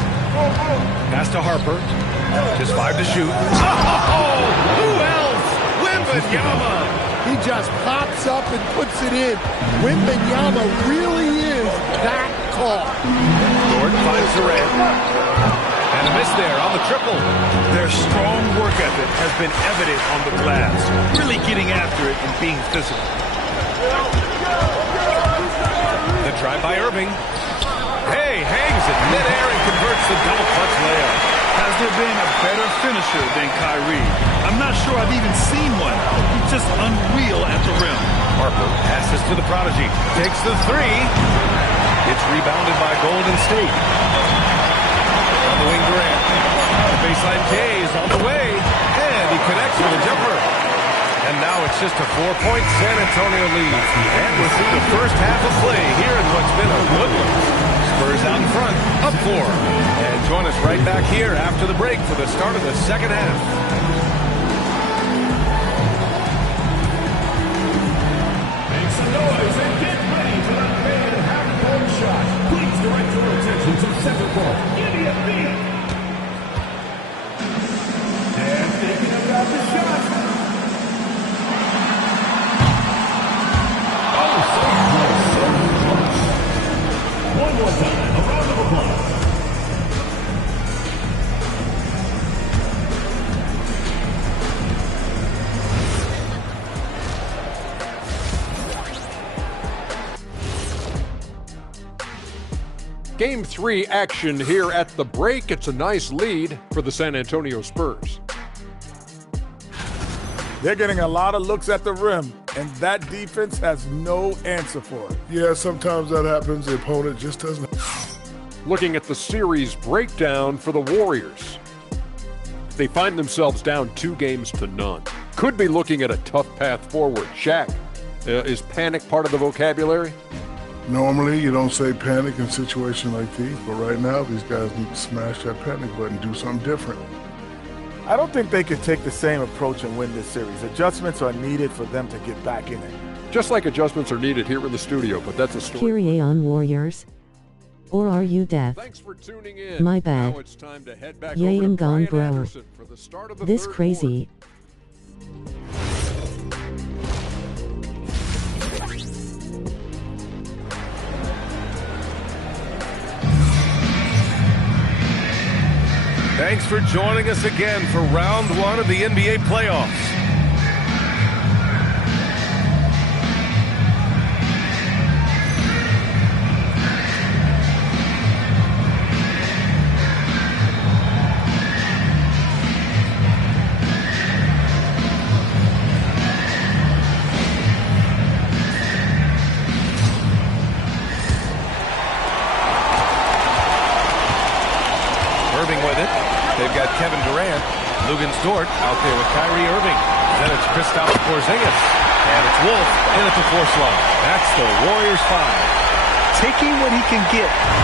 Pass to Harper. Just 5 to shoot. Oh, who else? Wembanyama. He just pops up and puts it in. Wembanyama really is that tall. Gordon finds Durant. And a miss there on the triple. Their strong work ethic has been evident on the glass. Really getting after it and being physical. The drive by Irving. Hey, hangs it midair and converts the double clutch layup. Has there been a better finisher than Kyrie? I'm not sure I've even seen one. He's just unreal at the rim. Harper passes to the prodigy. Takes the three. It's rebounded by Golden State. On the wing, Durant. The baseline K is on the way. And he connects with a jumper. And now it's just a 4-point San Antonio lead. And we're through the first half of play here in what's been a good one. Spurs out in front, up 4. And join us right back here after the break for the start of the second half. Make some noise and get ready for the main half-court shot. Please direct your attention to center court. Give me a beat. And thinking about the shot. One more time, a round of applause. Game 3 action here at the break. It's a nice lead for the San Antonio Spurs. They're getting a lot of looks at the rim, and that defense has no answer for it. Yeah, sometimes that happens. The opponent just doesn't. Looking at the series breakdown for the Warriors. They find themselves down 2-0. Could be looking at a tough path forward. Shaq, is panic part of the vocabulary? Normally, you don't say panic in situations like these, but right now, these guys need to smash that panic button, do something different. I don't think they could take the same approach and win this series. Adjustments are needed for them to get back in it. Just like adjustments are needed here in the studio, but that's a story. Kyrie on Warriors. Or are you deaf? Thanks for tuning in. My bad. Now it's time to head back Yay over and to gone, Brian bro. Anderson for the start of the This third crazy. for joining us again for round one of the NBA playoffs. Irving with it. They've got Kevin Durant. Dort out there with Kyrie Irving. Then it's Kristaps Porzingis. And it's Wolf in at the fourth line. That's the Warriors 5. Taking what he can get.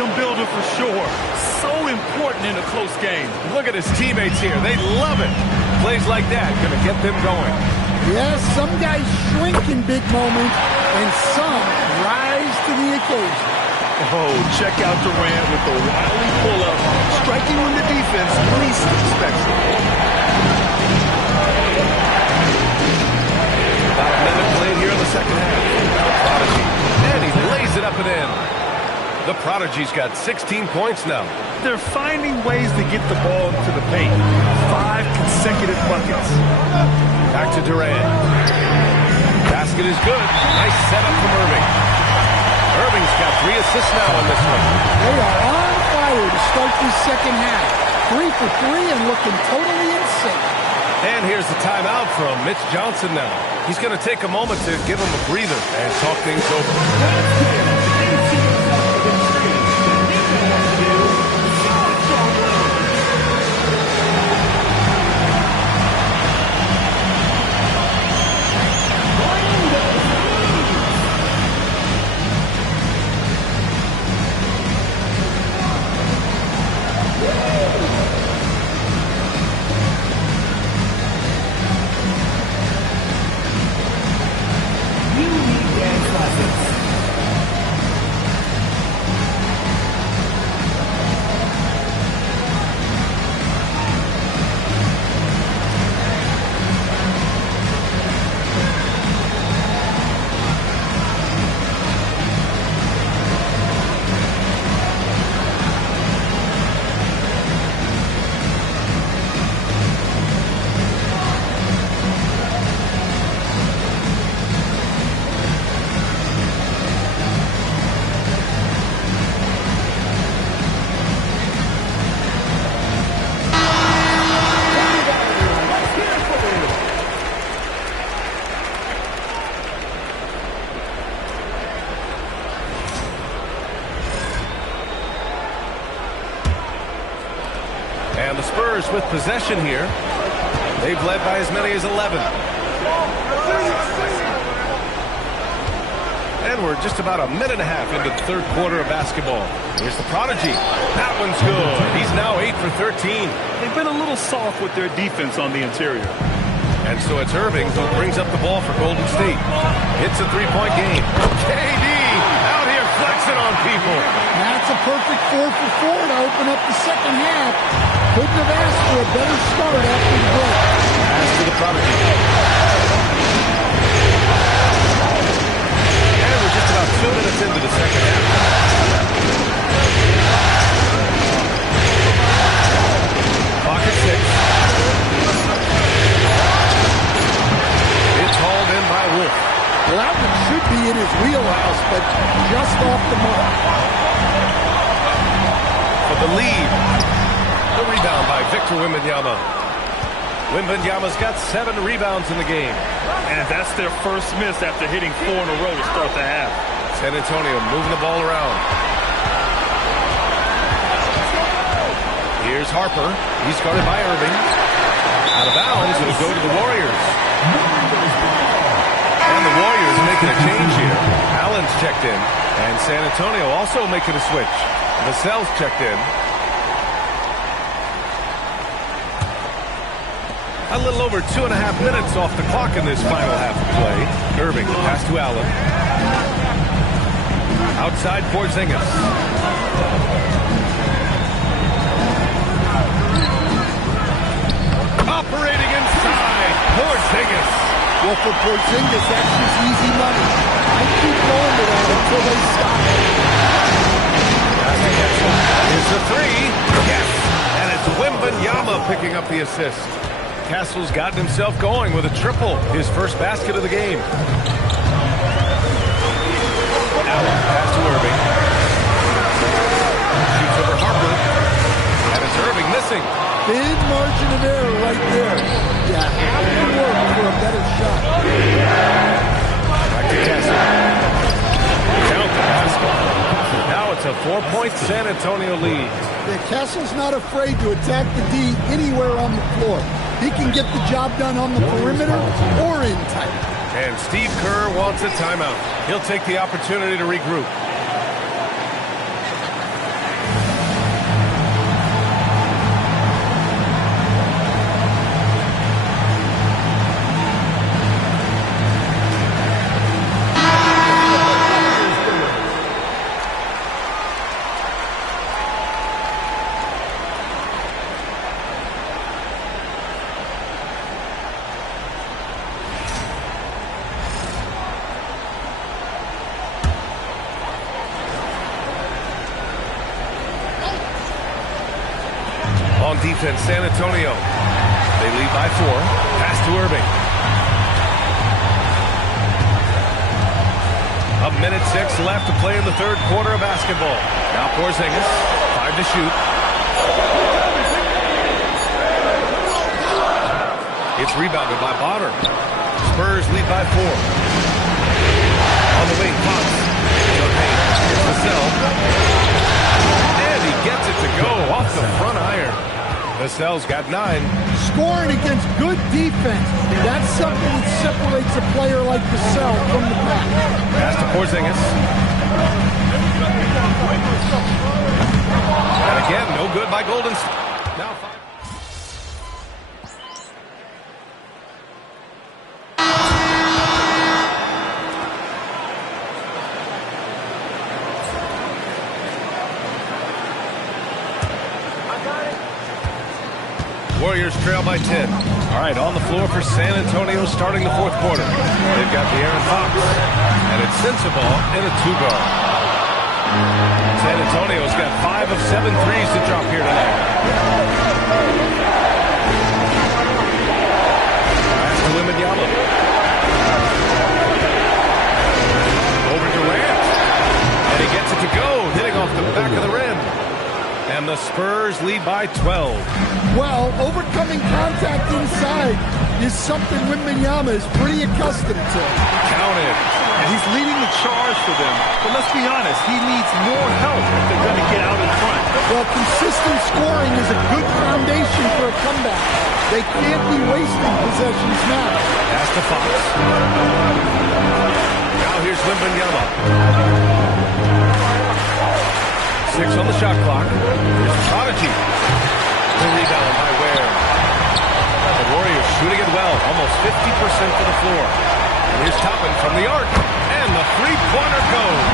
momentum builder for sure. So important in a close game. Look at his teammates here. They love it. Plays like that going to get them going. Yes, some guys shrink in big moments, and some rise to the occasion. Oh, check out Durant with the wily pull-up, striking when the defense least expects it. About a minute played here in the second half. The Prodigy, and he lays it up and in. The Prodigy's got 16 points now. They're finding ways to get the ball to the paint. 5 consecutive buckets. Back to Durant. Basket is good. Nice setup from Irving. Irving's got 3 assists now in this one. They are on fire to start this second half. 3 for 3 and looking totally in sync. And here's the timeout from Mitch Johnson now. He's going to take a moment to give him a breather and talk things over. And the Spurs with possession here. They've led by as many as 11. And we're just about a minute and a half into the third quarter of basketball. Here's the Prodigy. That one's good. He's now 8 for 13. They've been a little soft with their defense on the interior. And so it's Irving who brings up the ball for Golden State. Hits a three-point game. KD out here flexing on people. That's a perfect 4 for 4 to open up the second half. Couldn't have asked for a better start after the break. Pass to the Prodigy. And we're just about 2 minutes into the second half. Clock at 6. It's hauled in by Wolf. Well, that one should be in his wheelhouse, but just off the mark. For the lead. The rebound by Victor Wembanyama. Wembanyama's got 7 rebounds in the game. And that's their first miss after hitting 4 in a row to start the half. San Antonio moving the ball around. Here's Harper. He's guarded by Irving. Out of bounds. It'll go to the Warriors. And the Warriors making a change here. Allen's checked in. And San Antonio also making a switch. Vassell's checked in. A little over 2.5 minutes off the clock in this final half of play. Irving, pass to Allen. Outside Porzingis. Operating inside. Porzingis. Well, for Porzingis, that's just easy money. I keep going to that until they stop it. Here's the 3. Yes. And it's Wembanyama picking up the assist. Castle's gotten himself going with a triple. His first basket of the game. Allen, pass to Irving. Shoots over Harper. And it's Irving missing. Big margin of error right there. You have to work for a better shot. Back to Castle. Count the basket. Now it's a 4-point San Antonio lead. Yeah, Castle's not afraid to attack the D anywhere on the floor. He can get the job done on the perimeter or in tight. And Steve Kerr wants a timeout. He'll take the opportunity to regroup. defense, San Antonio. They lead by 4. Pass to Irving. 1:06 left to play in the third quarter of basketball. Now Porzingis, 5 to shoot. It's rebounded by Bonner. Spurs lead by 4. On the wing, Fox. Here's the cell. And he gets it to go off the front iron. Vassell's got 9. Scoring against good defense. That's something that separates a player like Vassell from the pack. Pass to Porzingis. And again, no good by Golden State. Now 5. Warriors trail by 10. All right, on the floor for San Antonio starting the fourth quarter. They've got De'Aaron Fox. And it's Sensabaugh in a 2-guard. San Antonio's got 5 of 7 threes to drop here tonight. Pass to Wembanyama. Over Durant. And he gets it to go, hitting off the back of the rim. And the Spurs lead by 12. Well, overcoming contact inside is something Wembanyama is pretty accustomed to. Counted. And he's leading the charge for them. But let's be honest, he needs more help if they're going to get out in front. Well, consistent scoring is a good foundation for a comeback. They can't be wasting possessions now. Pass to Fox. Now here's Wembanyama. 6 on the shot clock. Here's Prodigy. The rebound by Ware. The Warriors shooting it well. Almost 50% for the floor. And here's Toppin from the arc. And the three-pointer goes.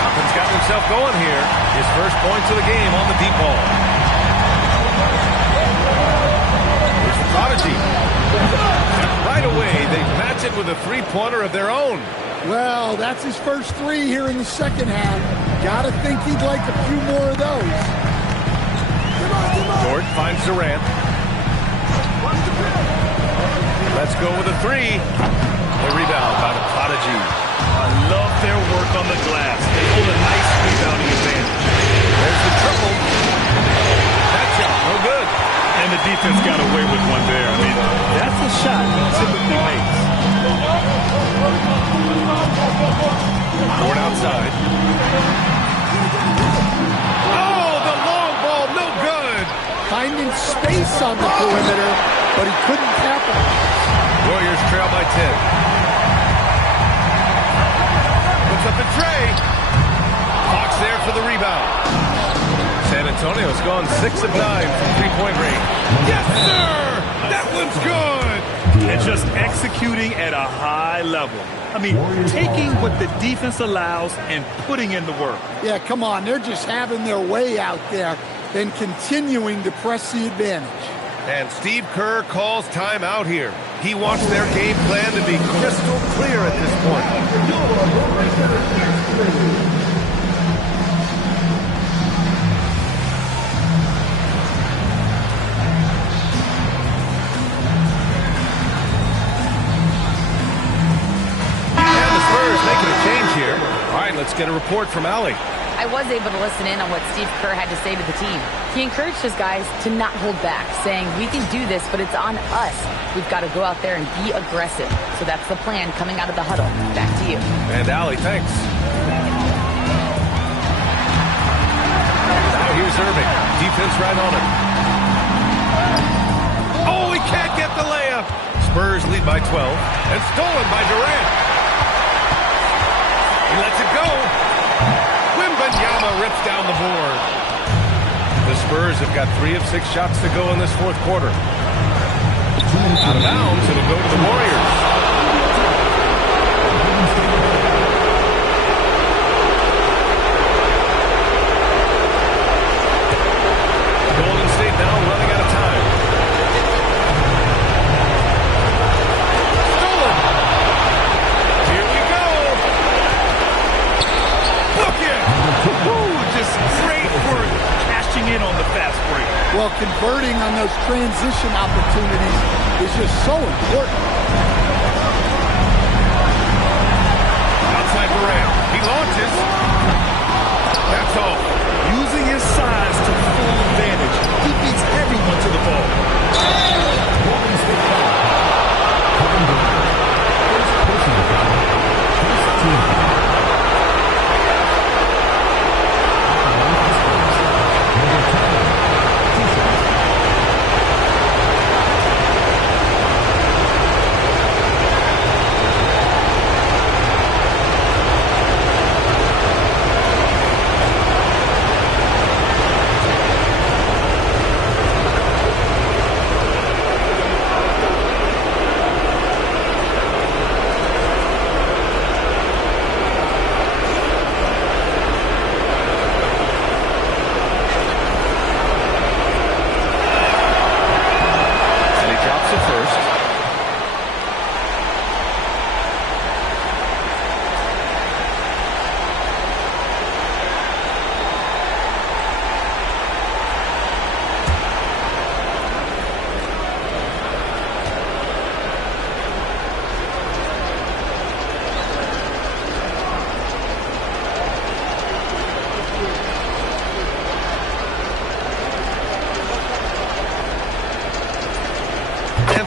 Toppin's got himself going here. His first points of the game on the deep ball. Here's the Prodigy. And right away, they match it with a three-pointer of their own. Well, that's his first 3 here in the second half. Gotta think he'd like a few more of those. Dort finds Durant. Let's go with a 3. The rebound by the Prodigy. I love their work on the glass. They hold a nice rebounding advantage. There's the triple. That shot, no good. And the defense got away with one there. I mean, that's a shot he typically makes. Ford outside. Oh, the long ball, no good. Finding space on the perimeter, but he couldn't capitalize. Warriors trail by 10. Puts up the tray. Fox there for the rebound. San Antonio's gone 6 of 9 from three-point range. Yes, sir! That one's good! And just executing at a high level. I mean, taking what the defense allows and putting in the work. Yeah, come on. They're just having their way out there and continuing to press the advantage. And Steve Kerr calls timeout here. He wants their game plan to be crystal clear at this point. Let's get a report from Allie. I was able to listen in on what Steve Kerr had to say to the team. He encouraged his guys to not hold back, saying, we can do this, but it's on us. We've got to go out there and be aggressive. So that's the plan coming out of the huddle. Back to you. And Allie, thanks. Now here's Irving. Defense right on him. Oh, he can't get the layup. Spurs lead by 12. And stolen by Durant. He lets it go. Wembanyama rips down the board. The Spurs have got 3 of 6 shots to go in this fourth quarter. Out of bounds, it'll go to the Warriors. Golden State now running out of time. Stolen. Here we go. Just great work cashing in on the fast break. Well, converting on those transition opportunities is just so important. Outside Durant. He launches. That's all. Using his size to full advantage. He beats everyone to the ball.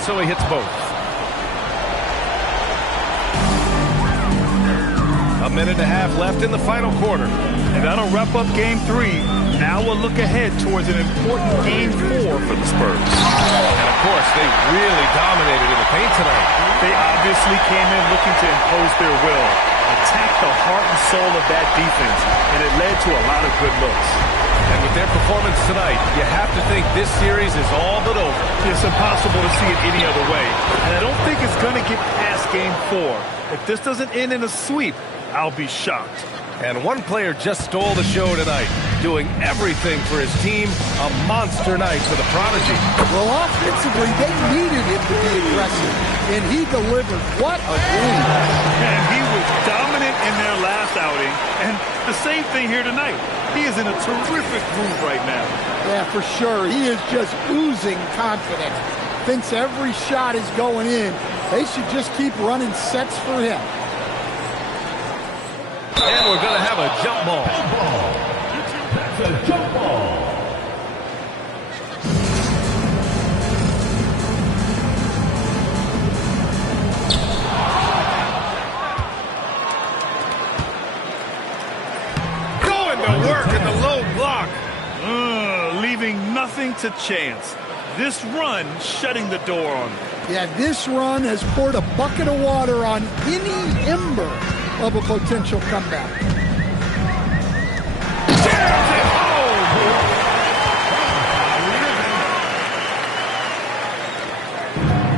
So he hits both. A minute and a half left in the final quarter. And that'll wrap up game 3. Now we'll look ahead towards an important game 4 for the Spurs. And of course, they really dominated in the paint tonight. They obviously came in looking to impose their will, attack the heart and soul of that defense, and it led to a lot of good looks. And with their performance tonight, you have to think this series is all but over. It's impossible to see it any other way. And I don't think it's going to get past game 4. If this doesn't end in a sweep, I'll be shocked. And one player just stole the show tonight, doing everything for his team. A monster night for the Prodigy. Well, offensively, they needed him to be aggressive, and he delivered. What a game. And he was dominant in their last outing, and the same thing here tonight. He is in a terrific groove right now. Yeah, for sure. He is just oozing confidence. Thinks every shot is going in. They should just keep running sets for him. And we're going to have a jump ball. That's a jump ball. Going to work in the low block. Leaving nothing to chance. This run shutting the door on them. Yeah, this run has poured a bucket of water on any ember of a potential comeback.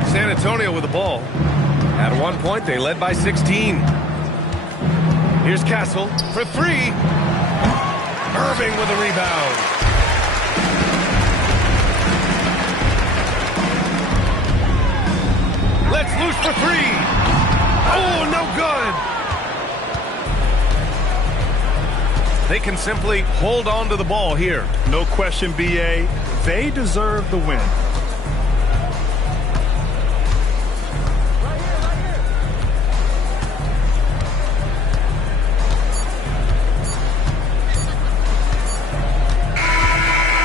San Antonio with the ball. At one point, they led by 16. Here's Castle for 3. Irving with a rebound. Let's loose for 3. Oh, no good. They can simply hold on to the ball here. No question, B.A. They deserve the win.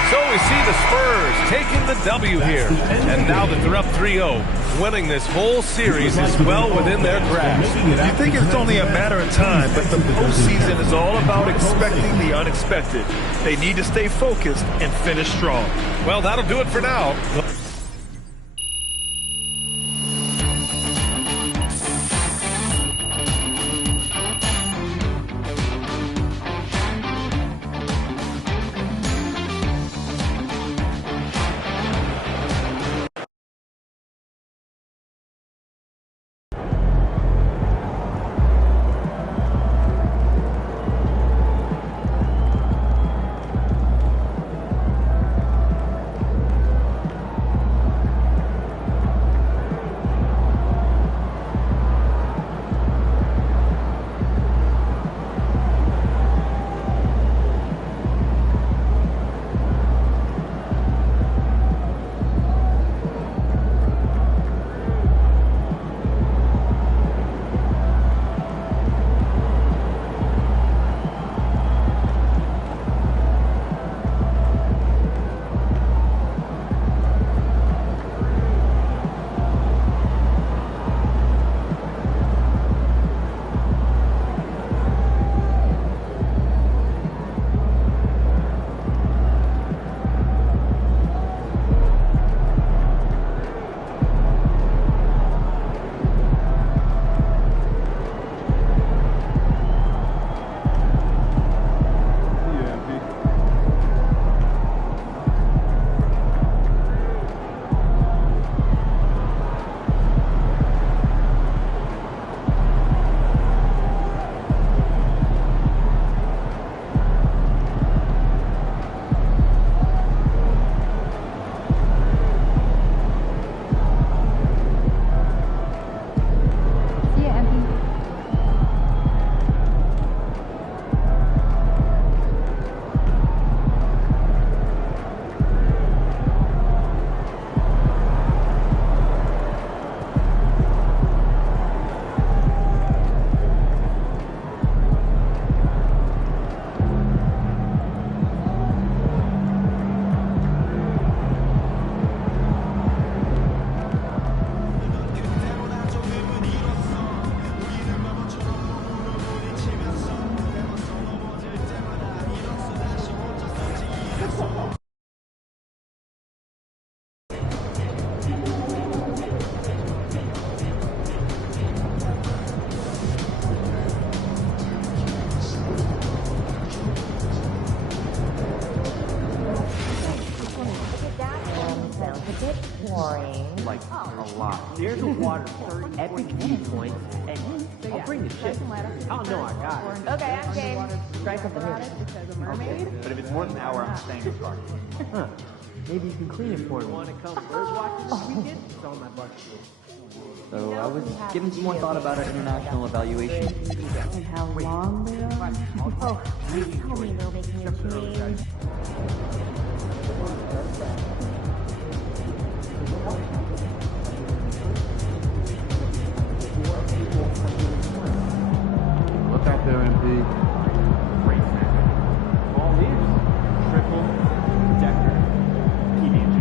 So we see the Spurs taking the W here. And now that they're up 3-0, winning this whole series is well within their grasp. You think it's only a matter of time, but the postseason is all about expecting the unexpected. They need to stay focused and finish strong. Well, that'll do it for now. shit. Oh, no, I got it. Okay, I'm game. Try something here. Mermaid? But if it's more than an hour, I'm staying in the car. Huh. Maybe you can clean it for me. Want to come bird watching this weekend? It's on my bucket list. So I was giving some more thought about our international evaluation. And how long they are? Oh, please tell me they'll make me a change. Look out there, MP. All ears. Triple, decker, PB&J.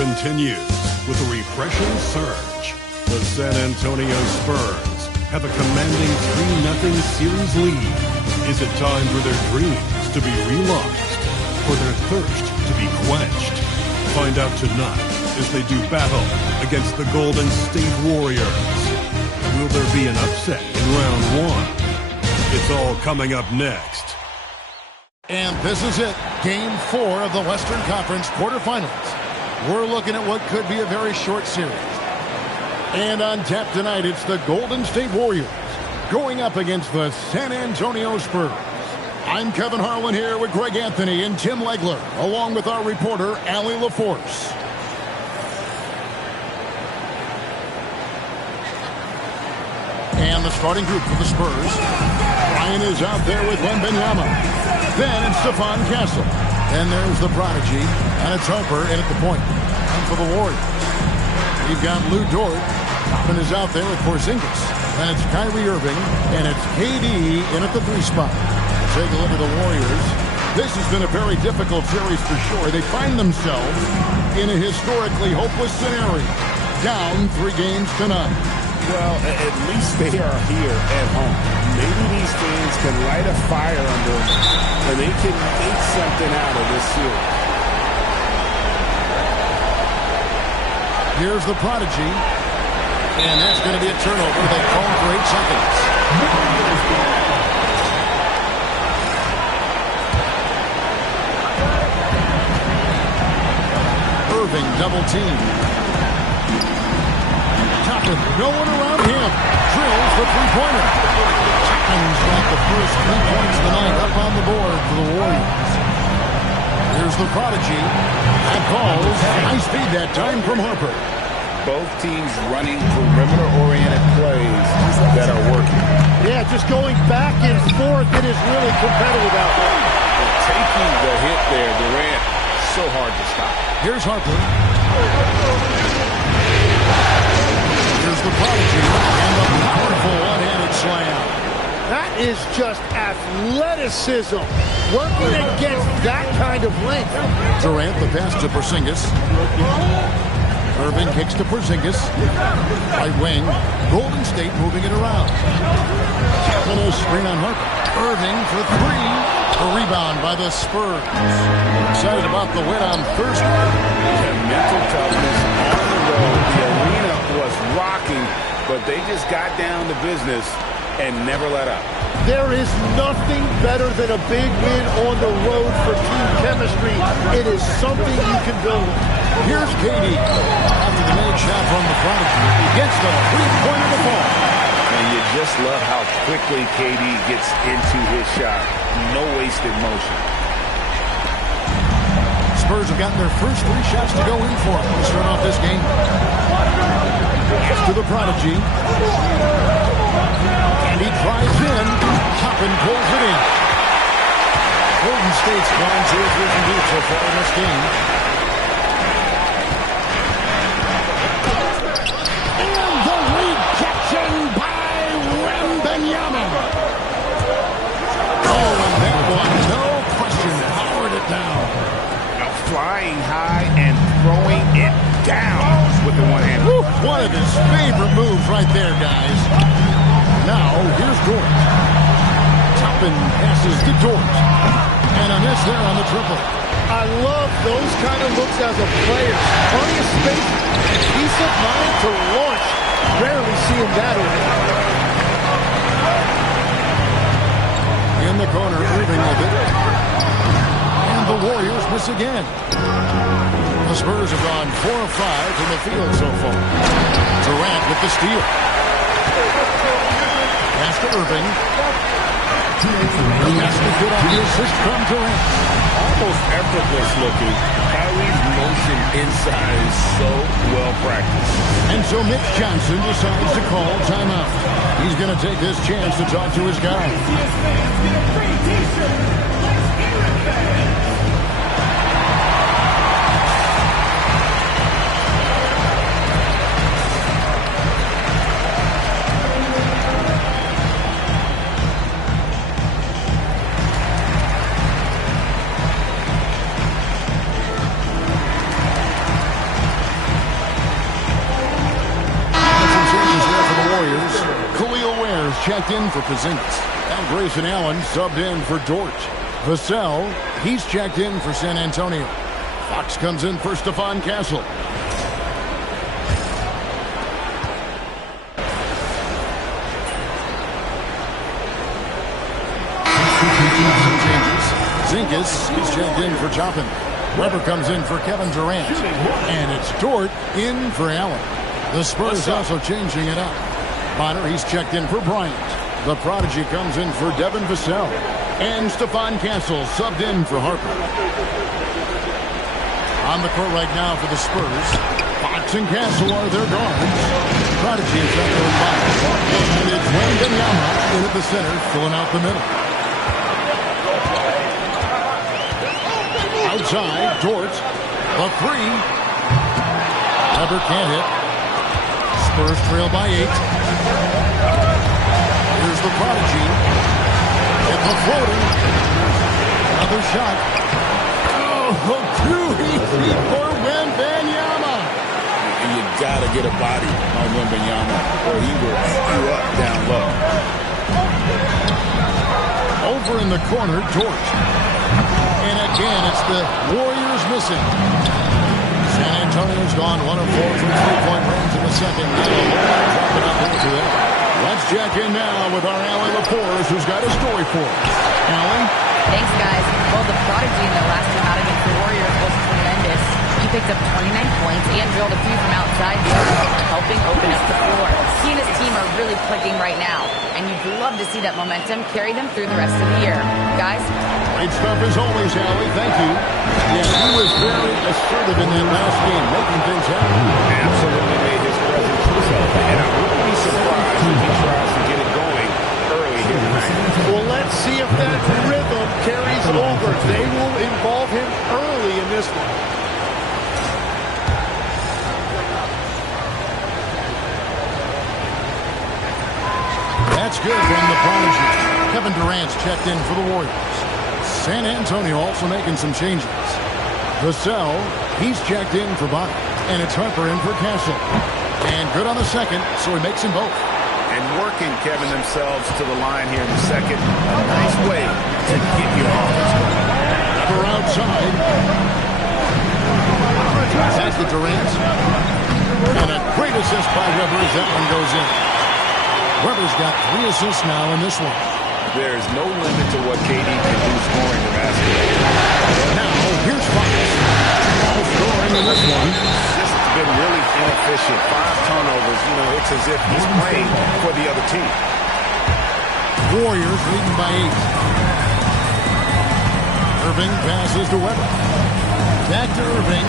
Continues with a refreshing surge. The San Antonio Spurs have a commanding 3-0 series lead. Is it time for their dreams to be realized? For their thirst to be quenched? Find out tonight as they do battle against the Golden State Warriors. Will there be an upset in round one? It's all coming up next. And this is it. Game 4 of the Western Conference quarterfinals. We're looking at what could be a very short series. And on tap tonight, it's the Golden State Warriors going up against the San Antonio Spurs. I'm Kevin Harlan here with Greg Anthony and Tim Legler, along with our reporter, Allie LaForce. And the starting group for the Spurs. Ryan is out there with Wembanyama. Then it's Stephon Castle. And there's the prodigy, and it's Harper in at the point. And for the Warriors, we've got Lou Dort, Toppin is out there with Porzingis. And it's Kyrie Irving. And it's KD in at the 3 spot. Take a look at the Warriors. This has been a very difficult series for sure. They find themselves in a historically hopeless scenario. Down 3 games to none. Well, at least they are here at home. Maybe these fans can light a fire under them, and they can make something out of this series. Here's the Prodigy. And that's going to be a turnover. They call for 8 seconds. Irving double team. Toppin, no one around him. Drills the 3-pointer. Toppin's got the first 3 points tonight up on the board for the Warriors. Here's the Prodigy. That calls. High speed that time from Harper. Both teams running perimeter-oriented plays that are working. Yeah, just going back and forth. It is really competitive out there. Taking the hit there, Durant, so hard to stop. Here's Harper. Here's the Prodigy. And the powerful one-handed slam. That is just athleticism. Working against that kind of length. Durant, the pass to Porzingis. Irving kicks to Porzingis. Right wing. Golden State moving it around. Little screen on Harper. Irving for 3. A rebound by the Spurs. Excited about the win on Thursday. The mental toughness on the road. The arena was rocking, but they just got down to business and never let up. There is nothing better than a big win on the road for team chemistry. It is something you can build. Here's KD. After the made shot from the Prodigy, he gets the 3-pointer to fall. And you just love how quickly KD gets into his shot. No wasted motion. Spurs have gotten their first 3 shots to go in for them to start off this game. Pass to the Prodigy. And he drives in. Toppin pulls it in. Golden State's gone 2 or 3 from deep so far in this game. And the rejection by Wembanyama. Oh, and that one, no question, powered it down. Flying high and throwing it down with the one hand. One of his favorite moves right there, guys. Now, here's Dort. Toppin passes to Dort. And a miss there on the triple. I love those kind of looks as a player. Plenty of space and peace of mind to launch. Rarely seeing that over. In the corner, Irving with it. And the Warriors miss again. The Spurs have gone 4 of 5 from the field so far. Durant with the steal. Pass to Irving. He has to get on the assist from Durant. Almost effortless looking. Kyrie's motion inside is so well practiced. And so Mitch Johnson decides to call timeout. He's going to take this chance to talk to his guys. Checked in for Porzingis. And Grayson Allen subbed in for Dort. Vassell, he's checked in for San Antonio. Fox comes in for Stephon Castle. Zinkas, he's checked in for Toppin. Weber comes in for Kevin Durant. And it's Dort in for Allen. The Spurs also changing it up. Bonner, he's checked in for Bryant. The Prodigy comes in for Devin Vassell. And Stephon Castle subbed in for Harper. On the court right now for the Spurs. Fox and Castle are their guards. Prodigy is at their line. And it's Wembanyama in at the center, filling out the middle. Outside, Dort. The 3. Weber can't hit. Spurs trail by 8. Here's the Prodigy. It's a floater. Another shot. Oh, too easy for Wembanyama. You got to get a body on Wembanyama or he will eat you up down low. Over in the corner, Dort. And again, it's the Warriors missing. San Antonio's gone 1 of 4 from three-point range in the second. Dropping up into it. Let's check in now with our Allie Laporte, who's got a story for us. Allie? Thanks, guys. Well, the prodigy in the last time out against the Warriors was tremendous. He picked up 29 points and drilled a few from outside, helping open up the floor. He and his team are really clicking right now, and you'd love to see that momentum carry them through the rest of the year. Guys? Great stuff as always, Allie. Thank you. Yeah, he was very assertive in that last game, making things happen. Absolutely made his presence felt, and I wouldn't be surprised if he tries to get it going early here tonight. Well, let's see if that rhythm carries over. They will involve him early in this one. That's good from the Prodigy. Kevin Durant's checked in for the Warriors. San Antonio also making some changes. Vassell, he's checked in for Bobby. And it's Harper in for Castle. And good on the second, so he makes them both. And working Kevin themselves to the line here in the second. A nice way to get you off this one. Weber outside. That's the Durant. And a great assist by Weber as that one goes in. Weber's got 3 assists now in this one. There's no limit to what KD can do scoring the basketball. Now, here's Fox. All scoring in this one. Just been really inefficient. 5 turnovers. You know, it's as if he's playing for the other team. Warriors leading by 8. Irving passes to Weber. Back to Irving.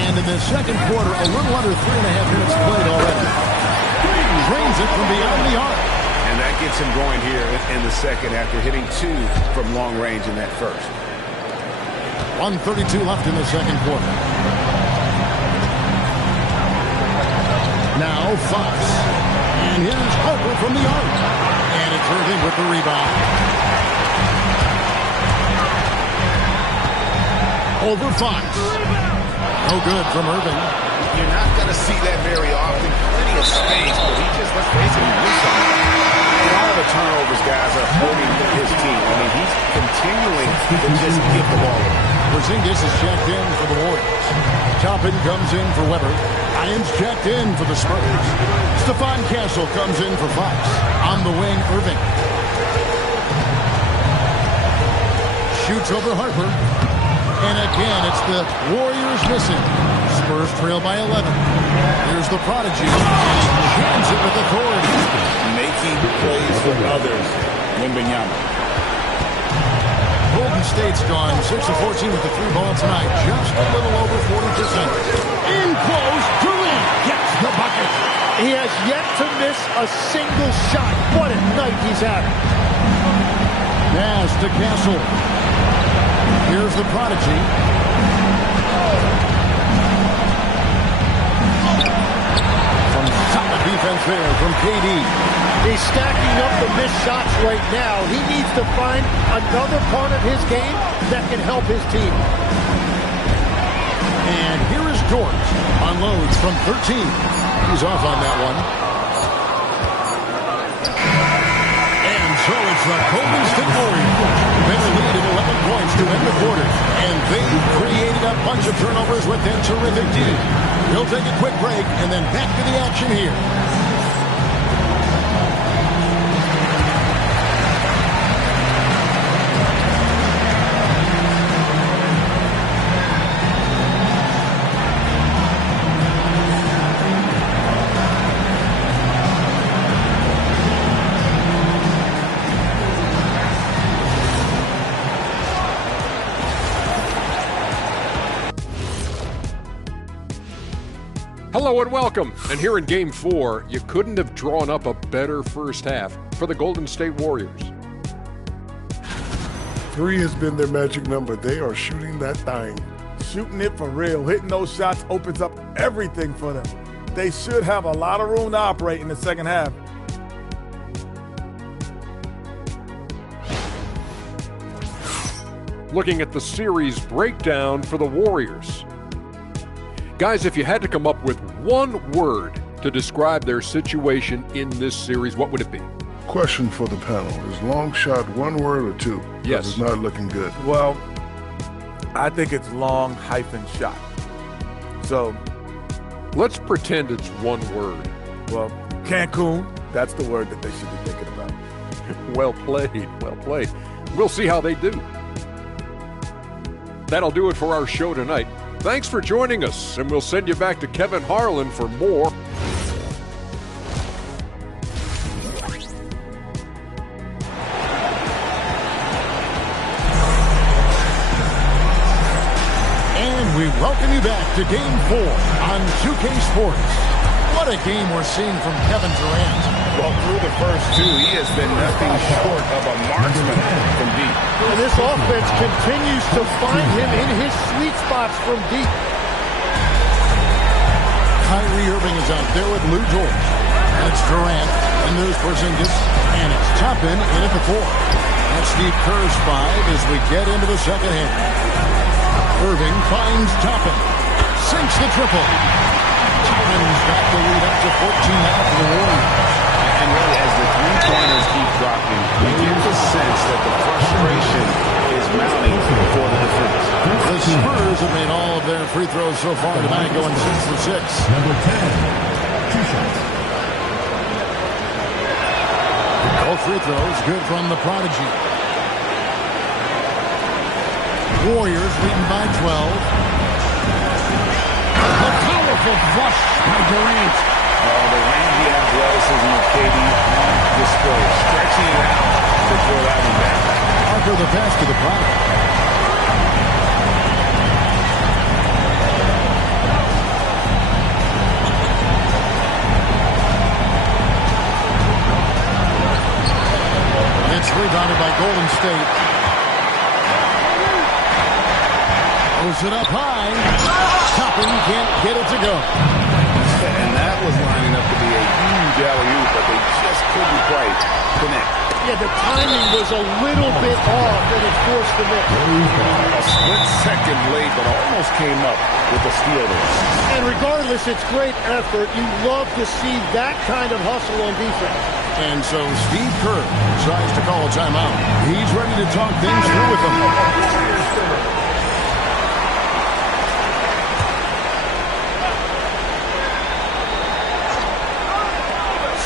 And in the second quarter, a little under 3.5 minutes played already. Drains it from beyond the arc. And that gets him going here in the second after hitting 2 from long range in that first. 1:32 left in the second quarter. Now Fox. And here's Harper from the arc. And it's Irving with the rebound. Over Fox. No good from Irving. You're not going to see that very often. Plenty of space, but he just, let's face it, he moves on it. And all the turnovers, guys, are hurting his team. I mean, he's continuing to just give the ball away. Porzingis is checked in for the Warriors. Toppin comes in for Weber. Irons checked in for the Spurs. Stephon Castle comes in for Fox. On the wing, Irving. Shoots over Harper. And again, it's the Warriors missing. Spurs trail by 11. Here's the Prodigy. Hands it with authority. Making plays for others. Wembanyama. Golden State's gone 6 of 14 with the 3-ball tonight. Just a little over 40%. In close, Durant gets the bucket. He has yet to miss a single shot. What a night he's having. Pass to Castle. Here's the Prodigy. Some solid defense there from KD. He's stacking up the missed shots right now. He needs to find another part of his game that can help his team. And here is Dort. Unloads from 13. He's off on that one. And so it's the Golden State Warriors. Better lead at 11 points to end the quarter. And they've created a bunch of turnovers with their terrific team. We'll take a quick break and then back to the action here. Hello and welcome. And here in Game 4, you couldn't have drawn up a better first half for the Golden State Warriors. 3 has been their magic number. They are shooting that thing shooting it for real. Hitting those shots opens up everything for them. They should have a lot of room to operate in the second half. Looking at the series breakdown for the Warriors. Guys, if you had to come up with one word to describe their situation in this series, what would it be? Question for the panel. Is long shot one word or two? Yes. It's not looking good. Well, I think it's long-shot. So let's pretend it's one word. Well, Cancun, that's the word that they should be thinking about. Well played, well played. We'll see how they do. That'll do it for our show tonight. Thanks for joining us, and we'll send you back to Kevin Harlan for more. And we welcome you back to Game 4 on 2K Sports. What a game we're seeing from Kevin Durant. Well, through the first two, he has been nothing short of a marksman from deep. And this offense continues to find him in his sweet spots from deep. Kyrie Irving is out there with Lou George. And it's Durant. And there's Porzingis. And it's Toppin in at the 4. That's Steve Kerr's 5 as we get into the second half. Irving finds Toppin. Sinks the triple. Toppin's got the lead up to 14 now for the Warriors. And really, as the three-pointers keep dropping, we get the sense that the frustration is mounting for the defense. The Spurs have made all of their free throws so far tonight, going 6 for 6. Number 10, 2 shots. Both free throws good from the prodigy. Warriors leading by 12. A powerful flush by Durant. The rangy athleticism of KD on display, stretching it out to throw that one back. Parker the pass to the product. It's rebounded by Golden State. Throws it up high. Toppin can't get it to go. And that was lining up to be a huge alley-oop, but they just couldn't quite connect. Yeah, the timing was a little bit off, and it forced the miss. A split second late, but almost came up with a steal there. And regardless, it's great effort. You love to see that kind of hustle on defense. And so Steve Kerr decides to call a timeout. He's ready to talk things through with them.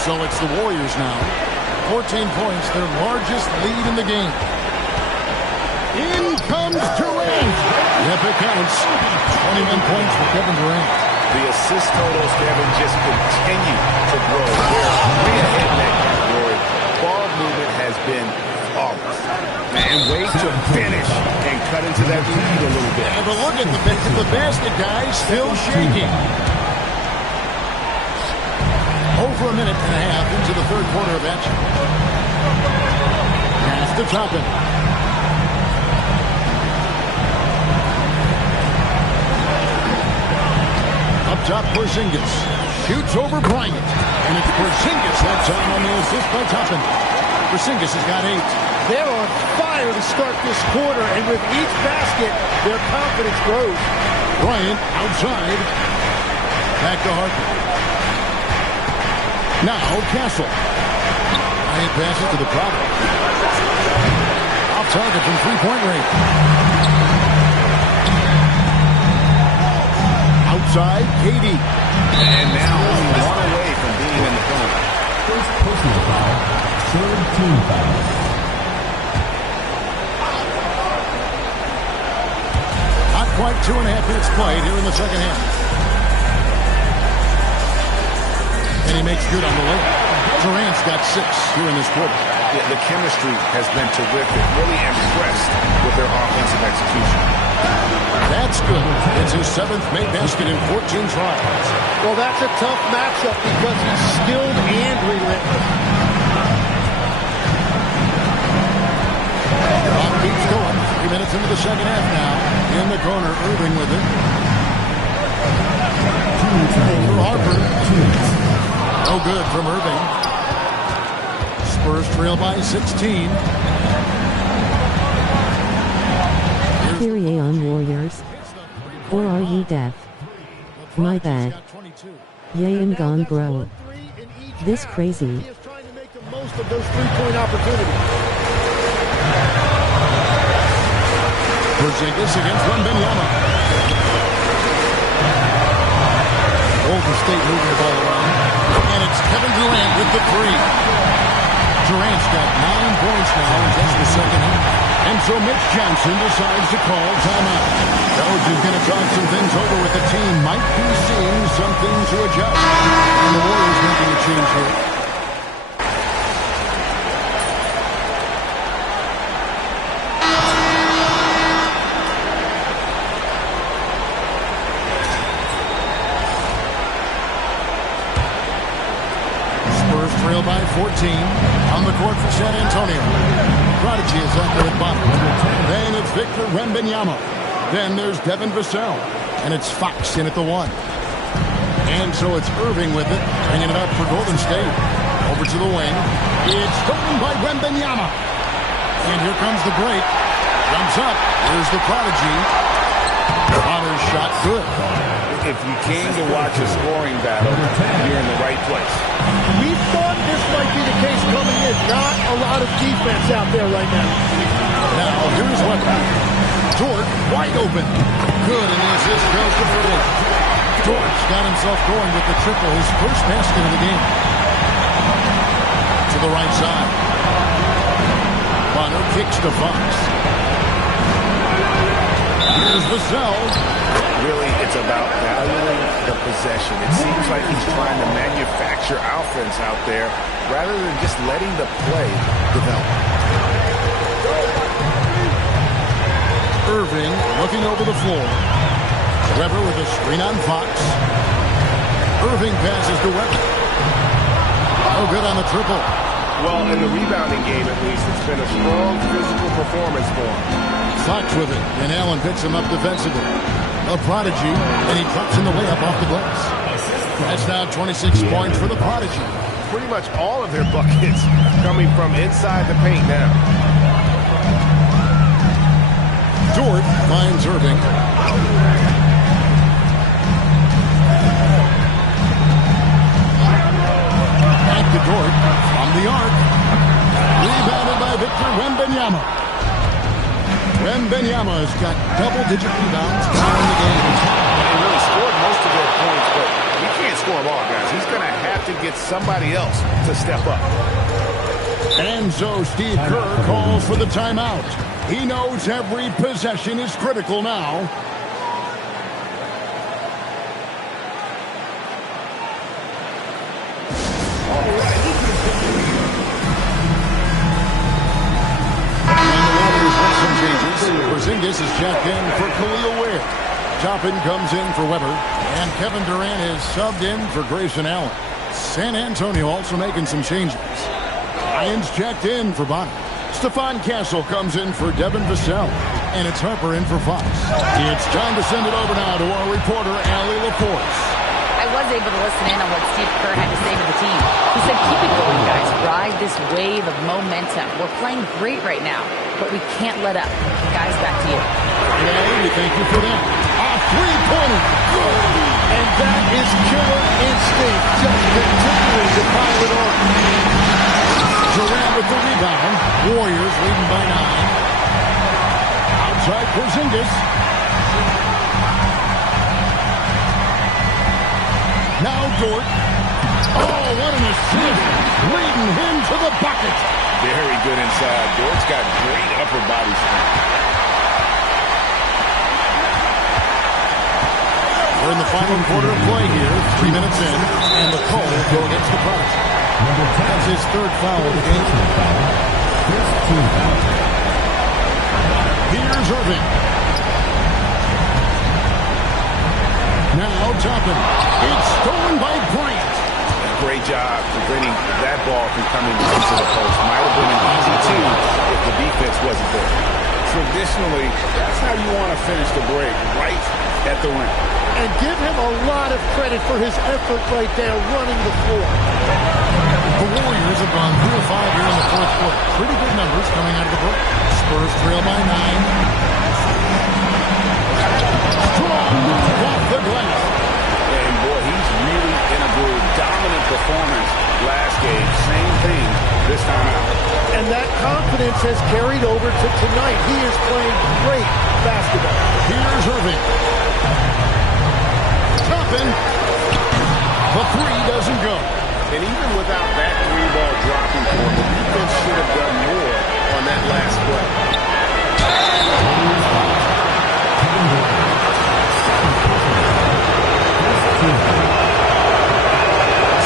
So it's the Warriors now. 14 points, their largest lead in the game. In comes Durant. Yep, it counts. 21 points for Kevin Durant. The assist totals, Kevin, just continue to grow. They're way ahead that category. Ball movement has been flawless. And way to finish and cut into that lead a little bit. Yeah, but look at the basket, guys, still shaking. Over a minute and a half into the third quarter of action. Pass to Toppin. Up top, Porzingis. Shoots over Bryant. And it's Porzingis that time on the assist by Toppin. Porzingis has got 8. They're on fire to start this quarter, and with each basket, their confidence grows. Bryant outside. Back to Harper. Now, Castle. Bryant passes to the product. Off target from three-point range. Outside, KD. And now only one away from being in the corner. First personal foul, third team foul. Not quite 2.5 minutes played here in the second half. And he makes good on the layup. Durant's got 6 here in this quarter. Yeah, the chemistry has been terrific. Really impressed with their offensive execution. That's good. It's his 7th made basket in 14 tries. Well, that's a tough matchup because he's skilled and relentless. Clock keeps going. 3 minutes into the second half now. In the corner, Irving with it. Over Harper. No good from Irving. Spurs trail by 16. Kyrie on Warriors. Or are ye deaf? My bad. Yay and gone bro. This crazy. Most of those three-point opportunities. Porzingis against Wembanyama. Golden State moving the ball around. And it's Kevin Durant with the three. Durant's got 9 points now in just the second half. And so Mitch Johnson decides to call timeout. Coach is going to talk some things over with the team. Might be seeing something to adjust. And the Warriors making a change here. Trail by 14 on the court for San Antonio. Prodigy is out there at bottom. Then it's Victor Wembanyama. Then there's Devin Vassell. And it's Fox in at the 1. And so it's Irving with it, bringing it up for Golden State. Over to the wing. It's stolen by Wembanyama. And here comes the break. Jumps up. Here's the Prodigy. Potter's shot good. If you came to watch a scoring battle, you're in the right place. We thought this might be the case coming in. Not a lot of defense out there right now. Now, here's what Dort, wide open. Good, and the assist goes to Ford. Dort's got himself going with the triple, his first basket of the game. To the right side. Bonner kicks to Fox. Here's Vassell. Really, it's about valuing the possession. It seems like he's trying to manufacture offense out there rather than just letting the play develop. Irving looking over the floor. Weber with a screen on Fox. Irving passes to Weber. No good on the triple. Well, in the rebounding game, at least, it's been a strong physical performance for him. Fox with it, and Allen picks him up defensively. A Prodigy, and he drops in the layup off the glass. That's now 26 points for the Prodigy. Pretty much all of their buckets coming from inside the paint now. Dort finds Irving. Back to Dort from the arc. Rebounded by Victor Wembanyama. Wembanyama has got double-digit rebounds in the game. He really scored most of their points, but he can't score them all, guys. He's going to have to get somebody else to step up. And so Steve Kerr calls for the timeout. He knows every possession is critical now. Porzingis is checked in for Khalil Ware. Toppin comes in for Weber. And Kevin Durant is subbed in for Grayson Allen. San Antonio also making some changes. Lyons checked in for Bonner. Stephon Castle comes in for Devin Vassell. And it's Harper in for Fox. It's time to send it over now to our reporter, Allie LaForce. I was able to listen in on what Steve Kerr had to say to the team. He said, keep it going, guys. Ride this wave of momentum. We're playing great right now, but we can't let up. Guys, back to you. Yeah, we thank you for that. A three-pointer. And that is killer instinct. Just continuing to pile it on. Durant with the rebound. Warriors leading by 9. Outside Porzingis. Now Dort. Oh, what an assist. Leading him to the bucket. Very good inside. Dort's got great upper body strength. We're in the final quarter of play here. 3 minutes in. And the call will go against the Prodigy. That's his third foul of the game. Here's Irving. Now Toppin. It's stolen by Bryant. Great job preventing that ball from coming into the post. Might have been an easy two if the defense wasn't there. Traditionally, that's how you want to finish the break, right at the rim. And give him a lot of credit for his effort right there running the floor. The Warriors have gone 3 of 5 here in the fourth quarter. Pretty good numbers coming out of the break. Spurs trail by 9. Strong move off the glass. And boy, he's really in a groove. Dominant performance last game. Same thing this time out. And that confidence has carried over to tonight. He is playing great basketball. Here's Irving. Toppin. The three doesn't go. And even without that three-ball dropping for him, the defense should have done more on that last play.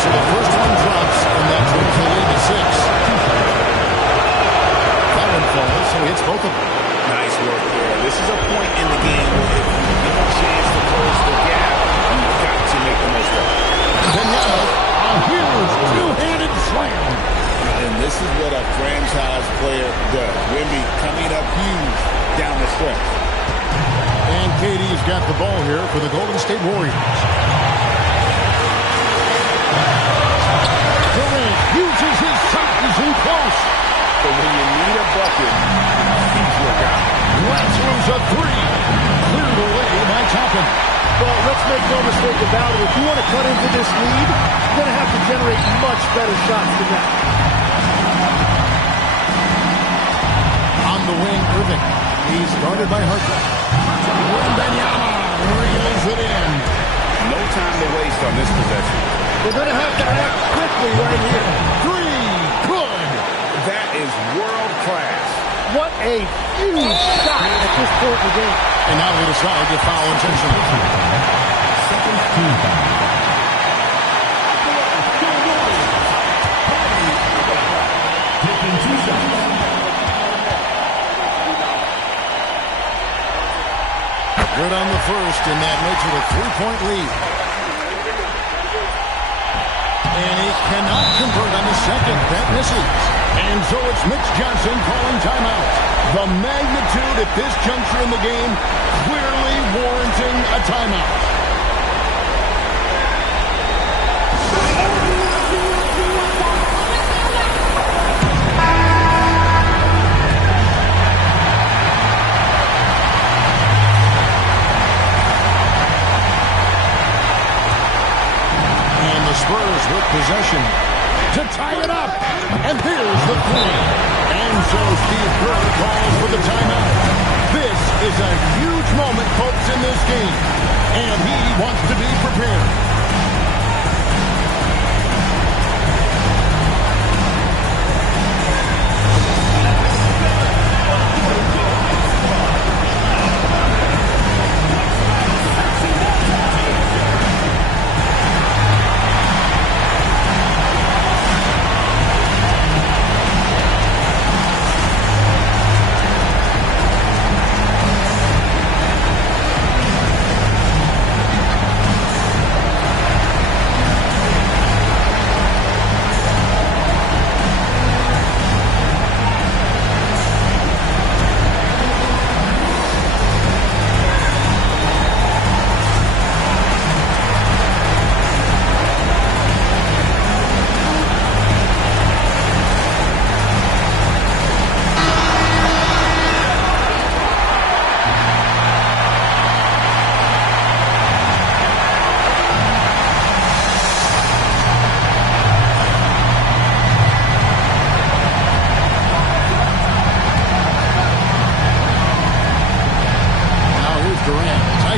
So the first one drops, and that brings the lead to 6. That one falls, so it's both of them. Nice work there. This is a point in the game where if you get a chance to close the gap, you've got to make the most of it. And now, a huge two-handed slam. And this is what a franchise player does. Wemby coming up huge down the stretch. And KD's got the ball here for the Golden State Warriors. Durant uses his size and close. But when you need a bucket, he's your guy. Lazarus a three. Cleared away by Toppin. Well, let's make no mistake about it. If you want to cut into this lead, you're going to have to generate much better shots than that. On the wing, Irving. He's guarded by Harper. Wembanyama reels it in. No time to waste on this possession. They're going to have to act quickly right here. Three. Good. That is world class. What a huge shot at this point in the game. And now they decide to foul intentionally. Second team foul. Taking 2 shots. Good on the first, and that makes it a 3-point lead. And he cannot convert on the second. That misses. And so it's Mitch Johnson calling timeout. The magnitude at this juncture in the game clearly warranting a timeout. And the Spurs with possession to tie it up. And here's the three. And so Steve Kerr calls for the timeout. This is a huge moment, folks, in this game. And he wants to be prepared.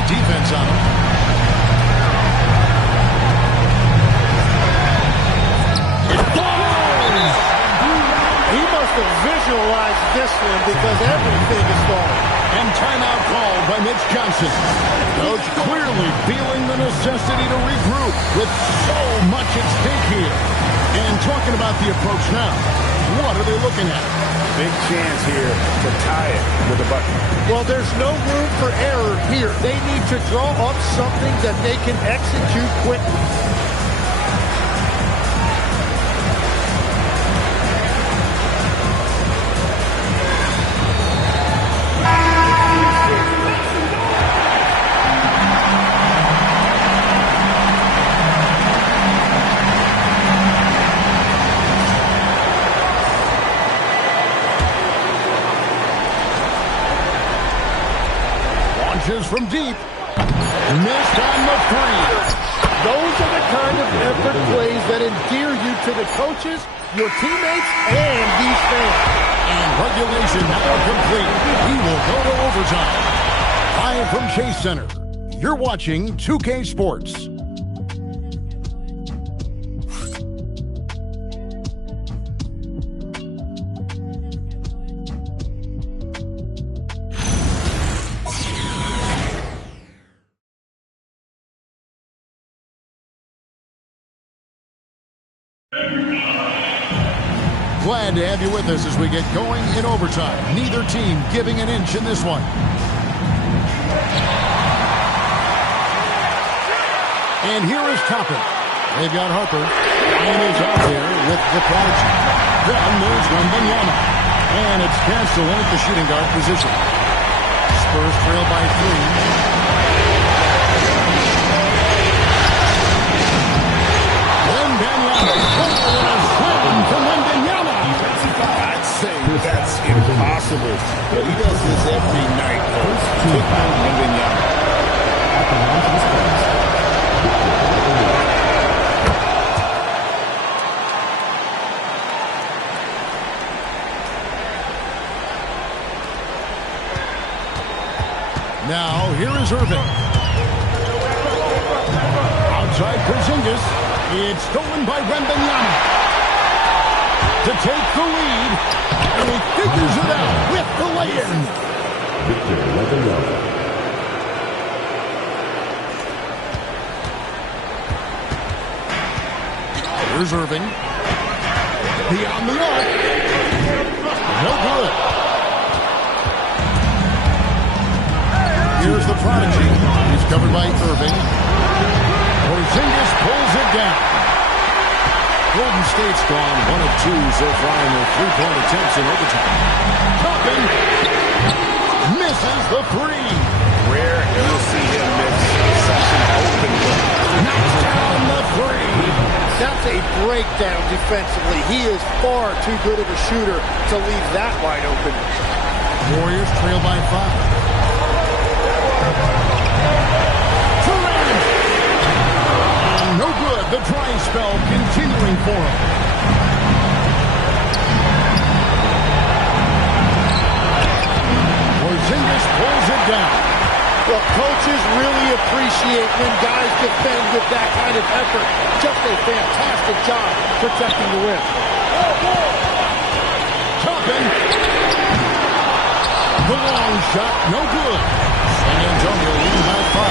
Defense on him. It falls! He must have visualized this one because everything is falling. And timeout called by Mitch Johnson. Coach clearly feeling the necessity to regroup with so much at stake here. And talking about the approach now, what are they looking at? Big chance here to tie it with a bucket. Well, there's no room for error here. They need to draw up something that they can execute quickly. from deep. Missed on the three. Those are the kind of effort plays that endear you to the coaches, your teammates, and these fans. And regulation now complete. He will go to overtime. Live from Chase Center, you're watching 2K Sports. Glad to have you with us as we get going in overtime. Neither team giving an inch in this one. And here is Toppin. They've got Harper. Ryan is out there with the prodigy. Then there's Wembanyama. And it's Castle in at the shooting guard position. Spurs trail by 3. I'd say that's impossible, but he does this every night, folks. Take on Wembanyama. Now, here is Irving. Outside Porzingis. It's stolen by Wembanyama. To take the lead, and he figures it out with the lay-in. Victor Wembanyama. Here's Irving. Beyond the arc. No good. Here's the prodigy. He's covered by Irving. Porzingis pulls it down. Golden State's gone 1 of 2 so far in their three-point attempts in overtime. Toppin misses the three. Rare you'll see him miss such an open look. Knocks down the three. That's a breakdown defensively. He is far too good of a shooter to leave that wide open. Warriors trail by 5. No good. The dry spell continuing for him. Porzingis pulls it down. Well, coaches really appreciate when guys defend with that kind of effort. Just a fantastic job protecting the rim. Toppin. The long shot, no good. San Antonio leading by 5.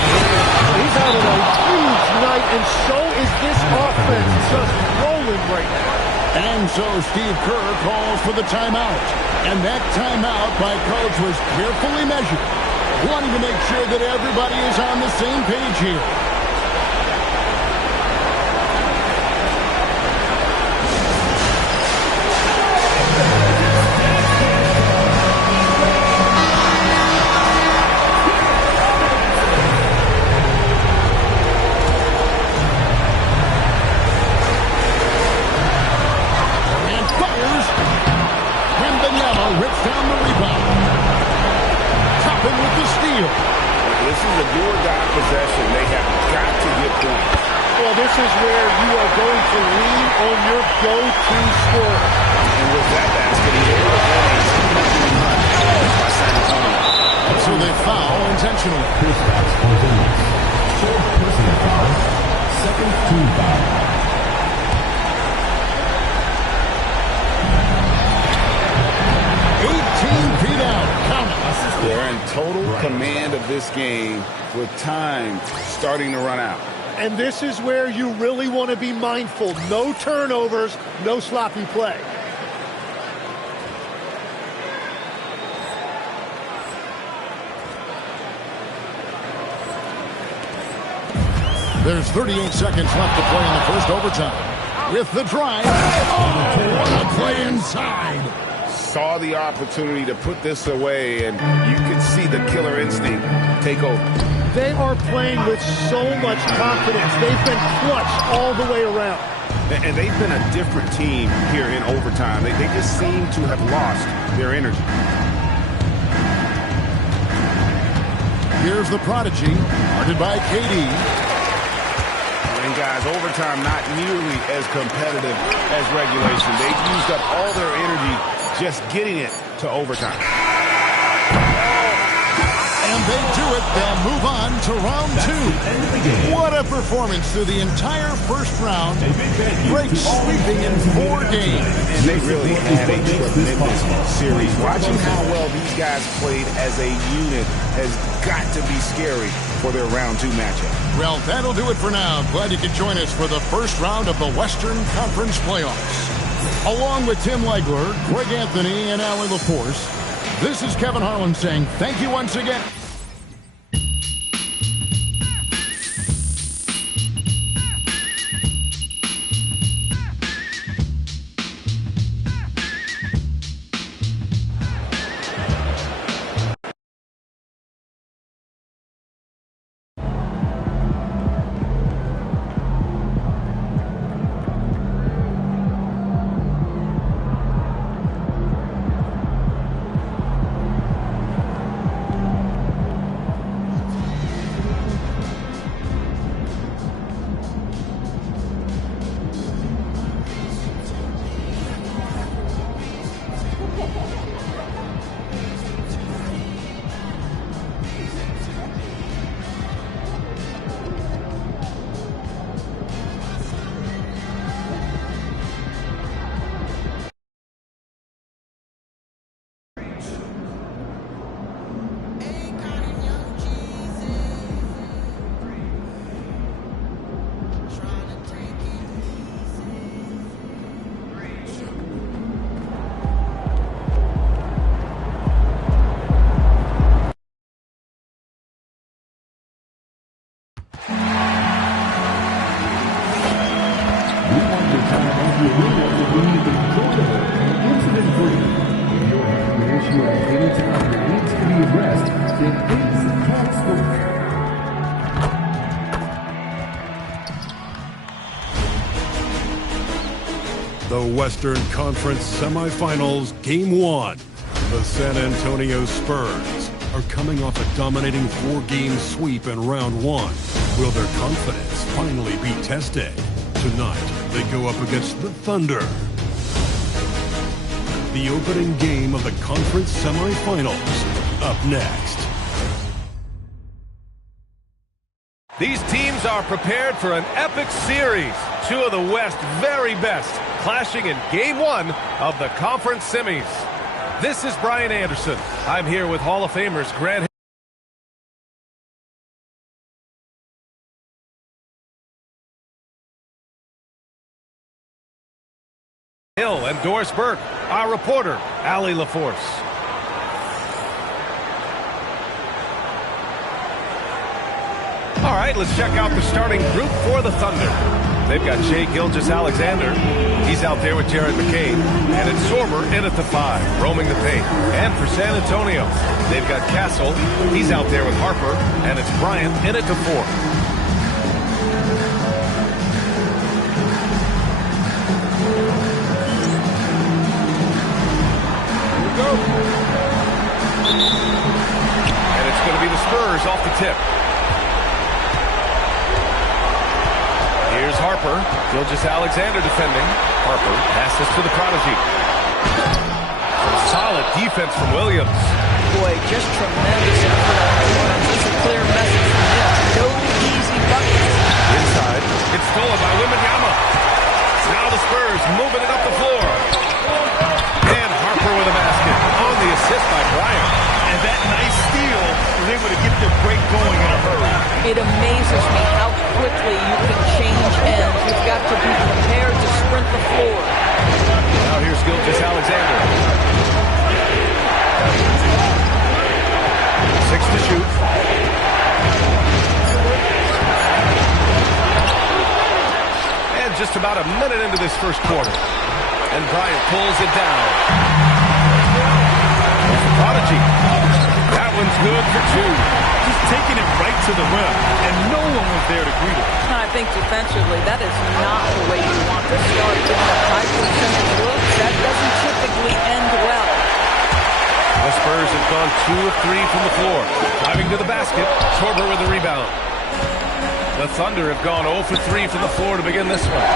He's having a huge night, and so is this offense. Just rolling right now. And so Steve Kerr calls for the timeout. And that timeout by coach was carefully measured, wanting to make sure that everybody is on the same page here. Rips down the rebound. Toppin with the steal. This is a do-or-die possession. They have got to get points. Well, this is where you are going to lean on your go-to scorer. And with that basket, he able to win by San Antonio. So they foul intentionally. Personal foul. Second team foul. They're in total command of this game with time starting to run out. And this is where you really want to be mindful. No turnovers, no sloppy play. There's 38 seconds left to play in the first overtime. With the drive. Oh, what a play inside. Saw the opportunity to put this away, and you could see the killer instinct take over. They are playing with so much confidence. They've been clutch all the way around. And they've been a different team here in overtime. They just seem to have lost their energy. Here's the prodigy, guarded by KD. And guys, overtime not nearly as competitive as regulation. They've used up all their energy just getting it to overtime. And they do it. They'll move on to round 2. What a performance through the entire first round. Great sweeping in 4 games. And they really had a tremendous series. Watching how well these guys played as a unit has got to be scary for their round 2 matchup. Well, that'll do it for now. Glad you could join us for the first round of the Western Conference Playoffs. Along with Tim Legler, Greg Anthony, and Allie LaForce, this is Kevin Harlan saying thank you once again. The Western Conference Semifinals, Game 1. The San Antonio Spurs are coming off a dominating 4-game sweep in Round 1. Will their confidence finally be tested? Tonight, they go up against the Thunder. The opening game of the conference semifinals, up next. These teams are prepared for an epic series. Two of the West's very best clashing in Game 1 of the conference semis. This is Brian Anderson. I'm here with Hall of Famers Grant Hill and Doris Burke, our reporter, Allie LaForce. All right, let's check out the starting group for the Thunder. They've got Shai Gilgeous-Alexander. He's out there with Jared McCain. And it's Sorber in at the 5, roaming the paint. And for San Antonio, they've got Castle. He's out there with Harper. And it's Bryant in at the 4. Here we go. And it's going to be the Spurs off the tip. Here's Harper. Gilgeous-Alexander defending. Harper passes to the prodigy. Some solid defense from Williams. Boy, just tremendous effort on the run. Just a clear message from him. No easy buckets. Inside. It's stolen by Wembanyama. Now the Spurs moving it up the floor. And Harper with a basket. On the assist by Bryant. And that nice steal was able to get the break going in a hurry. It amazes me how quickly you can change ends. You've got to be prepared to sprint the floor. Now here's Gilgeous-Alexander. 6 to shoot. And just about a minute into this first quarter. And Bryant pulls it down. There's the prodigy. That one's good for 2. Just taking it right to the rim, and no one was there to greet it. I think defensively, that is not the way you want to start. Getting a high percentage look, that doesn't typically end well. The Spurs have They've gone 2 of 3 from the floor. Driving to the basket. Schwarber with the rebound. The Thunder have gone 0 for 3 from the floor to begin this one.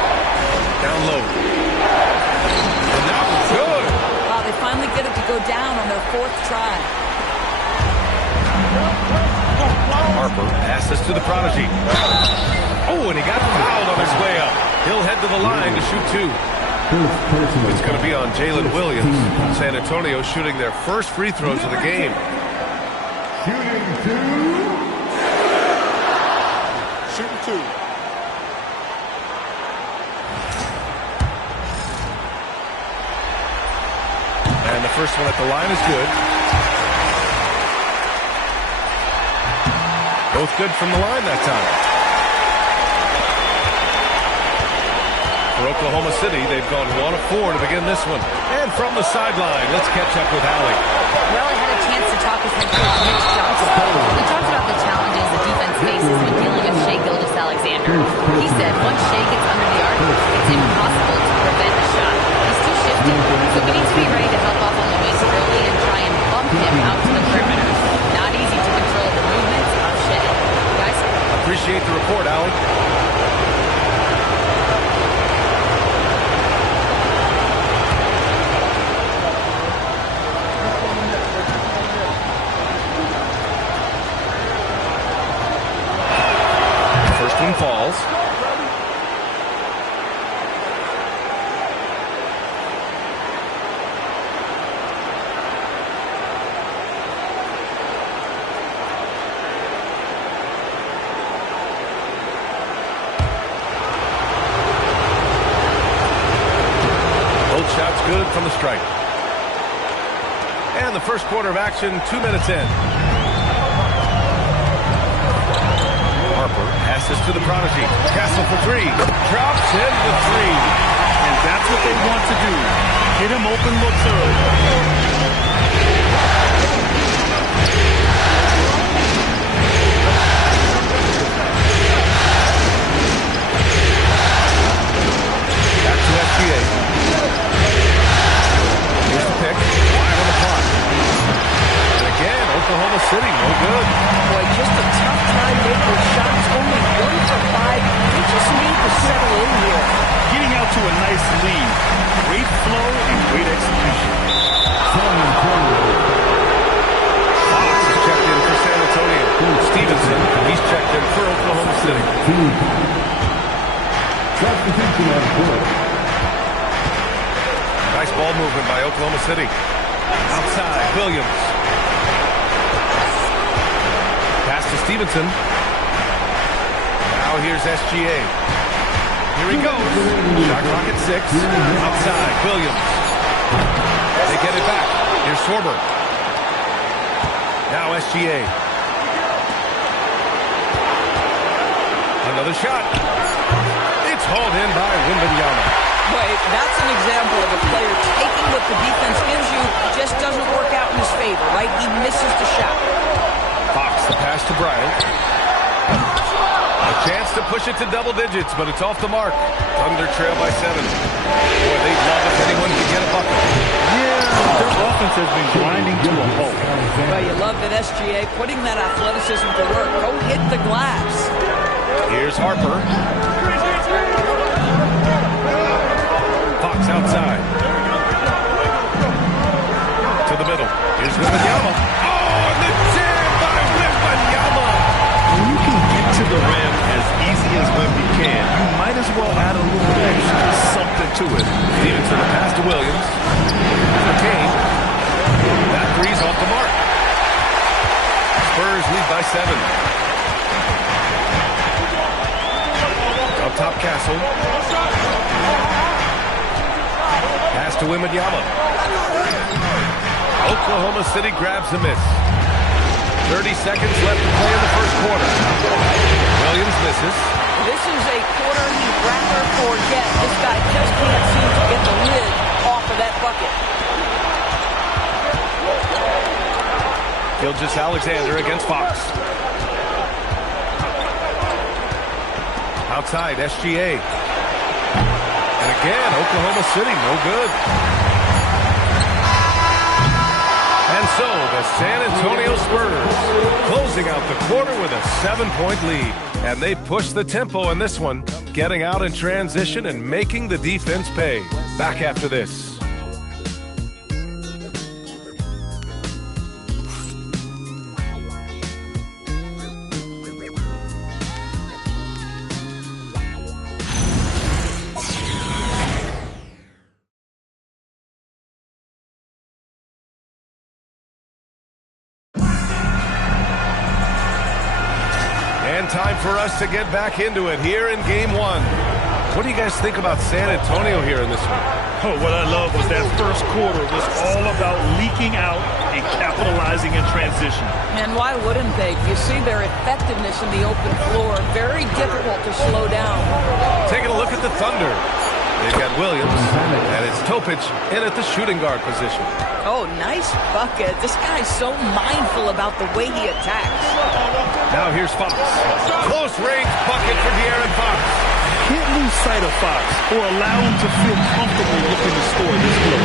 Down low. And that was good. Wow, they finally get it to go down on their 4th try. Harper passes to the prodigy. Oh, and he got fouled on his way up. He'll head to the line to shoot 2. It's going to be on Jalen Williams. San Antonio shooting their first free throws of the game. Shooting 2. Shooting 2. And the first one at the line is good. Both good from the line that time. For Oklahoma City, they've gone 1 of 4 to begin this one. And from the sideline, let's catch up with Allie. Well, I had a chance to talk with head coach Mitch Johnson. We talked about the challenges the defense faces when dealing with Shai Gilgeous-Alexander. He said once Shai gets under the arc, it's impossible to prevent a shot. He's too shifty, so we need to be ready to help off on the wings early and try and bump him out to the perimeter. Not easy to control the movements of Shai. Guys? Appreciate the report, Allie. One falls. Both shots good from the stripe. And the first quarter of action, 2 minutes in. Harper passes to the prodigy. Castle for 3. Drops in the 3. And that's what they want to do. Hit him open looks early. Back to SGA. Here's the pick. 5 on the clock. And again, Oklahoma City, no good. Boy, just a tough time making those shots. Only 1 for 5. They just need to settle in here. Getting out to a nice lead. Great flow and great execution. Fox is checked in for San Antonio. Stevenson, he's checked in for Oklahoma City. Substitution on court. Nice ball movement by Oklahoma City. Outside, Williams. Pass to Stevenson. Now here's SGA. Here he goes. Shot clock at 6. Outside, Williams. They get it back. Here's Schwarber. Now SGA. Another shot. It's hauled in by Wembanyama. Boy, that's an example of a player taking what the defense gives you, just doesn't work out in his favor, right? He misses the shot. Fox, the pass to Bryant. A chance to push it to double digits, but it's off the mark. Thunder trail by 7. Boy, they'd love if anyone could get a bucket. Yeah, their offense has been grinding to a halt. Well, you love that SGA putting that athleticism to work. Go hit the glass. Here's Harper. Fox outside. To the middle. Here's Wembanyama. Oh, and the jam by Wembanyama. When you can get to the rim as easy as Wemby can, you might as well add a little extra something to it. Stevenson, the pass to Williams. McCain. That three's off the mark. Spurs lead by 7. Up top, Castle. Pass to Wembanyama. Oklahoma City grabs the miss. 30 seconds left to play in the first quarter. Williams misses. This is a quarter he'd rather forget. This guy just can't seem to get the lid off of that bucket. Gilgeous-Alexander against Fox. Outside, SGA. And again, Oklahoma City, no good. And So the San Antonio Spurs closing out the quarter with a 7-point lead. And they push the tempo in this one, getting out in transition and making the defense pay. Back after this. Time for us to get back into it here in Game 1. What do you guys think about San Antonio here in this one? Oh, what I love was that first quarter was all about leaking out and capitalizing in transition. And why wouldn't they? You see their effectiveness in the open floor. Very difficult to slow down. Taking a look at the Thunder. They've got Williams, and it's Topic in at the shooting guard position. Oh, nice bucket. This guy's so mindful about the way he attacks. Now here's Fox. Close range bucket for De'Aaron Fox. Can't lose sight of Fox or allow him to feel comfortable looking to score this close.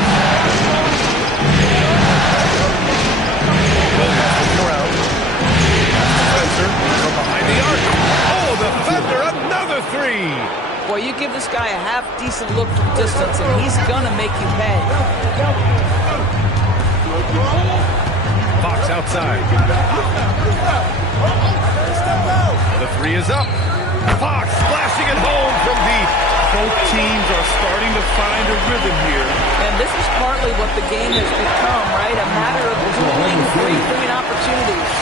Williams looking around. Spencer from behind the arc. Oh, the Thunder, another three. Boy, you give this guy a half-decent look from distance, and he's gonna make you pay. Fox outside. The three is up. Fox splashing it home from deep. Both teams are starting to find a rhythm here. And this is partly what the game has become, right? A matter of dueling three-point opportunities.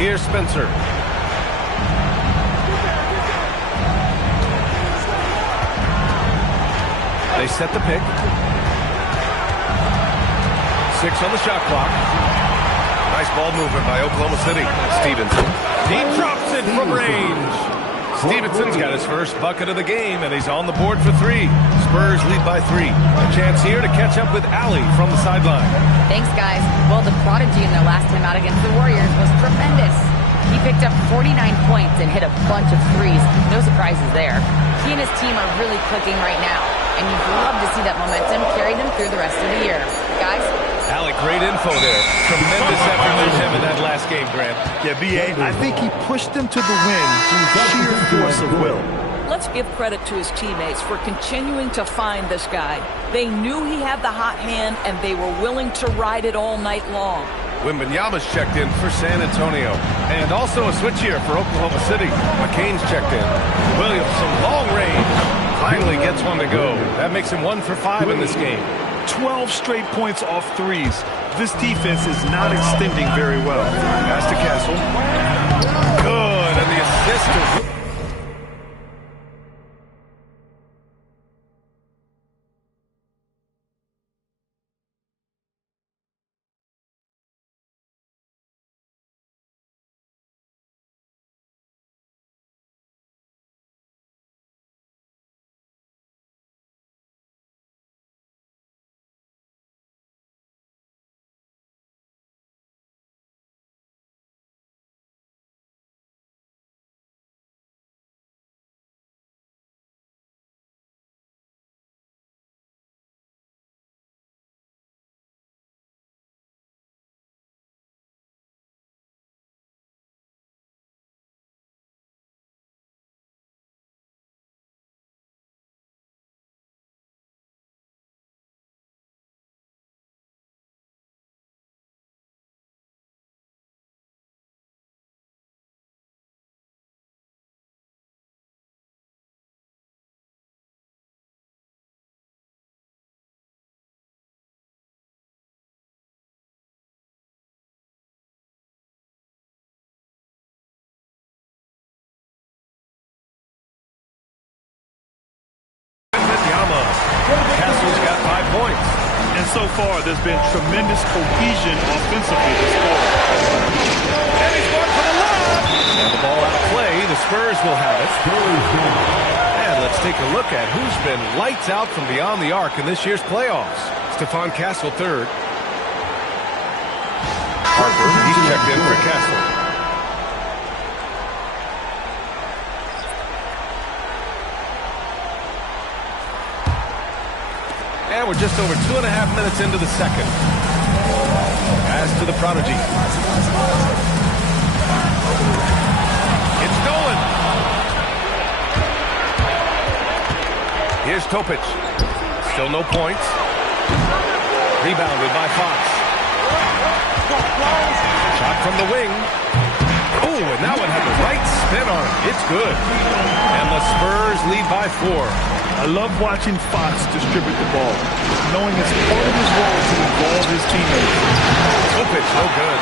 Here's Spencer. They set the pick. 6 on the shot clock. Nice ball movement by Oklahoma City. Stevenson. He drops it from range. Stevenson's got his first bucket of the game, and he's on the board for 3. Spurs lead by 3. A chance here to catch up with Allie from the sideline. Thanks, guys. Well, the prodigy in their last time out against the Warriors was tremendous. He picked up 49 points and hit a bunch of threes. No surprises there. He and his team are really clicking right now, and you'd love to see that momentum carry them through the rest of the year. Guys? Alec, great info there. Tremendous effort from him in that last game, Grant. Yeah, B.A., I think he pushed them to the win through sheer force of will. Let's give credit to his teammates for continuing to find this guy. They knew he had the hot hand, and they were willing to ride it all night long. Wembanyama's checked in for San Antonio. And also a switch here for Oklahoma City. McCain's checked in. Williams, some long range. Finally gets one to go. That makes him 1 for 5 in this game. 12 straight points off threes. This defense is not extending very well. Pass to Castle. Good, and the assist to so far, there's been tremendous cohesion offensively this quarter. And he's going for the lob. And the ball out of play. The Spurs will have it. And let's take a look at who's been lights out from beyond the arc in this year's playoffs. Stephon Castle, third. Harper, he's checked in for Castle. And we're just over 2.5 minutes into the second. As to the prodigy. It's stolen. Here's Topic. Still no points. Rebounded by Fox. Shot from the wing. Oh, and that one had the right spin on it. It's good. And the Spurs lead by 4. I love watching Fox distribute the ball, knowing it's part of his role to involve his teammates. Topic, no good.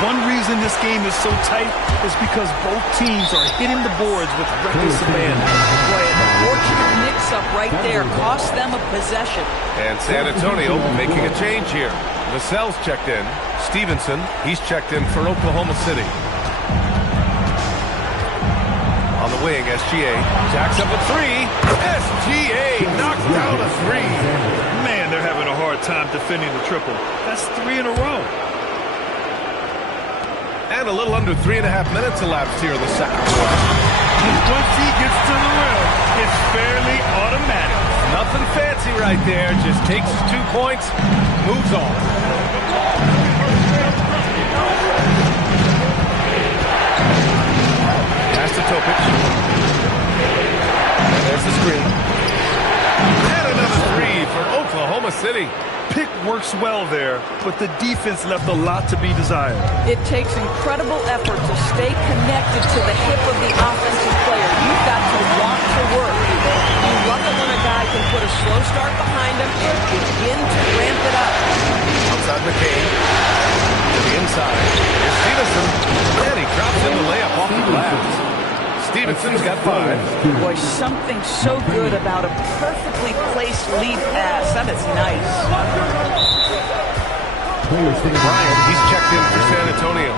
One reason this game is so tight is because both teams are hitting the boards with reckless abandon. Boy, an unfortunate mix-up right there cost them a possession. And San Antonio making a change here. Vassell's checked in. Stevenson, he's checked in for Oklahoma City. On the wing, SGA. Jacks up a three. SGA knocks down a three. Man, they're having a hard time defending the triple. That's 3 in a row. And a little under 3.5 minutes elapsed here in the second quarter. Once he gets to the rim, it's fairly automatic. Nothing fancy right there. Just takes his 2 points, moves on. Pass to Topic. There's the screen. And another three for Oklahoma City. Pick works well there, but the defense left a lot to be desired. It takes incredible effort to stay connected to the hip of the offensive player. You've got to want to work. You love it when a guy can put a slow start behind him and begin to ramp it up. Outside McCain. To the inside. Here's Stevenson. And he drops in the layup off the glass. Stevenson's got 5. Boy, something so good about a perfectly placed lead pass. That is nice. Bryant, he's checked in for San Antonio.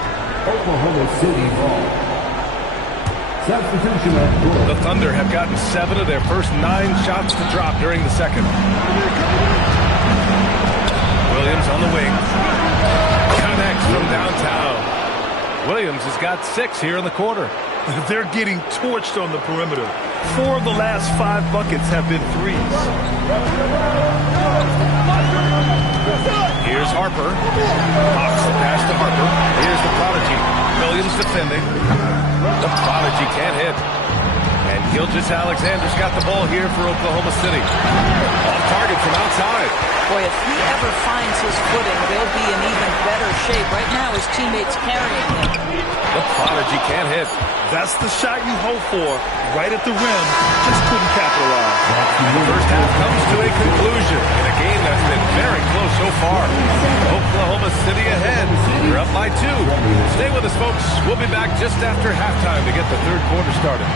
Oklahoma City ball. Substitution at goal. The Thunder have gotten 7 of their first 9 shots to drop during the second. Williams on the wing. Connects from downtown. Williams has got 6 here in the quarter. They're getting torched on the perimeter. 4 of the last 5 buckets have been threes. Here's Harper. Hawks the pass to Harper. Here's the prodigy. Williams defending. The prodigy can't hit. And Gilgeous-Alexander's got the ball here for Oklahoma City. Off target from outside. Boy, if he ever finds his footing, they'll be in even better shape. Right now, his teammates carrying him. The prodigy can't hit. That's the shot you hope for, right at the rim. Just couldn't capitalize. The first half comes to a conclusion in a game that's been very close so far. Oklahoma City ahead. They're up by 2. Stay with us, folks. We'll be back just after halftime to get the third quarter started.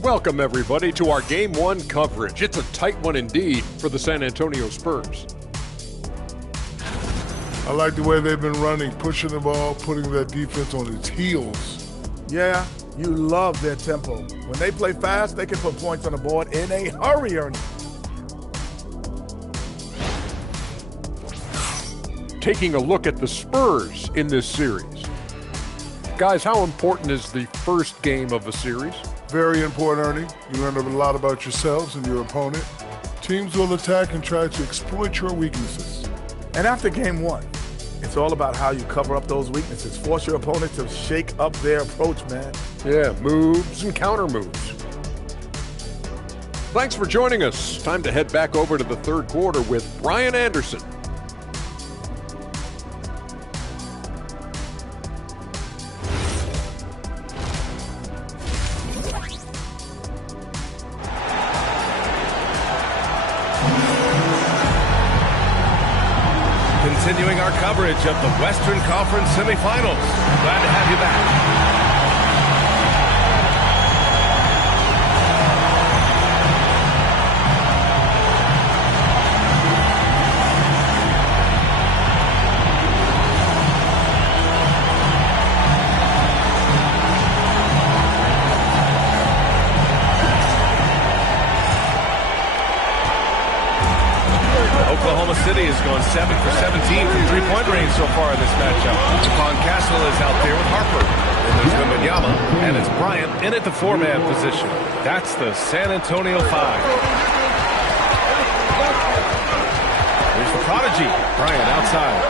Welcome, everybody, to our Game 1 coverage. It's a tight one indeed for the San Antonio Spurs. I like the way they've been running, pushing the ball, putting that defense on its heels. Yeah, you love their tempo. When they play fast, they can put points on the board in a hurry, Ernie. Taking a look at the Spurs in this series. Guys, how important is the first game of a series? Very important, Ernie. You learn a lot about yourselves and your opponent. Teams will attack and try to exploit your weaknesses. And after game 1, it's all about how you cover up those weaknesses. Force your opponent to shake up their approach, man. Yeah, moves and counter moves. Thanks for joining us. Time to head back over to the third quarter with Brian Anderson. our coverage of the Western Conference semifinals. Glad to have you back. Oklahoma City has gone 7 for 17 from three-point range so far in this matchup. Javon Castle is out there with Harper. And there's Wembanyama, and it's Bryant in at the four-man position. That's the San Antonio 5. Here's the prodigy, Bryant outside.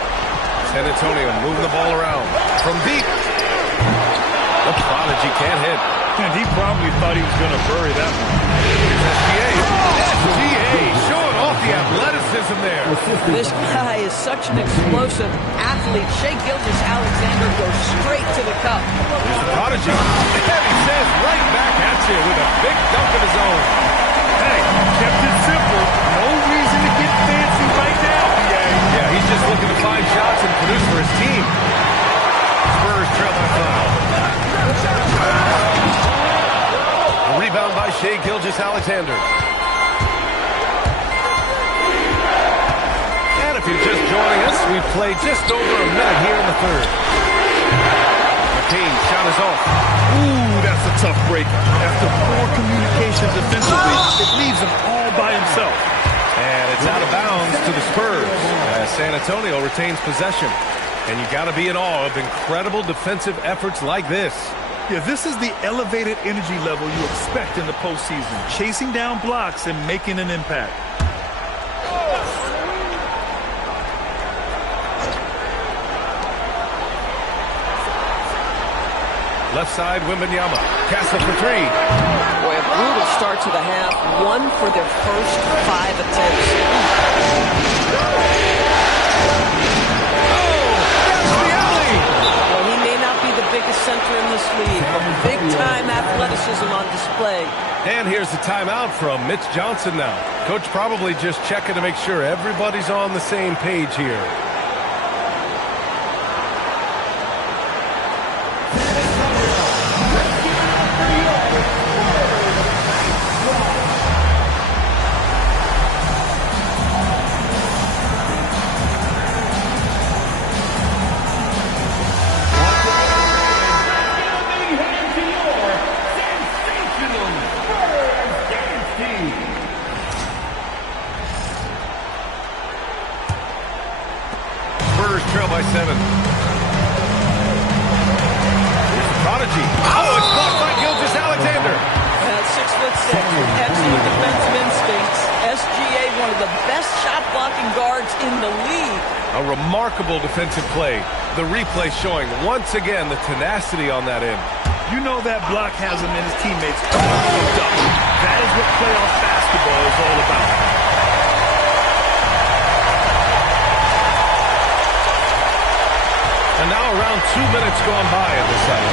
San Antonio moving the ball around from deep. The prodigy can't hit. And he probably thought he was going to bury that one. Here's SGA. SGA showing off the athleticism there. This guy is such an explosive athlete. Shai Gilgeous-Alexander goes straight to the cup. Here's the prodigy. And he says right back at you with a big dunk of his own. Hey, kept it simple. No reason to get fancy right now, PA. Yeah, he's just looking to find shots and produce for his team. Spurs trail by 5. A rebound by Shai Gilgeous-Alexander. And if you're just joining us, we've played just over a minute here in the third. McCain shot is off. Ooh, that's a tough break. After poor communication defensively, it leaves him all by himself. And it's out of bounds to the Spurs as San Antonio retains possession. And you got to be in awe of incredible defensive efforts like this. Yeah, this is the elevated energy level you expect in the postseason. Chasing down blocks and making an impact. Left side, Wembanyama. Castle for three. Boy, a brutal start to the half. 1 for their first 5 attempts. Well, he may not be the biggest center in this league, but big-time athleticism on display. And here's the timeout from Mitch Johnson now. Coach probably just checking to make sure everybody's on the same page here. Trail by 7. Here's the prodigy. Oh, it's blocked by Gilgeous-Alexander. 6'6", excellent defensive instincts. SGA, one of the best shot-blocking guards in the league. A remarkable defensive play. The replay showing once again the tenacity on that end. You know that block has him and his teammates all pumped up. That is what playoff basketball is all about. And now around 2 minutes gone by in this half.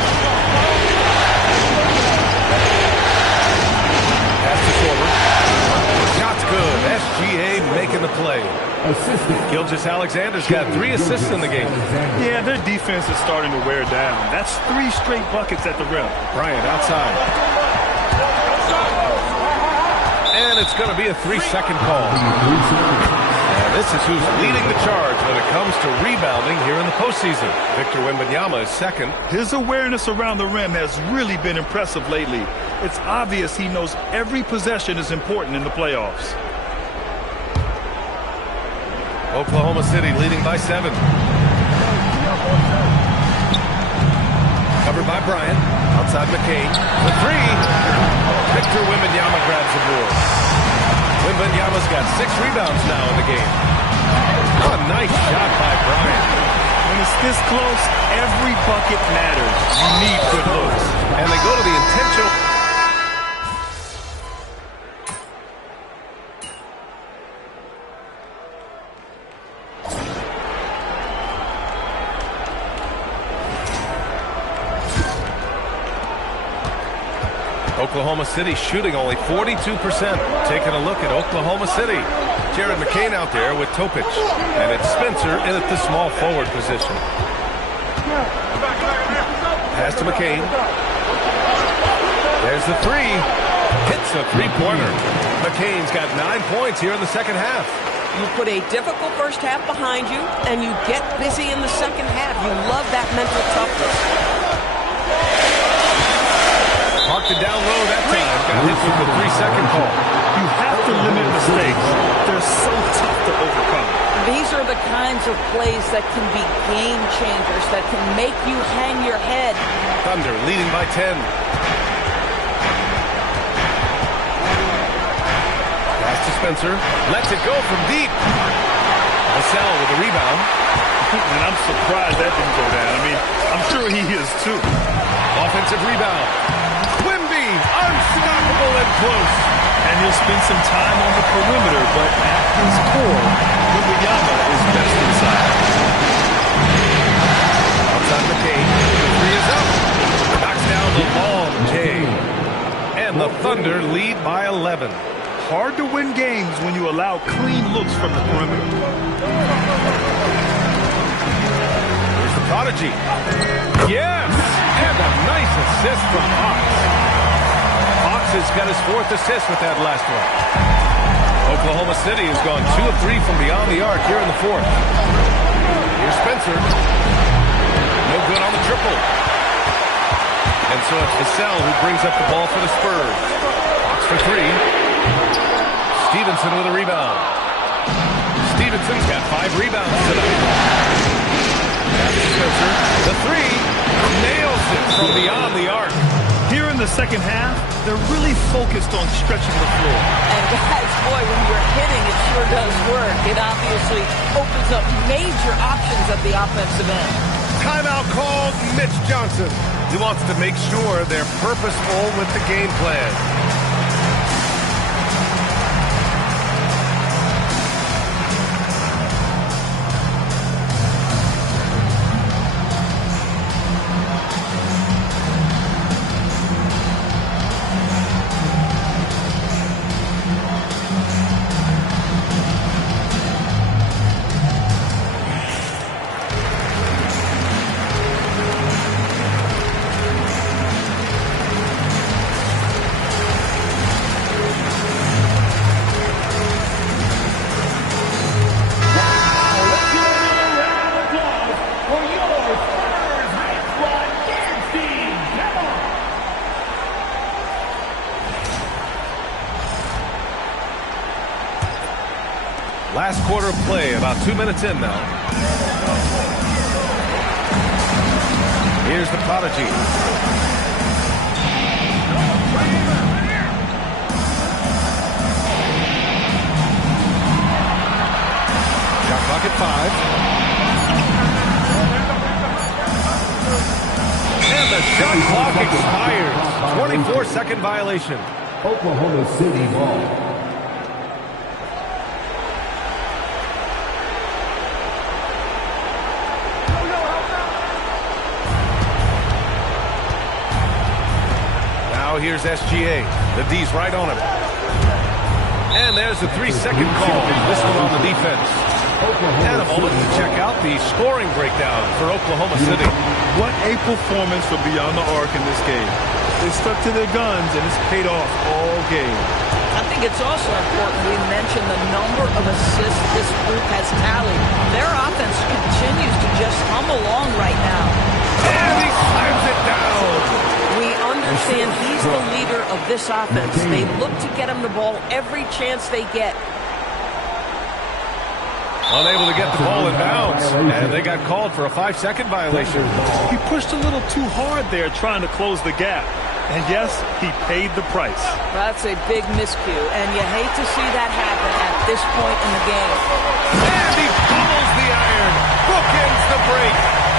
Pass to Sorber. Shot's good. SGA making the play. Gilgeous-Alexander's got 3 assists in the game. Yeah, their defense is starting to wear down. That's 3 straight buckets at the rim. Bryant outside. And it's going to be a 3-second call. And this is who's leading the charge when it comes to rebounding here in the postseason. Victor Wembanyama is second. His awareness around the rim has really been impressive lately. It's obvious he knows every possession is important in the playoffs. Oklahoma City leading by 7. Covered by Bryant. Outside McCain. The 3. Victor Wembanyama grabs the board. Wembanyama's got 6 rebounds now in the game. Oh, a nice shot by Bryant. When it's this close, every bucket matters. You need good looks. And they go to the intentional. Oklahoma City shooting only 42%. Taking a look at Oklahoma City. Jared McCain out there with Topic. And it's Spencer in at the small forward position. Pass to McCain. There's the three. Hits a three-pointer. McCain's got 9 points here in the second half. You put a difficult first half behind you, and you get busy in the second half. You love that mental toughness. Parked it down low that time. Got hit with the 3-second call. You have to limit mistakes. They're so tough to overcome. These are the kinds of plays that can be game changers, that can make you hang your head. Thunder leading by 10. Pass to Spencer. Lets it go from deep. Vassell with the rebound. And I'm surprised that didn't go down. I mean, I'm sure he is too. Offensive rebound. Quimby, unstoppable and close. And he'll spend some time on the perimeter, but at his core, Wembanyama is best inside. Outside McCain. The three is up. Knocks down the long J. And the Thunder lead by 11. Hard to win games when you allow clean looks from the perimeter. Here's the prodigy. Yes! And a nice assist from Fox. Fox has got his 4th assist with that last one. Oklahoma City has gone 2 of 3 from beyond the arc here in the 4th. Here's Spencer. No good on the triple. And so it's Vassell who brings up the ball for the Spurs. Fox for 3. Stevenson with a rebound. Stevenson's got 5 rebounds tonight. Spencer, the 3, nails it from beyond the arc. Here in the second half, they're really focused on stretching the floor. And guys, boy, when you're hitting, it sure does work. It obviously opens up major options at the offensive end. Timeout called. Mitch Johnson. He wants to make sure they're purposeful with the game plan. Last quarter of play, about 2 minutes in now. Here's the prodigy. Shot clock at 5. And the shot clock expires. 24-second violation. Oklahoma City ball. Here's SGA. The D's right on him. And there's the 3-second call. This one on the defense. And a moment to check out the scoring breakdown for Oklahoma City. What a performance from beyond the arc in this game. They stuck to their guns, and it's paid off all game. I think it's also important we mention the number of assists this group has tallied. Their offense continues to just hum along right now. And he slams it down. We understand he's the leader of this offense. They look to get him the ball every chance they get. Unable to get the ball in bounds. And they got called for a 5-second violation. He pushed a little too hard there trying to close the gap. And yes, he paid the price. That's a big miscue, and you hate to see that happen at this point in the game. And he pummels the iron. Bookends the break.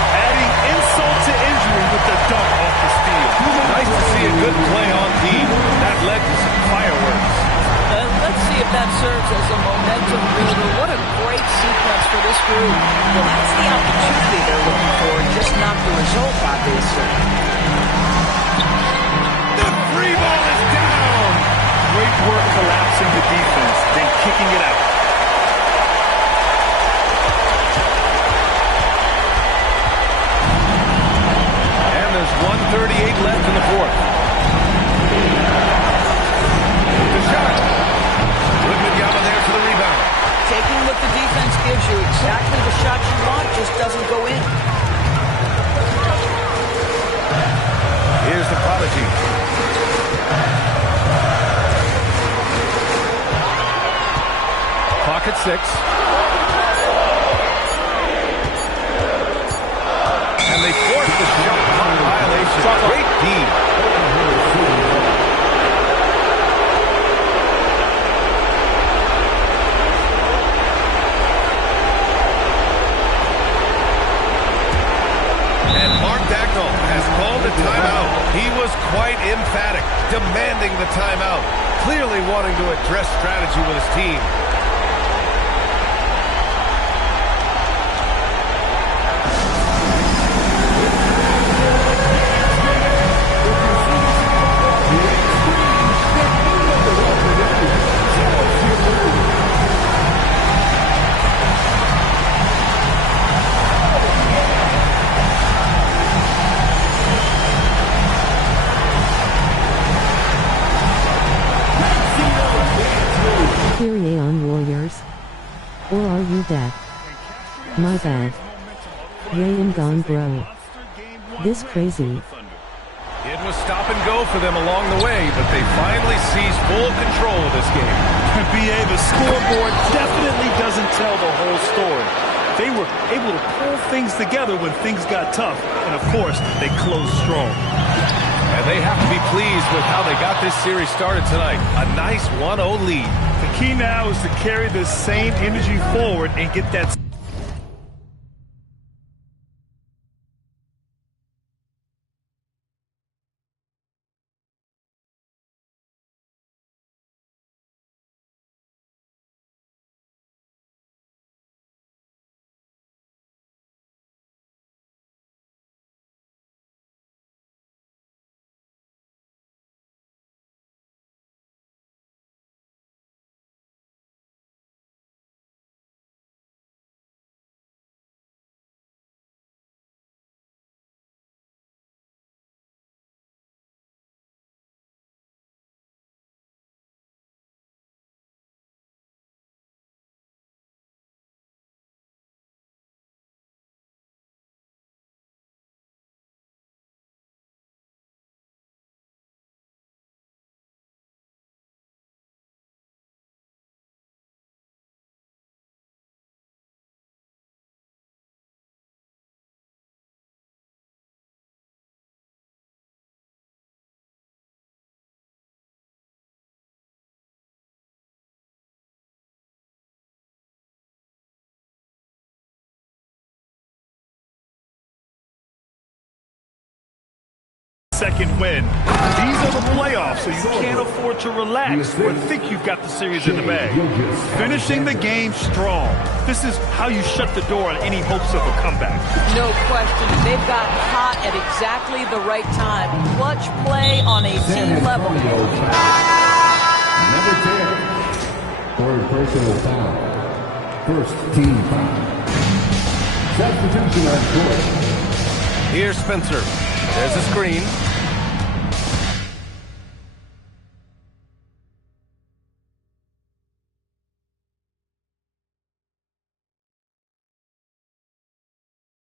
Adding insult to injury with the dunk off the steal. Nice to see a good play on D. That led to some fireworks. Let's see if that serves as a momentum builder. What a great sequence for this group. Well, that's the opportunity they're looking for, just not the result, obviously. The free ball is what the defense gives you. Exactly the shot you want, just doesn't go in. Here's the prodigy. Clock at 6. And they force the shot clock violation. Great D. And Mark Dagnall has called a timeout. He was quite emphatic, demanding the timeout, clearly wanting to address strategy with his team. Kyrie on Warriors? Or are you deaf? My bad. Rayan gone bro. This crazy. It was stop and go for them along the way, but they finally seized full control of this game. BA, the scoreboard definitely doesn't tell the whole story. They were able to pull things together when things got tough, and of course, they closed strong. And they have to be pleased with how they got this series started tonight. A nice 1-0 lead. The key now is to carry this same energy forward and get that. Second win. These are the playoffs, so you can't afford to relax or think you've got the series in the bag. Finishing the game strong. This is how you shut the door on any hopes of a comeback. No question. They've got hot at exactly the right time. Clutch play on a team level. Number 10. For a personal foul. First team foul. Self-protection on court. Here's Spencer. There's a screen.